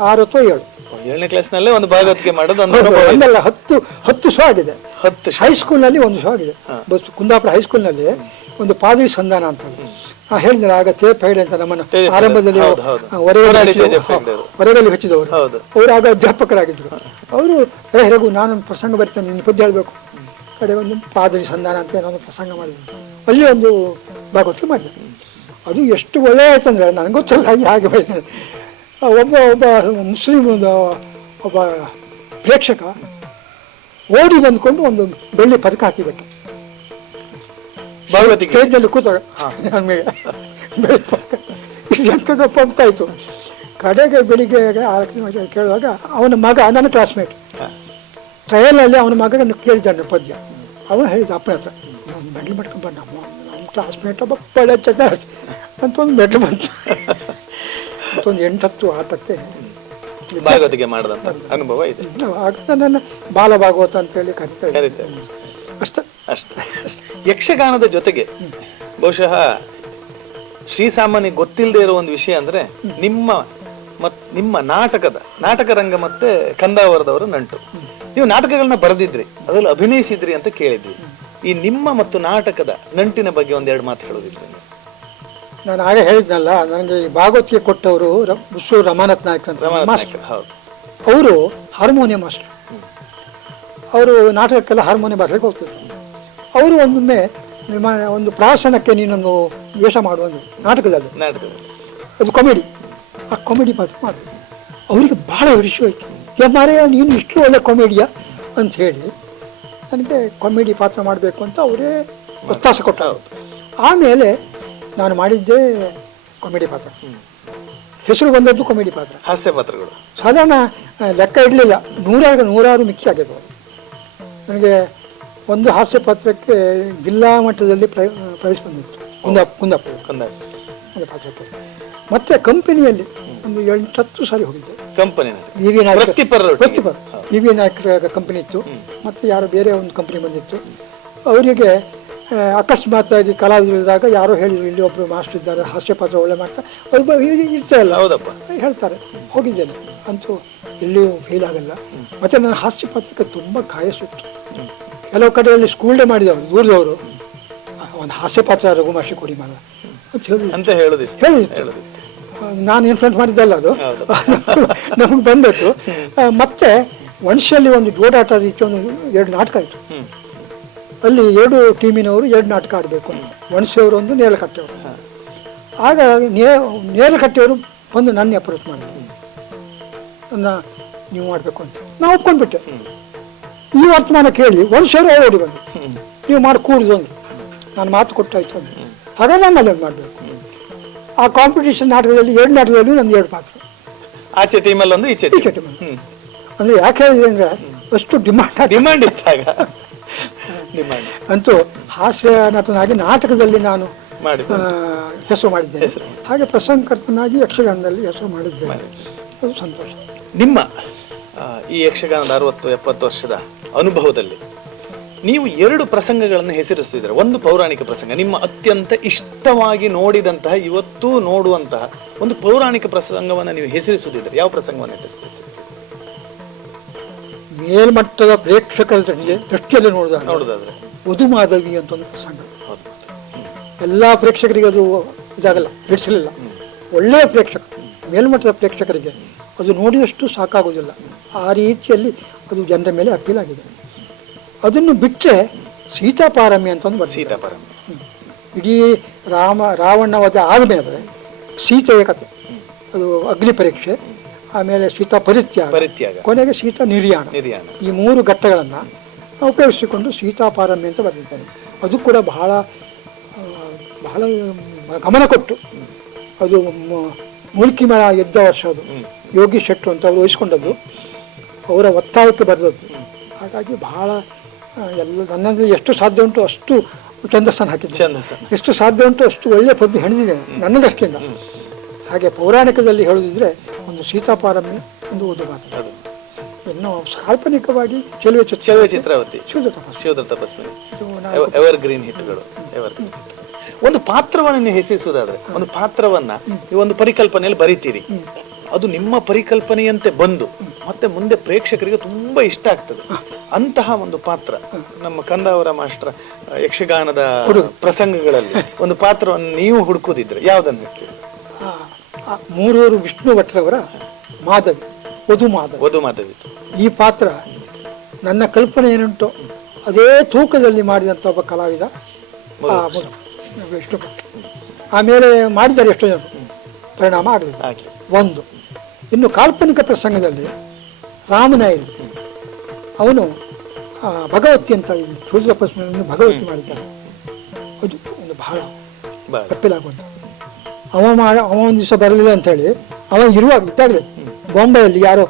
6 ಅಥವಾ 7. 7ನೇ ಕ್ಲಾಸ್ನಲ್ಲೇ ಒಂದು ಭಾಗವತಿಕೆ ಮಾಡೋದು ಒಂದಲ್ಲ 10 ಶೋ ಆಗಿದೆ. ಹೈಸ್ಕೂಲ್ನಲ್ಲಿ ಒಂದು ಶೋ ಆಗಿದೆ. ಬಸ್ ಕುಂದಾಪುರ ಹೈಸ್ಕೂಲ್ನಲ್ಲಿ ಒಂದು ಪಾದವಿ ಸಂಧಾನ ಅಂತ ಹೇಳಿದ್ರೆ, ಆಗ ತೇಪ್ ಹೇಳಿ ಅಂತ ನಮ್ಮನ್ನು ಆರಂಭದಲ್ಲಿ ಹೊರಗಲ್ಲಿ ಹಚ್ಚಿದವರು, ಅವರು ಆಗ ಅಧ್ಯಾಪಕರಾಗಿದ್ದರು. ಅವರು ರಘು ನಾನು ಪ್ರಸಂಗ ಬರ್ತೇನೆ, ನಿನ್ನ ಪದ್ಯ ಹೇಳಬೇಕು. ಕಡೆ ಒಂದು ಪಾದವಿ ಸಂಧಾನ ಅಂತ ನಾನು ಪ್ರಸಂಗ ಮಾಡಿದ್ದೆ, ಅಲ್ಲಿ ಒಂದು ಭಾಗವತಿಕೆ ಮಾಡಿದೆ. ಅದು ಎಷ್ಟು ಒಳ್ಳೆಯ ಆಯ್ತಂದ್ರೆ ನನಗೆ ಗೊತ್ತಿಲ್ಲ ಹಾಗೆ ಬರ್ತೇನೆ. ಒಬ್ಬ ಮುಸ್ಲಿಂ ಒಬ್ಬ ಪ್ರೇಕ್ಷಕ ಓಡಿ ಬಂದ್ಕೊಂಡು ಒಂದು ಬೆಳ್ಳಿ ಪದಕ ಹಾಕಿಬಿಟ್ಟು ಸ್ಟೇಜ್ನಲ್ಲಿ ಕೂತಾಗ ನಮಗೆ ಬೆಳ್ಳಿ ಪದಕ ಇದು ಎಂಥದಪ್ಪ ಅಂತಾಯಿತು. ಕಡೆಗೆ ಬೆಳಿಗ್ಗೆ 6 ಕೇಳುವಾಗ ಅವನ ಮಗ, ನನ್ನ ಕ್ಲಾಸ್ಮೇಟ್, ಟ್ರಯಲಲ್ಲಿ ಅವನ ಮಗನ ಕೇಳಿದ್ದಾನೆ ಪದ್ಯ. ಅವನು ಹೇಳಿದ ಅಪ್ಪನ ಹತ್ರ, ಮೆಡ್ಲ್ ಮಾಡ್ಕೊಂಡು ಬಂದ, ನಮ್ಮ ಕ್ಲಾಸ್ಮೇಟ್ ಒಬ್ಬ ಒಳ್ಳೆ ಚೆನ್ನಾಗಿ ಅಂತ ಒಂದು ಮೆಡ್ಲ್ ಬಂತು. ಮತ್ತೊಂದು 8-10 ಆಟಕ್ಕೆ ಭಾಗವತಿಕೆ ಮಾಡಿದಂಥ ಅನುಭವ ಇದೆ. ಆಗ ನನ್ನನ್ನು ಬಾಲಭಾಗವತ ಅಂತೇಳಿ ಕರೀತಾರೆ ಅಷ್ಟೇ. ಯಕ್ಷಗಾನದ ಜೊತೆಗೆ ಬಹುಶಃ ಶ್ರೀಸಾಮಾನ್ಯ ಗೊತ್ತಿಲ್ಲದೆ ಇರೋ ಒಂದು ವಿಷಯ ಅಂದ್ರೆ, ನಿಮ್ಮ ನಿಮ್ಮ ನಾಟಕ ರಂಗ ಮತ್ತೆ ಕಂದಾವರದವರ ನಂಟು. ನೀವು ನಾಟಕಗಳನ್ನ ಬರೆದಿದ್ರಿ, ಅದ್ರಲ್ಲಿ ಅಭಿನಯಿಸಿದ್ರಿ ಅಂತ ಕೇಳಿದ್ವಿ. ಈ ನಿಮ್ಮ ಮತ್ತು ನಾಟಕದ ನಂಟಿನ ಬಗ್ಗೆ ಒಂದೆರಡು ಮಾತು ಹೇಳೋದಿದ್ರೆ. ನಾನು ಆಗ ಹೇಳಿದ್ನಲ್ಲ, ನನಗೆ ಈ ಭಾಗವತಿಗೆ ಕೊಟ್ಟವರು ಬುಸ್ಸು ರಮಾನಾಥ್ ನಾಯಕ್ ಅಂತ ಮಾಸ್ಟರ್. ಅವರು ಹಾರ್ಮೋನಿಯಂ ಮಾಸ್ಟರ್. ಅವರು ನಾಟಕಕ್ಕೆಲ್ಲ ಹಾರ್ಮೋನಿಯಂ ಬಾರಿಸಲಿಕ್ಕೆ ಹೋಗ್ತಿದ್ರು. ಅವರು ಒಮ್ಮೊಮ್ಮೆ ಒಂದು ಪ್ರಾಸನಕ್ಕೆ ನೀನೊಂದು ವೇಷ ಮಾಡುವುದು ನಾಟಕದಲ್ಲಿ, ಅದು ಕಾಮಿಡಿ, ಆ ಕಾಮಿಡಿ ಪಾತ್ರ ಮಾಡಿದ್ರು. ಅವರಿಗೆ ಭಾಳ ವಿಷಯ ಆಯಿತು, ಮಾರೇ ನೀನು ಇಷ್ಟು ಒಳ್ಳೆ ಕಾಮಿಡಿಯಾ ಅಂತ ಹೇಳಿ ನನಗೆ ಕಾಮಿಡಿ ಪಾತ್ರ ಮಾಡಬೇಕು ಅಂತ ಅವರೇ ಒತ್ತಾಸ ಕೊಟ್ಟರು. ಆಮೇಲೆ ನಾನು ಮಾಡಿದ್ದೆ ಕಾಮಿಡಿ ಪಾತ್ರ, ಹೆಸರು ಬಂದದ್ದು ಕಾಮಿಡಿ ಪಾತ್ರ, ಹಾಸ್ಯ ಪಾತ್ರಗಳು. ಸಾಧಾರಣ ಲೆಕ್ಕ ಇಡಲಿಲ್ಲ, ನೂರಾರು ಮಿಕ್ಕಿ ಆಗಿದ್ದವು. ನನಗೆ ಒಂದು ಹಾಸ್ಯ ಪಾತ್ರಕ್ಕೆ ಜಿಲ್ಲಾ ಮಟ್ಟದಲ್ಲಿ ಪ್ರೈಸ್ ಬಂದಿತ್ತು, ಕುಂದಾಪುರ ಒಂದು ಪಾತ್ರಕ್ಕೆ. ಮತ್ತೆ ಕಂಪನಿಯಲ್ಲಿ ಒಂದು 8-10 ಸಾರಿ ಹೋಗಿದ್ದೆ. ಕಂಪನಿ ನಾಯಕರ ಕಂಪನಿ ಇತ್ತು, ಮತ್ತು ಯಾರೋ ಬೇರೆ ಒಂದು ಕಂಪನಿ ಬಂದಿತ್ತು. ಅವರಿಗೆ ಅಕಸ್ಮಾತ್ ಆಗಿ ಕಲಾವಿದರಿದ್ದಾಗ ಯಾರೋ ಹೇಳಿದ್ರು, ಇಲ್ಲಿ ಒಬ್ಬರು ಮಾಸ್ಟರ್ ಇದ್ದಾರೆ, ಹಾಸ್ಯ ಪಾತ್ರ ಒಳ್ಳೆ ಮಾಡ್ತಾರೆ, ಇರ್ತಾರಲ್ಲ, ಹೌದಪ್ಪ ಹೇಳ್ತಾರೆ. ಹೋಗಿದ್ದೇನೆ, ಅಂತೂ ಎಲ್ಲಿಯೂ ಫೇಲ್ ಆಗಲ್ಲ. ಮತ್ತು ನನ್ನ ಹಾಸ್ಯ ಪಾತ್ರಕ್ಕೆ ತುಂಬ ಕಾಯಸಿತ್ತು. ಕೆಲವು ಕಡೆಯಲ್ಲಿ ಸ್ಕೂಲ್ ಡೇ ಮಾಡಿದವರು ದೂರದವರು, ಒಂದು ಹಾಸ್ಯ ಪಾತ್ರ ರಘುಮಾಷಿ ಕೊಡಿ ಮಾಡ ಅಂತ ಹೇಳಿದ್ರು. ನಾನು ಇನ್ಫ್ಲುಯೆನ್ಸ್ ಮಾಡಿದ್ದಲ್ಲ, ಅದು ನಮಗೆ ಬಂದದ್ದು. ಮತ್ತೆ ಒಣಶಿಯಲ್ಲಿ ಒಂದು ಜೋಡಾಟ ರೀತಿ ಒಂದು 2 ನಾಟಕ ಆಯಿತು. ಅಲ್ಲಿ 2 ಟೀಮಿನವರು 2 ನಾಟಕ ಆಡಬೇಕು ಅಂತ, ಒಣಸಿಯವರು ಒಂದು, ನೇರಲಕಟ್ಟೆಯವರು. ಆಗ ನೇರಲಕಟ್ಟೆಯವರು ಬಂದು ನನ್ನ ಅಪ್ರೋಚ್ ಮಾಡಿದ್ರು, ನೀವು ಮಾಡಬೇಕು ಅಂತ. ನಾವು ಒಪ್ಕೊಂಡ್ಬಿಟ್ಟೆ. ಈ ವರ್ತಮಾನ ಕೇಳಿ ಒಣಸಿಯವರು ಓಡಿ ಬಂದು, ನೀವು ಮಾಡಿ ಕೂಡುದು ಅಂದರು. ನಾನು ಮಾತು ಕೊಟ್ಟಾಯ್ತು ಅಂದರು. ಹಾಗಾಗಿ ನಾನು ಅಲ್ಲೇ ಮಾಡಬೇಕು. ಆ ಕಾಂಪಿಟೇಷನ್ ನಾಟಕದಲ್ಲಿ 2 ನಾಟಕದಲ್ಲಿ ನಂದು 2 ಪಾತ್ರ, ಆಚೆ ಟೀಮಲ್ಲಿ ಒಂದು, ಈಚೆ ಟೀಮ್. ಅಂದರೆ ಯಾಕೆ ಹೇಳಿದೆ ಅಂದರೆ ಅಷ್ಟು ಡಿಮಾಂಡ್ ಇತ್ತಾಗ. ಅಂತೂ ಹಾಸ್ಯ ನಟನಾಗಿ ನಾಟಕದಲ್ಲಿ ನಾನು ಹೆಸರು ಮಾಡಿದ್ದೇನೆ. ಹಾಗೆ ಪ್ರಸಂಗಕರ್ತನಾಗಿ ಯಕ್ಷಗಾನದಲ್ಲಿ ಹೆಸರು ಮಾಡಿದ್ದೇನೆ. ಅದು ಸಂತೋಷ. ನಿಮ್ಮ ಈ ಯಕ್ಷಗಾನದ 60-70 ವರ್ಷದ ಅನುಭವದಲ್ಲಿ ನೀವು 2 ಪ್ರಸಂಗಗಳನ್ನು ಹೆಸರಿಸುತ್ತಿದ್ದೀರ. ಒಂದು ಪೌರಾಣಿಕ ಪ್ರಸಂಗ, ನಿಮ್ಮ ಅತ್ಯಂತ ಇಷ್ಟವಾಗಿ ನೋಡಿದಂತಹ, ಇವತ್ತೂ ನೋಡುವಂತಹ ಒಂದು ಪೌರಾಣಿಕ ಪ್ರಸಂಗವನ್ನು ನೀವು ಹೆಸರಿಸುತ್ತಿದ್ದೀರಿ. ಯಾವ ಪ್ರಸಂಗವನ್ನು ಹೆಸರಿಸುತ್ತೀರಿ? ಮೇಲ್ಮಟ್ಟದ ಪ್ರೇಕ್ಷಕರ ದೃಷ್ಟಿಯಲ್ಲಿ ನೋಡುದಾದ್ರೆ ವಧುಮಾಧವಿ ಅಂತ ಒಂದು ಪ್ರಸಂಗ. ಎಲ್ಲ ಪ್ರೇಕ್ಷಕರಿಗೆ ಅದು ಇದಾಗಲ್ಲ, ಬಿಡಿಸಲಿಲ್ಲ. ಒಳ್ಳೆಯ ಪ್ರೇಕ್ಷಕ, ಮೇಲ್ಮಟ್ಟದ ಪ್ರೇಕ್ಷಕರಿಗೆ ಅದು ನೋಡಿದಷ್ಟು ಸಾಕಾಗುವುದಿಲ್ಲ. ಆ ರೀತಿಯಲ್ಲಿ ಅದು ಜನರ ಮೇಲೆ ಅಪೀಲ್ ಆಗಿದೆ. ಅದನ್ನು ಬಿಟ್ಟರೆ ಸೀತಾಪಾರಮ್ಯ ಅಂತ ಒಂದು ಬರ್ತದೆ. ಸೀತಾಪಾರಮ್ಯ ಇಡೀ ರಾವಣ ವಧ ಆದಮೇಲೆ ಸೀತೆಯ ಕಥೆ, ಅದು ಅಗ್ನಿ ಪರೀಕ್ಷೆ, ಆಮೇಲೆ ಸೀತಾ ಪರಿತ್ಯಾಗ, ಕೊನೆಗೆ ಸೀತಾ ನಿರ್ಯಾಣ. ಈ 3 ಘಟ್ಟಗಳನ್ನು ಉಪಯೋಗಿಸಿಕೊಂಡು ಸೀತಾಪಾರಮ್ಯ ಅಂತ ಬರೆದಿದ್ದಾರೆ. ಅದು ಕೂಡ ಬಹಳ ಗಮನ ಕೊಟ್ಟು, ಅದು ಮುಲ್ಕಿಮಳ ಯುದ್ಧ ವರ್ಷ, ಅದು ಯೋಗಿ ಶೆಟ್ರು ಅಂತ ಅವರು ವಹಿಸ್ಕೊಂಡದ್ದು, ಅವರ ಒತ್ತಾಯಕ್ಕೆ ಬರೆದದ್ದು. ಹಾಗಾಗಿ ಬಹಳ ನನ್ನಲ್ಲಿ ಎಷ್ಟು ಸಾಧ್ಯ ಉಂಟು ಅಷ್ಟು ಛಂದಸ್ಸನ್ನು ಹಾಕಿದ್ದೆ, ಎಷ್ಟು ಸಾಧ್ಯ ಉಂಟು ಅಷ್ಟು ಒಳ್ಳೆಯ ಪದ್ಯ ಹೆಣೆದಿದ್ದೇನೆ ನನ್ನದಷ್ಟಿಂದ. ಹಾಗೆ ಪೌರಾಣಿಕದಲ್ಲಿ ಹೇಳುದಿದ್ರೆ ಒಂದು ಸೀತಾಪಾರಮ್ಯ, ಒಂದು ವಧುಮಾಧವಿ. ಇನ್ನು ಕಾಲ್ಪನಿಕವಾಗಿ ಚೆಲುವೆ ಚಿತ್ರಾವತಿ, ಶಿವದ ತಪಸ್ವಿನಿ, ಎವರ್ಗ್ರೀನ್ ಹಿಟ್ಗಳು. ಒಂದು ಪಾತ್ರವನ್ನು ನೀವು ಹೆಸರಿಸುವುದಾದ್ರೆ, ಒಂದು ಪಾತ್ರವನ್ನ ನೀವು ಒಂದು ಪರಿಕಲ್ಪನೆಯಲ್ಲಿ ಬರೀತೀರಿ, ಅದು ನಿಮ್ಮ ಪರಿಕಲ್ಪನೆಯಂತೆ ಬಂದು ಮತ್ತೆ ಮುಂದೆ ಪ್ರೇಕ್ಷಕರಿಗೆ ತುಂಬಾ ಇಷ್ಟ ಆಗ್ತದೆ. ಅಂತಹ ಒಂದು ಪಾತ್ರ ನಮ್ಮ ಕಂದಾವರ ಮಾಸ್ಟರ್ ಯಕ್ಷಗಾನದ ಪ್ರಸಂಗಗಳಲ್ಲಿ ಒಂದು ಪಾತ್ರವನ್ನು ನೀವು ಹುಡುಕುದಿದ್ರೆ ಯಾವುದನ್ನು ಹೇಳ್ತೀರಿ? ಮೂರೂರು ವಿಷ್ಣು ಭಟ್ರವರ ಮಾಧವಿ, ವಧುಮಾಧವಿ. ಈ ಪಾತ್ರ ನನ್ನ ಕಲ್ಪನೆ ಏನುಂಟು ಅದೇ ತೂಕದಲ್ಲಿ ಮಾಡಿದಂಥ ಒಬ್ಬ ಕಲಾವಿದ ವಿಷ್ಣು ಭಟ್. ಆಮೇಲೆ ಮಾಡಿದ್ದಾರೆ ಎಷ್ಟೋ ಜನ, ಪರಿಣಾಮ ಆಗಲಿಲ್ಲ. ಒಂದು ಇನ್ನು ಕಾಲ್ಪನಿಕ ಪ್ರಸಂಗದಲ್ಲಿ ರಾಮನಾಯರಿ, ಅವನು ಭಗವತಿ ಅಂತ ಶೂದ್ರ ಪ್ರಶ್ನೆಯನ್ನು ಭಗವತಿ ಮಾಡಿದ್ದಾನೆ. ಅದು ಒಂದು ಬಹಳ ತಪ್ಪಿಲಾಗುವಂಥ. ಅವ ಒಂದು ದಿವಸ ಬರಲಿಲ್ಲ ಅಂತ ಹೇಳಿ ಅವ ಇದ್ದಾಗಲೇ ಬಾಂಬೆಯಲ್ಲಿ ಯಾರೋ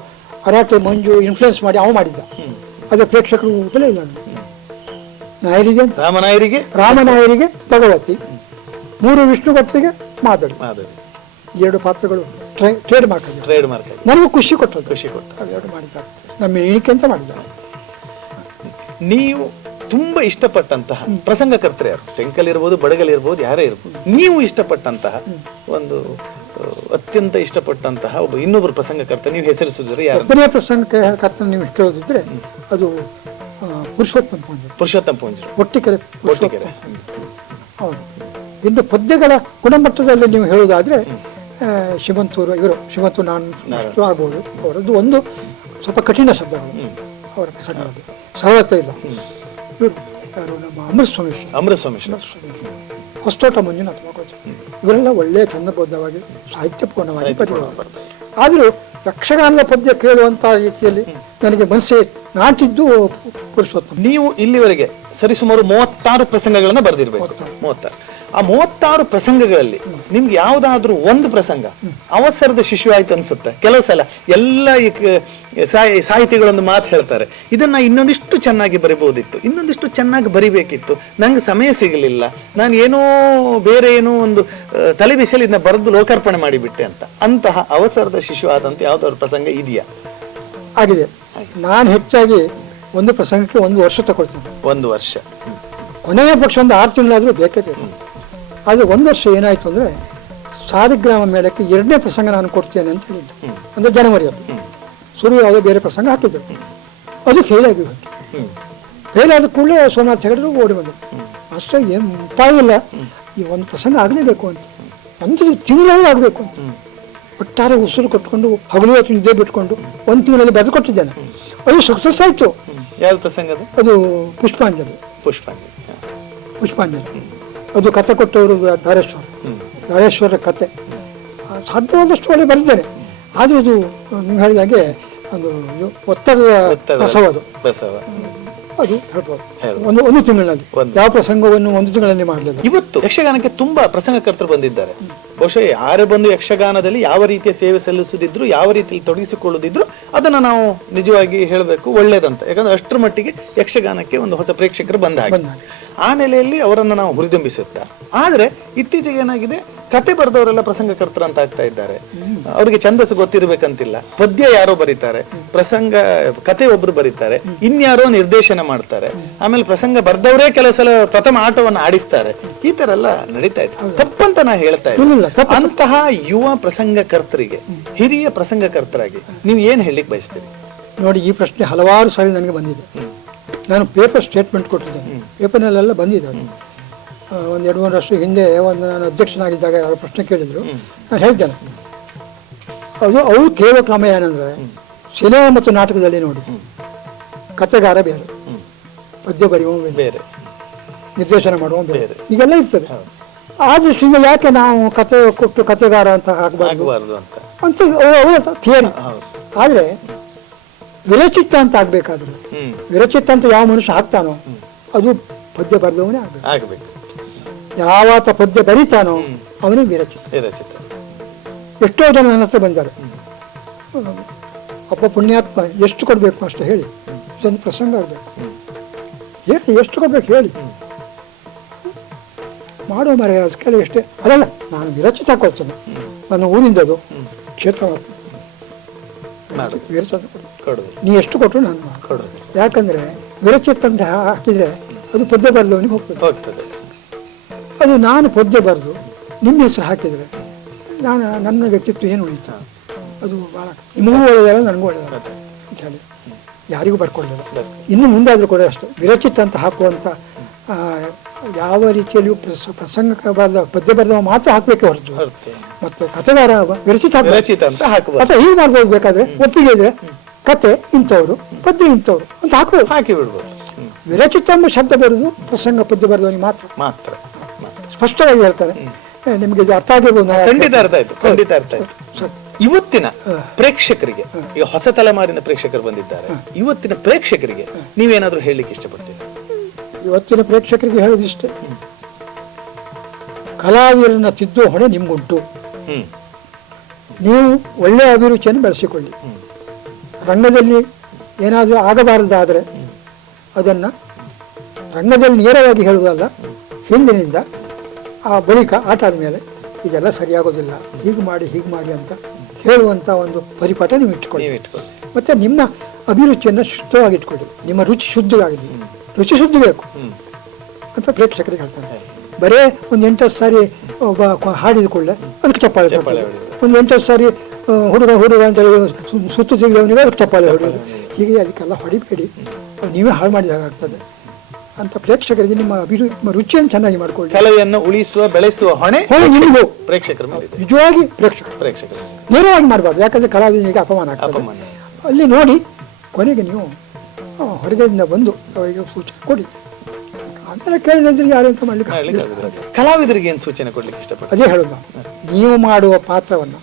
ಅರಾಟೆ ಮಂಜು ಇನ್ಫ್ಲುಯೆನ್ಸ್ ಮಾಡಿ ಅವ ಮಾಡಿದ್ದ. ಅದೇ ಪ್ರೇಕ್ಷಕರು ಉಪಲೇ ಇಲ್ಲ. ರಾಮನಾಯರಿಗೆ ಭಗವತಿ, 3 ವಿಷ್ಣು ಭಟ್ರಿಗೆ ಮಾಧವಿ. 2 ಪಾತ್ರಗಳು ಟ್ರೇಡ್ ಮಾರ್ಕ್. ನನಗೂ ಖುಷಿ ಕೊಟ್ಟದ್ದು. ಅವೆರಡು ಮಾಡಿದ್ದಾರೆ, ನಮ್ಮ ಎಣಿಕೆ ಅಂತ ಮಾಡಿದ್ದಾರೆ. ನೀವು ತುಂಬಾ ಇಷ್ಟಪಟ್ಟಂತಹ ಪ್ರಸಂಗಕರ್ತರು ಯಾರು? ಟೆಂಕಲ್ ಇರ್ಬೋದು, ಬಡಗಲ್ ಇರ್ಬೋದು, ಯಾರೇ ಇರ್ಬೋದು, ನೀವು ಇಷ್ಟಪಟ್ಟಂತಹ ಒಂದು ಅತ್ಯಂತ ಇಷ್ಟಪಟ್ಟಂತಹ ಇನ್ನೊಬ್ಬರು ಪ್ರಸಂಗಕರ್ತ ನೀವು ಹೆಸರಿಸಿದ್ರೆ ಯಾರು? ಒಬ್ಬನೇ ಪ್ರಸಂಗಕ್ಕೆ ಕರ್ತನ ನೀವು ಕೇಳೋದಿದ್ರೆ ಅದು ಪುರುಷೋತ್ತಮ ಪೂಂಜರು. ಪುರುಷೋತ್ತಮ ಪೂಂಜರು, ಒಟ್ಟಿಕೆರೆ ಒಟ್ಟಿಗೆರೆ. ಹೌದು. ಇನ್ನು ಪದ್ಯಗಳ ಗುಣಮಟ್ಟದಲ್ಲಿ ನೀವು ಹೇಳೋದಾದ್ರೆ ಶಿವಂತೂರು ಇವರು ಶಿವಂತೂರು ನಾನು ಆಗ್ಬೋದು. ಅವರದ್ದು ಒಂದು ಸ್ವಲ್ಪ ಕಠಿಣ ಶಬ್ದಗಳು ಅವರ ಪ್ರಸಂಗದಲ್ಲಿ ಸರಳತೆ ಇಲ್ಲ. ಇವರು ಯಾರು ನಮ್ಮ ಅಮೃತಸ್ವಾಮಿ ಹೊಸತೋಟ ಮಂಜುನಾಥ ಭಾಗವತ ಇವರೆಲ್ಲ ಒಳ್ಳೆಯ ಚಂದಬದ್ಧವಾಗಿ ಸಾಹಿತ್ಯಪೂರ್ಣವಾಗಿ ಬರೆಯುವರು. ಆದರೂ ಯಕ್ಷಗಾನದ ಪದ್ಯ ಕೇಳುವಂಥ ರೀತಿಯಲ್ಲಿ ನನಗೆ ಮನಸ್ಸೇ ನಾಟಿದ್ದು ಪುರುಷೋತ್ತಮ. ನೀವು ಇಲ್ಲಿವರೆಗೆ ಸರಿಸುಮಾರು 36 ಪ್ರಸಂಗಗಳನ್ನ ಬರೆದಿರ್ಬೇಕು. 36. ಆ 36 ಪ್ರಸಂಗಗಳಲ್ಲಿ ನಿಮ್ಗೆ ಯಾವ್ದಾದ್ರೂ ಒಂದು ಪ್ರಸಂಗ ಅವಸರದ ಶಿಶು ಆಯ್ತು ಅನ್ಸುತ್ತೆ. ಕೆಲವು ಸಲ ಎಲ್ಲ ಸಾಹಿತಿಗಳೊಂದು ಮಾತು ಹೇಳ್ತಾರೆ, ಇದನ್ನ ಇನ್ನೊಂದಿಷ್ಟು ಚೆನ್ನಾಗಿ ಬರಿಬಹುದಿತ್ತು, ಇನ್ನೊಂದಿಷ್ಟು ಚೆನ್ನಾಗಿ ಬರಿಬೇಕಿತ್ತು, ನಂಗೆ ಸಮಯ ಸಿಗಲಿಲ್ಲ, ನಾನು ಏನೋ ಬೇರೆ ಏನೋ ಒಂದು ತಲೆ ಬಿಸಿಯಲ್ಲಿ ಇದನ್ನ ಬರೆದು ಲೋಕಾರ್ಪಣೆ ಮಾಡಿಬಿಟ್ಟೆ ಅಂತ. ಅಂತಹ ಅವಸರದ ಶಿಶು ಆದಂತ ಯಾವ್ದಾದ್ರು ಪ್ರಸಂಗ ಇದೆಯಾ? ಆಗಿದೆ. ನಾನು ಹೆಚ್ಚಾಗಿ ಒಂದು ಪ್ರಸಂಗಕ್ಕೆ 1 ವರ್ಷ ತಗೊಳ್ತೀನಿ. 1 ವರ್ಷ, ಕೊನೆಯ ಪಕ್ಷ ಒಂದು 6 ತಿಂಗಳಾದರೂ ಬೇಕೇ ಬೇಕು. ಆದರೆ 1 ವರ್ಷ ಏನಾಯ್ತು ಅಂದರೆ ಸಾಲಿಗ್ರಾಮ ಮೇಳಕ್ಕೆ 2ನೇ ಪ್ರಸಂಗ ನಾನು ಕೊಡ್ತೇನೆ ಅಂತ ಹೇಳಿದ್ದು. ಅಂದರೆ ಜನವರಿ ಅದು ಶುರು ಯಾವುದೋ ಬೇರೆ ಪ್ರಸಂಗ ಹಾಕಿದ್ರು, ಅದು ಫೇಲ್ ಆಗಿ ಹೋಯ್ತು. ಫೇಲ್ ಆದ ಕೂಡಲೇ ಸೋಮನಾಥ್ ಹೆಗಡೆ ಓಡಿ ಬಂದರು. ಅಷ್ಟೇ ಏನು ಉಪಾಯ ಇಲ್ಲ, ಈ ಒಂದು ಪ್ರಸಂಗ ಆಗಲೇಬೇಕು ಅಂತ, ಒಂದು ತಿಂಗಳಲ್ಲಿ ಆಗಬೇಕು ಅಂತ ಒಟ್ಟಾರೆ ಉಸಿರು ಕೊಟ್ಕೊಂಡು ಹಗಲು ಹೊತ್ತು ನಿದ್ದೆ ಬಿಟ್ಕೊಂಡು 1 ತಿಂಗಳಲ್ಲಿ ಬರೆದು ಕೊಟ್ಟಿದ್ದೇನೆ. ಅದು ಸಕ್ಸಸ್ ಆಯಿತು. ಯಾವ್ದು ಪ್ರಸಂಗ ಅದು ಪುಷ್ಪಾಂಜಲಿ. ಅದು ಕತೆ ಕೊಟ್ಟವರು ಧಾರೇಶ್ವರ ಕತೆ ಸಾಧ್ಯವಾದಷ್ಟು ಒಳ್ಳೆ ಬರೆದಿದ್ದೇನೆ. ಆದರೆ ಅದು ನೀವು ಹೇಳಿದಾಗೆ ಅದು ಒತ್ತಡದ ಪ್ರಸವ ಅದು ಹೇಳ್ಬೋದು. ಒಂದು ತಿಂಗಳಲ್ಲಿ ಯಾವ ಪ್ರಸಂಗವನ್ನು 1 ತಿಂಗಳಲ್ಲಿ ಮಾಡಲಿಲ್ಲ. ಇವತ್ತು ಯಕ್ಷಗಾನಕ್ಕೆ ತುಂಬಾ ಪ್ರಸಂಗಕರ್ತರು ಬಂದಿದ್ದಾರೆ. ಬಹುಶಃ ಯಾರೇ ಬಂದು ಯಕ್ಷಗಾನದಲ್ಲಿ ಯಾವ ರೀತಿಯ ಸೇವೆ ಸಲ್ಲಿಸುದಿದ್ರು, ಯಾವ ರೀತಿಯಲ್ಲಿ ತೊಡಗಿಸಿಕೊಳ್ಳುದಿದ್ರು ಅದನ್ನ ನಾವು ನಿಜವಾಗಿ ಹೇಳಬೇಕು ಒಳ್ಳೇದಂತ. ಯಾಕಂದ್ರೆ ಅಷ್ಟರ ಮಟ್ಟಿಗೆ ಯಕ್ಷಗಾನಕ್ಕೆ ಒಂದು ಹೊಸ ಪ್ರೇಕ್ಷಕರು ಬಂದ ಹಾಗೆ. ಆ ನೆಲೆಯಲ್ಲಿ ಅವರನ್ನು ನಾವು ಹುರಿದುಂಬಿಸುತ್ತಾ. ಆದ್ರೆ ಇತ್ತೀಚೆಗೆ ಏನಾಗಿದೆ, ಕತೆ ಬರೆದವರೆಲ್ಲ ಪ್ರಸಂಗಕರ್ತರು ಅಂತ ಆಗ್ತಾ ಇದ್ದಾರೆ. ಅವರಿಗೆ ಛಂದಸ್ಸು ಗೊತ್ತಿರ್ಬೇಕಂತಿಲ್ಲ, ಪದ್ಯ ಯಾರೋ ಬರೀತಾರೆ, ಪ್ರಸಂಗ ಕತೆ ಒಬ್ರು ಬರೀತಾರೆ, ಇನ್ಯಾರೋ ನಿರ್ದೇಶನ ಮಾಡ್ತಾರೆ, ಆಮೇಲೆ ಪ್ರಸಂಗ ಬರ್ದವರೇ ಕೆಲವು ಸಲ ಪ್ರಥಮ ಆಟವನ್ನು ಆಡಿಸ್ತಾರೆ. ಈ ತರ ಎಲ್ಲ ನಡೀತಾ ಇದೆ. ತಪ್ಪಂತ ನಾ ಹೇಳ್ತಾ ಇದ್ದೀನಿ. ಅಂತಹ ಯುವ ಪ್ರಸಂಗಕರ್ತರಿಗೆ, ಹಿರಿಯ ಪ್ರಸಂಗಕರ್ತರಾಗಿ ನೀವು ಏನ್ ಹೇಳಿಕ್ ಬಯಸ್ತೀರಿ? ನೋಡಿ, ಈ ಪ್ರಶ್ನೆ ಹಲವಾರು ಸಾರಿ ನನಗೆ ಬಂದಿದೆ. ನಾನು ಪೇಪರ್ ಸ್ಟೇಟ್ಮೆಂಟ್ ಕೊಟ್ಟಿದ್ದೇನೆ, ಪೇಪರ್ನಲ್ಲೆಲ್ಲ ಬಂದಿದೆ. ಒಂದು 2-3 ವರ್ಷ ಹಿಂದೆ ಒಂದು ನಾನು ಅಧ್ಯಕ್ಷನಾಗಿದ್ದಾಗ ಅವರ ಪ್ರಶ್ನೆ ಕೇಳಿದ್ರು, ನಾನು ಹೇಳ್ತೇನೆ. ಅವ್ರು ಕೇಳುವ ಕ್ರಮ ಏನಂದ್ರೆ, ಸಿನಿಮಾ ಮತ್ತು ನಾಟಕದಲ್ಲಿ ನೋಡಿ, ಕತೆಗಾರ ಬೇರೆ, ಪದ್ಯ ಬರೆಯುವ ಬೇರೆ, ನಿರ್ದೇಶನ ಮಾಡುವ ಬೇರೆ, ಈಗೆಲ್ಲ ಇರ್ತದೆ. ಆ ದೃಷ್ಟಿಯಿಂದ ಯಾಕೆ ನಾವು ಕತೆ ಕೊಟ್ಟು ಕತೆಗಾರ ಅಂತ ಆಗಬಾರ್ದು ಅಂತ ಅವರ ಥಿಯರಿ. ಆದರೆ ವಿರಚಿತ ಅಂತ ಆಗ್ಬೇಕಾದ್ರೆ, ವಿರಚಿತ ಅಂತ ಯಾವ ಮನುಷ್ಯ ಆಗ್ತಾನೋ ಅದು ಪದ್ಯ ಬರೆದವನೇ ಆಗ್ಬೇಕು. ಯಾವತ್ತ ಪದ್ಯ ಬರೀತಾನೋ ಅವನೇ ವಿರಚಿತ. ಎಷ್ಟೋ ಜನ ನನ್ನ ಹತ್ರ ಬಂದ್ದಾರೆ, ಅಪ್ಪ ಪುಣ್ಯಾತ್ಮ ಎಷ್ಟು ಕೊಡ್ಬೇಕು ಅಷ್ಟು ಹೇಳಿ, ಇದೊಂದು ಪ್ರಸಂಗ ಆಗ್ಬೇಕು ಹೇಳಿ, ಎಷ್ಟು ಕೊಡ್ಬೇಕು ಹೇಳಿ ಮಾಡೋ ಮರೆ ಅದಕ್ಕೆಲ್ಲ ಎಷ್ಟೇ ಅಲ್ಲ. ನಾನು ವಿರಚಿತ ಕೊಡ್ತೇನೆ, ನನ್ನ ಊರಿಂದದು ಕ್ಷೇತ್ರ ನೀ ಎಷ್ಟು ಕೊಟ್ಟರು ನಾನು ಕೊಡೋದು. ಯಾಕಂದ್ರೆ ವಿರಚಿತ ಅಂತ ಹಾಕಿದ್ರೆ ಅದು ಪದ್ಯ ಬರೆದವನಿಗೆ ಹೋಗ್ತದೆ. ಅದು ನಾನು ಪದ್ಯ ಬರೆದು ನಿಮ್ಮ ಹೆಸರು ಹಾಕಿದರೆ ನನ್ನ ವ್ಯಕ್ತಿತ್ವ ಏನು ಉಳಿತ? ಅದು ಭಾಳ ನಿಮಗೂ ಒಳ್ಳೆಯದಲ್ಲ, ನನಗೂ ಒಳ್ಳೆಯದಲ್ಲ ಅಂತ ಹೇಳಿ ಯಾರಿಗೂ ಬರ್ಕೊಳ್ಳಿಲ್ಲ. ಇನ್ನು ಮುಂದಾದರೂ ಕೂಡ ಅಷ್ಟೇ, ವಿರಚಿತ ಅಂತ ಹಾಕುವಂಥ ಯಾವ ರೀತಿಯಲ್ಲಿಯೂ ಪ್ರಸಂಗಕ್ಕೆ ಬರೆದ ಪದ್ಯ ಬರೆದವ ಮಾತ್ರ ಹಾಕಬೇಕೆ ಹೊರತು ಮತ್ತೆ ಕಥೆಗಾರ ವಿರಚಿತ ಅಂತ ಹಾಕುವ ಅಥವಾ ಹೀಗೆ ಮಾಡ್ಬೋದು. ಬೇಕಾದ್ರೆ ಒಪ್ಪಿಗೆ ಇದ್ರೆ ಕತೆ ಇಂಥವ್ರು, ಪದ್ಯ ಇಂಥವ್ರು ಅಂತ ಹಾಕಿ ಬಿಡ್ಬೋದು. ವಿರಚಿತ ಎಂಬ ಶಬ್ದ ಬರೆದು ಪ್ರಸಂಗ ಪದ್ಯ ಬರೆದವನಿಗೆ ಮಾತ್ರ ಸ್ಪಷ್ಟವಾಗಿ ಹೇಳ್ತಾರೆ. ನಿಮಗೆ ಇದು ಅರ್ಥ ಆಗಿರ್ಬೋದು. ಖಂಡಿತ ಅರ್ಥ ಆಯ್ತು. ಇವತ್ತಿನ ಪ್ರೇಕ್ಷಕರಿಗೆ, ಈಗ ಹೊಸ ತಲೆಮಾರಿನ ಪ್ರೇಕ್ಷಕರು ಬಂದಿದ್ದಾರೆ, ಇವತ್ತಿನ ಪ್ರೇಕ್ಷಕರಿಗೆ ನೀವೇನಾದ್ರೂ ಹೇಳಲಿಕ್ಕೆ ಇಷ್ಟಪಡ್ತೀರಿ? ಇವತ್ತಿನ ಪ್ರೇಕ್ಷಕರಿಗೆ ಹೇಳೋದಿಷ್ಟೇ, ಕಲಾವಿದರನ್ನ ತಿದ್ದೋ ಹೊಣೆ ನಿಮ್ಗುಂಟು. ನೀವು ಒಳ್ಳೆಯ ಅಭಿರುಚಿಯನ್ನು ಬೆಳೆಸಿಕೊಳ್ಳಿ. ರಂಗದಲ್ಲಿ ಏನಾದರೂ ಆಗಬಾರದಾದರೆ ಅದನ್ನು ರಂಗದಲ್ಲಿ ನೇರವಾಗಿ ಹೇಳುವುದಲ್ಲ, ಹಿಂದಿನಿಂದ ಆ ಬಳಿಕ ಆಟ ಆದಮೇಲೆ ಇದೆಲ್ಲ ಸರಿಯಾಗೋದಿಲ್ಲ, ಹೀಗೆ ಮಾಡಿ ಅಂತ ಹೇಳುವಂಥ ಒಂದು ಪರಿಪಾಠ ನೀವು ಇಟ್ಕೊಳ್ಳಿ. ಮತ್ತು ನಿಮ್ಮ ಅಭಿರುಚಿಯನ್ನು ಶುದ್ಧವಾಗಿ ಇಟ್ಕೊಳ್ಳಿ. ನಿಮ್ಮ ರುಚಿ ಶುದ್ಧವಾಗಿದೆ, ರುಚಿ ಶುದ್ಧ ಬೇಕು ಅಂತ ಪ್ರೇಕ್ಷಕರಿಗೆ ಹೇಳ್ತಾರೆ. ಬರೇ ಒಂದು 8 ಸಾರಿ ಒಬ್ಬ ಹಾಡಿದ ಕೂಡಲೇ ಅದಕ್ಕೆ ಚಪ್ಪಾಳೆ ಒಂದು 8 ಸಾರಿ ಹುಡುಗ ಅಂತೇಳಿ ಸುತ್ತು ತೆಗೆದವನಿಗೆ ತಪ್ಪಾಳೆ ಹೊಡೆಯೋದು. ಹೀಗೆ ಅದಕ್ಕೆಲ್ಲ ಹೊಡಿಬೇಡಿ, ನೀವೇ ಹಾಳು ಮಾಡಿದಾಗ ಆಗ್ತದೆ ಅಂತ ಪ್ರೇಕ್ಷಕರಿಗೆ ನಿಮ್ಮ ರುಚಿಯನ್ನು ಚೆನ್ನಾಗಿ ಮಾಡ್ಕೊಳ್ಳಿ. ಕಲೆಯನ್ನು ಉಳಿಸುವ ಬೆಳೆಸುವ ಹೊಣೆ ನಿಮಗೂ ಪ್ರೇಕ್ಷಕರ ಮೇಲಿದೆ. ನಿಜವಾಗಿ ಪ್ರೇಕ್ಷಕರು ನೇರವಾಗಿ ಮಾಡಬಾರ್ದು, ಯಾಕಂದರೆ ಕಲಾವಿದನಿಗೆ ಅಪಮಾನ ಆಗ್ತದೆ. ಅಲ್ಲಿ ನೋಡಿ ಕೊನೆಗೆ ನೀವು ಹೊರಗಡೆಯಿಂದ ಬಂದು ಅವರಿಗೆ ಸೂಚನೆ ಕೊಡಿ. ಆಮೇಲೆ ಕೇಳಿದ್ರೆ ಯಾರು ಅಂತ ಮಾಡ್ಲಿಕ್ಕೆ ಕಲಾವಿದರಿಗೆ ಏನು ಸೂಚನೆ ಕೊಡ್ಲಿಕ್ಕೆ ಇಷ್ಟಪಡ್ತಾರೆ? ಅದೇ ಹೇಳೋದು, ನೀವು ಮಾಡುವ ಪಾತ್ರವನ್ನು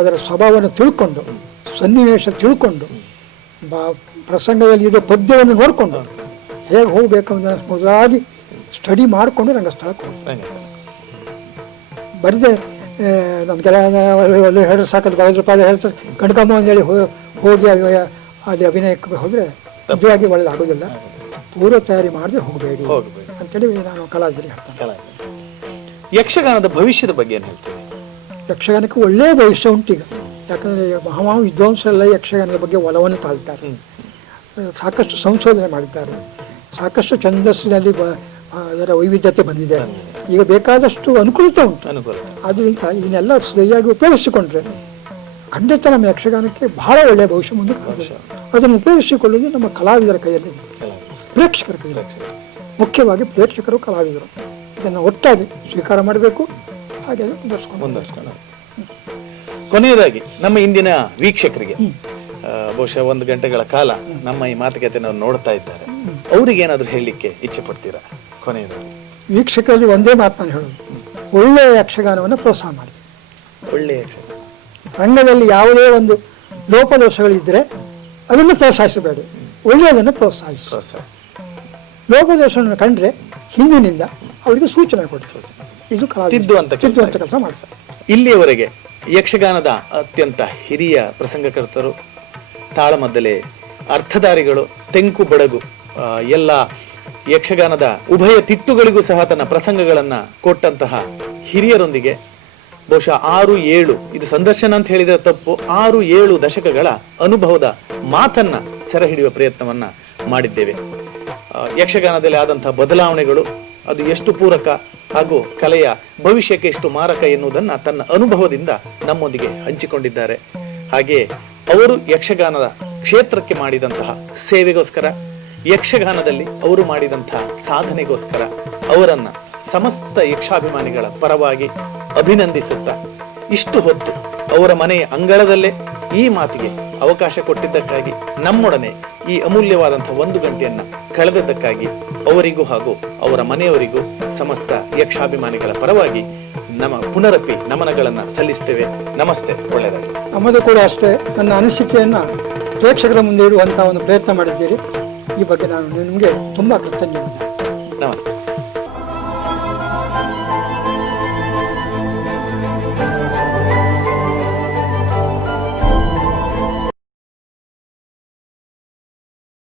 ಅದರ ಸ್ವಭಾವವನ್ನು ತಿಳ್ಕೊಂಡು, ಸನ್ನಿವೇಶ ತಿಳ್ಕೊಂಡು, ಪ್ರಸಂಗದಲ್ಲಿ ಇರೋ ಪದ್ಯವನ್ನು ನೋಡಿಕೊಂಡು ಹೇಗೆ ಹೋಗಬೇಕು ಅಂತ ಮೊದಲಾಗಿ ಸ್ಟಡಿ ಮಾಡಿಕೊಂಡು ರಂಗಸ್ಥಳಕ್ಕೆ ಹೋಗಿ ಬರದೆ ನಮಗೆಲ್ಲ ಹೇಳಿ ಸಾಕದು ಬರೋದ್ರಪಾದ ಹೇಳ್ತಾರೆ ಕಣ್ಕಮ್ಮ ಅಂತೇಳಿ ಹೋಗಿ ಅಲ್ಲಿ ಅಭಿನಯಕ್ಕೆ ಹೋದರೆ ನಿಜವಾಗಿ ಒಳ್ಳೆದಾಗೋದಿಲ್ಲ. ಪೂರ್ವ ತಯಾರಿ ಮಾಡದೆ ಹೋಗಬೇಡಿ ಅಂತೇಳಿ ನಾನು ಕಲಾವಿದರಿಗೆ ಹೇಳ್ತೇನೆ. ಯಕ್ಷಗಾನದ ಭವಿಷ್ಯದ ಬಗ್ಗೆ ಏನು ಹೇಳ್ತೀವಿ? ಯಕ್ಷಗಾನಕ್ಕೆ ಒಳ್ಳೆಯ ಭವಿಷ್ಯ ಉಂಟೀಗ. ಯಾಕಂದರೆ ಮಹಾ ವಿದ್ವಾಂಸರೆಲ್ಲ ಯಕ್ಷಗಾನದ ಬಗ್ಗೆ ಒಲವನ್ನು ತಾಳ್ತಾರೆ, ಸಾಕಷ್ಟು ಸಂಶೋಧನೆ ಮಾಡಿದ್ದಾರೆ, ಸಾಕಷ್ಟು ಛಂದಸ್ಸಿನಲ್ಲಿ ಅದರ ವೈವಿಧ್ಯತೆ ಬಂದಿದೆ, ಈಗ ಬೇಕಾದಷ್ಟು ಅನುಕೂಲತೆ ಉಂಟು. ಆದ್ದರಿಂದ ಇದನ್ನೆಲ್ಲ ಸರಿಯಾಗಿ ಉಪಯೋಗಿಸಿಕೊಂಡ್ರೆ ಖಂಡಿತ ನಮ್ಮ ಯಕ್ಷಗಾನಕ್ಕೆ ಬಹಳ ಒಳ್ಳೆಯ ಭವಿಷ್ಯ ಮುಂದೆ. ಅದನ್ನು ಉಪಯೋಗಿಸಿಕೊಳ್ಳುವುದು ನಮ್ಮ ಕಲಾವಿದರ ಕೈಯಲ್ಲಿ, ಪ್ರೇಕ್ಷಕರ ಕೈಯಲ್ಲಿ, ಮುಖ್ಯವಾಗಿ ಪ್ರೇಕ್ಷಕರು ಕಲಾವಿದರು ಇದನ್ನು ಒಟ್ಟಾಗಿ ಸ್ವೀಕಾರ ಮಾಡಬೇಕು, ಹಾಗೆ ಮುಂದುವರಿಸ್ಕೊಂಡು. ಕೊನೆಯದಾಗಿ ನಮ್ಮ ಇಂದಿನ ವೀಕ್ಷಕರಿಗೆ ಬಹುಶಃ 1 ಗಂಟೆಗಳ ಕಾಲ ನಮ್ಮ ಈ ಮಾತುಕತೆಯನ್ನು ನೋಡ್ತಾ ಇದ್ದಾರೆ, ಅವ್ರಿಗೆ ಏನಾದರೂ ಹೇಳಲಿಕ್ಕೆ ಇಚ್ಛೆ ಪಡ್ತೀರಾ? ಕೊನೆಯದಾಗಿ ವೀಕ್ಷಕರಲ್ಲಿ ಒಂದೇ ಮಾತು ನಾನು ಹೇಳೋದು, ಒಳ್ಳೆಯ ಯಕ್ಷಗಾನವನ್ನು ಪ್ರೋತ್ಸಾಹ ಮಾಡಿ. ಒಳ್ಳೆಯ ಯಕ್ಷಗಾನ ರಂಗದಲ್ಲಿ ಯಾವುದೇ ಒಂದು ಲೋಪದೋಷಗಳಿದ್ದರೆ ಅದನ್ನು ಪ್ರೋತ್ಸಾಹಿಸಬೇಡಿ, ಒಳ್ಳೆಯದನ್ನು ಪ್ರೋತ್ಸಾಹಿಸಿ. ಲೋಪದೋಷವನ್ನು ಕಂಡ್ರೆ ಹಿಂದಿನಿಂದ ಅವರಿಗೆ ಸೂಚನೆ ಕೊಡಿ, ಇದು ತಿದ್ದುವಂತ ಕೆಲಸ ಮಾಡ್ತಾರೆ. ಇಲ್ಲಿಯವರೆಗೆ ಯಕ್ಷಗಾನದ ಅತ್ಯಂತ ಹಿರಿಯ ಪ್ರಸಂಗಕರ್ತರು, ತಾಳಮದ್ದಲೆ, ಅರ್ಥಧಾರಿಗಳು, ತೆಂಕು ಬಡಗು, ಎಲ್ಲ ಯಕ್ಷಗಾನದ ಉಭಯ ತಿಟ್ಟುಗಳಿಗೂ ಸಹ ತನ್ನ ಪ್ರಸಂಗಗಳನ್ನ ಕೊಟ್ಟಂತಹ ಹಿರಿಯರೊಂದಿಗೆ ಬಹುಶಃ 6-7 ಇದು ಸಂದರ್ಶನ ಅಂತ ಹೇಳಿದ್ರೆ ತಪ್ಪು, 6-7 ದಶಕಗಳ ಅನುಭವದ ಮಾತನ್ನ ಸೆರೆ ಹಿಡಿಯುವ ಪ್ರಯತ್ನವನ್ನ ಮಾಡಿದ್ದೇವೆ. ಯಕ್ಷಗಾನದಲ್ಲಿ ಆದಂತಹ ಬದಲಾವಣೆಗಳು ಅದು ಎಷ್ಟು ಪೂರಕ ಹಾಗೂ ಕಲೆಯ ಭವಿಷ್ಯಕ್ಕೆ ಎಷ್ಟು ಮಾರಕ ಎನ್ನುವುದನ್ನು ತನ್ನ ಅನುಭವದಿಂದ ನಮ್ಮೊಂದಿಗೆ ಹಂಚಿಕೊಂಡಿದ್ದಾರೆ. ಹಾಗೆಯೇ ಅವರು ಯಕ್ಷಗಾನದ ಕ್ಷೇತ್ರಕ್ಕೆ ಮಾಡಿದಂತಹ ಸೇವೆಗೋಸ್ಕರ, ಯಕ್ಷಗಾನದಲ್ಲಿ ಅವರು ಮಾಡಿದಂತಹ ಸಾಧನೆಗೋಸ್ಕರ ಅವರನ್ನ ಸಮಸ್ತ ಯಕ್ಷಾಭಿಮಾನಿಗಳ ಪರವಾಗಿ ಅಭಿನಂದಿಸುತ್ತಾ, ಇಷ್ಟು ಹೊತ್ತು ಅವರ ಮನೆಯ ಅಂಗಳದಲ್ಲೇ ಈ ಮಾತಿಗೆ ಅವಕಾಶ ಕೊಟ್ಟಿದ್ದಕ್ಕಾಗಿ, ನಮ್ಮೊಡನೆ ಈ ಅಮೂಲ್ಯವಾದಂತಹ 1 ಗಂಟೆಯನ್ನ ಕಳೆದದ್ದಕ್ಕಾಗಿ ಅವರಿಗೂ ಹಾಗೂ ಅವರ ಮನೆಯವರಿಗೂ ಸಮಸ್ತ ಯಕ್ಷಾಭಿಮಾನಿಗಳ ಪರವಾಗಿ ನಮ್ಮ ಪುನರಪಿ ನಮನಗಳನ್ನು ಸಲ್ಲಿಸ್ತೇವೆ. ನಮಸ್ತೆ, ಒಳ್ಳೆಯದಾಗಿ. ನಮ್ಮದು ಕೂಡ ಅಷ್ಟೇ, ನನ್ನ ಅನಿಸಿಕೆಯನ್ನು ಪ್ರೇಕ್ಷಕರ ಮುಂದೆ ಇಡುವಂಥ ಒಂದು ಪ್ರಯತ್ನ ಮಾಡಿದ್ದೀರಿ. ಈ ಬಗ್ಗೆ ನಾನು ನಿಮಗೆ ತುಂಬ ಕೃತಜ್ಞ. ನಮಸ್ತೆ.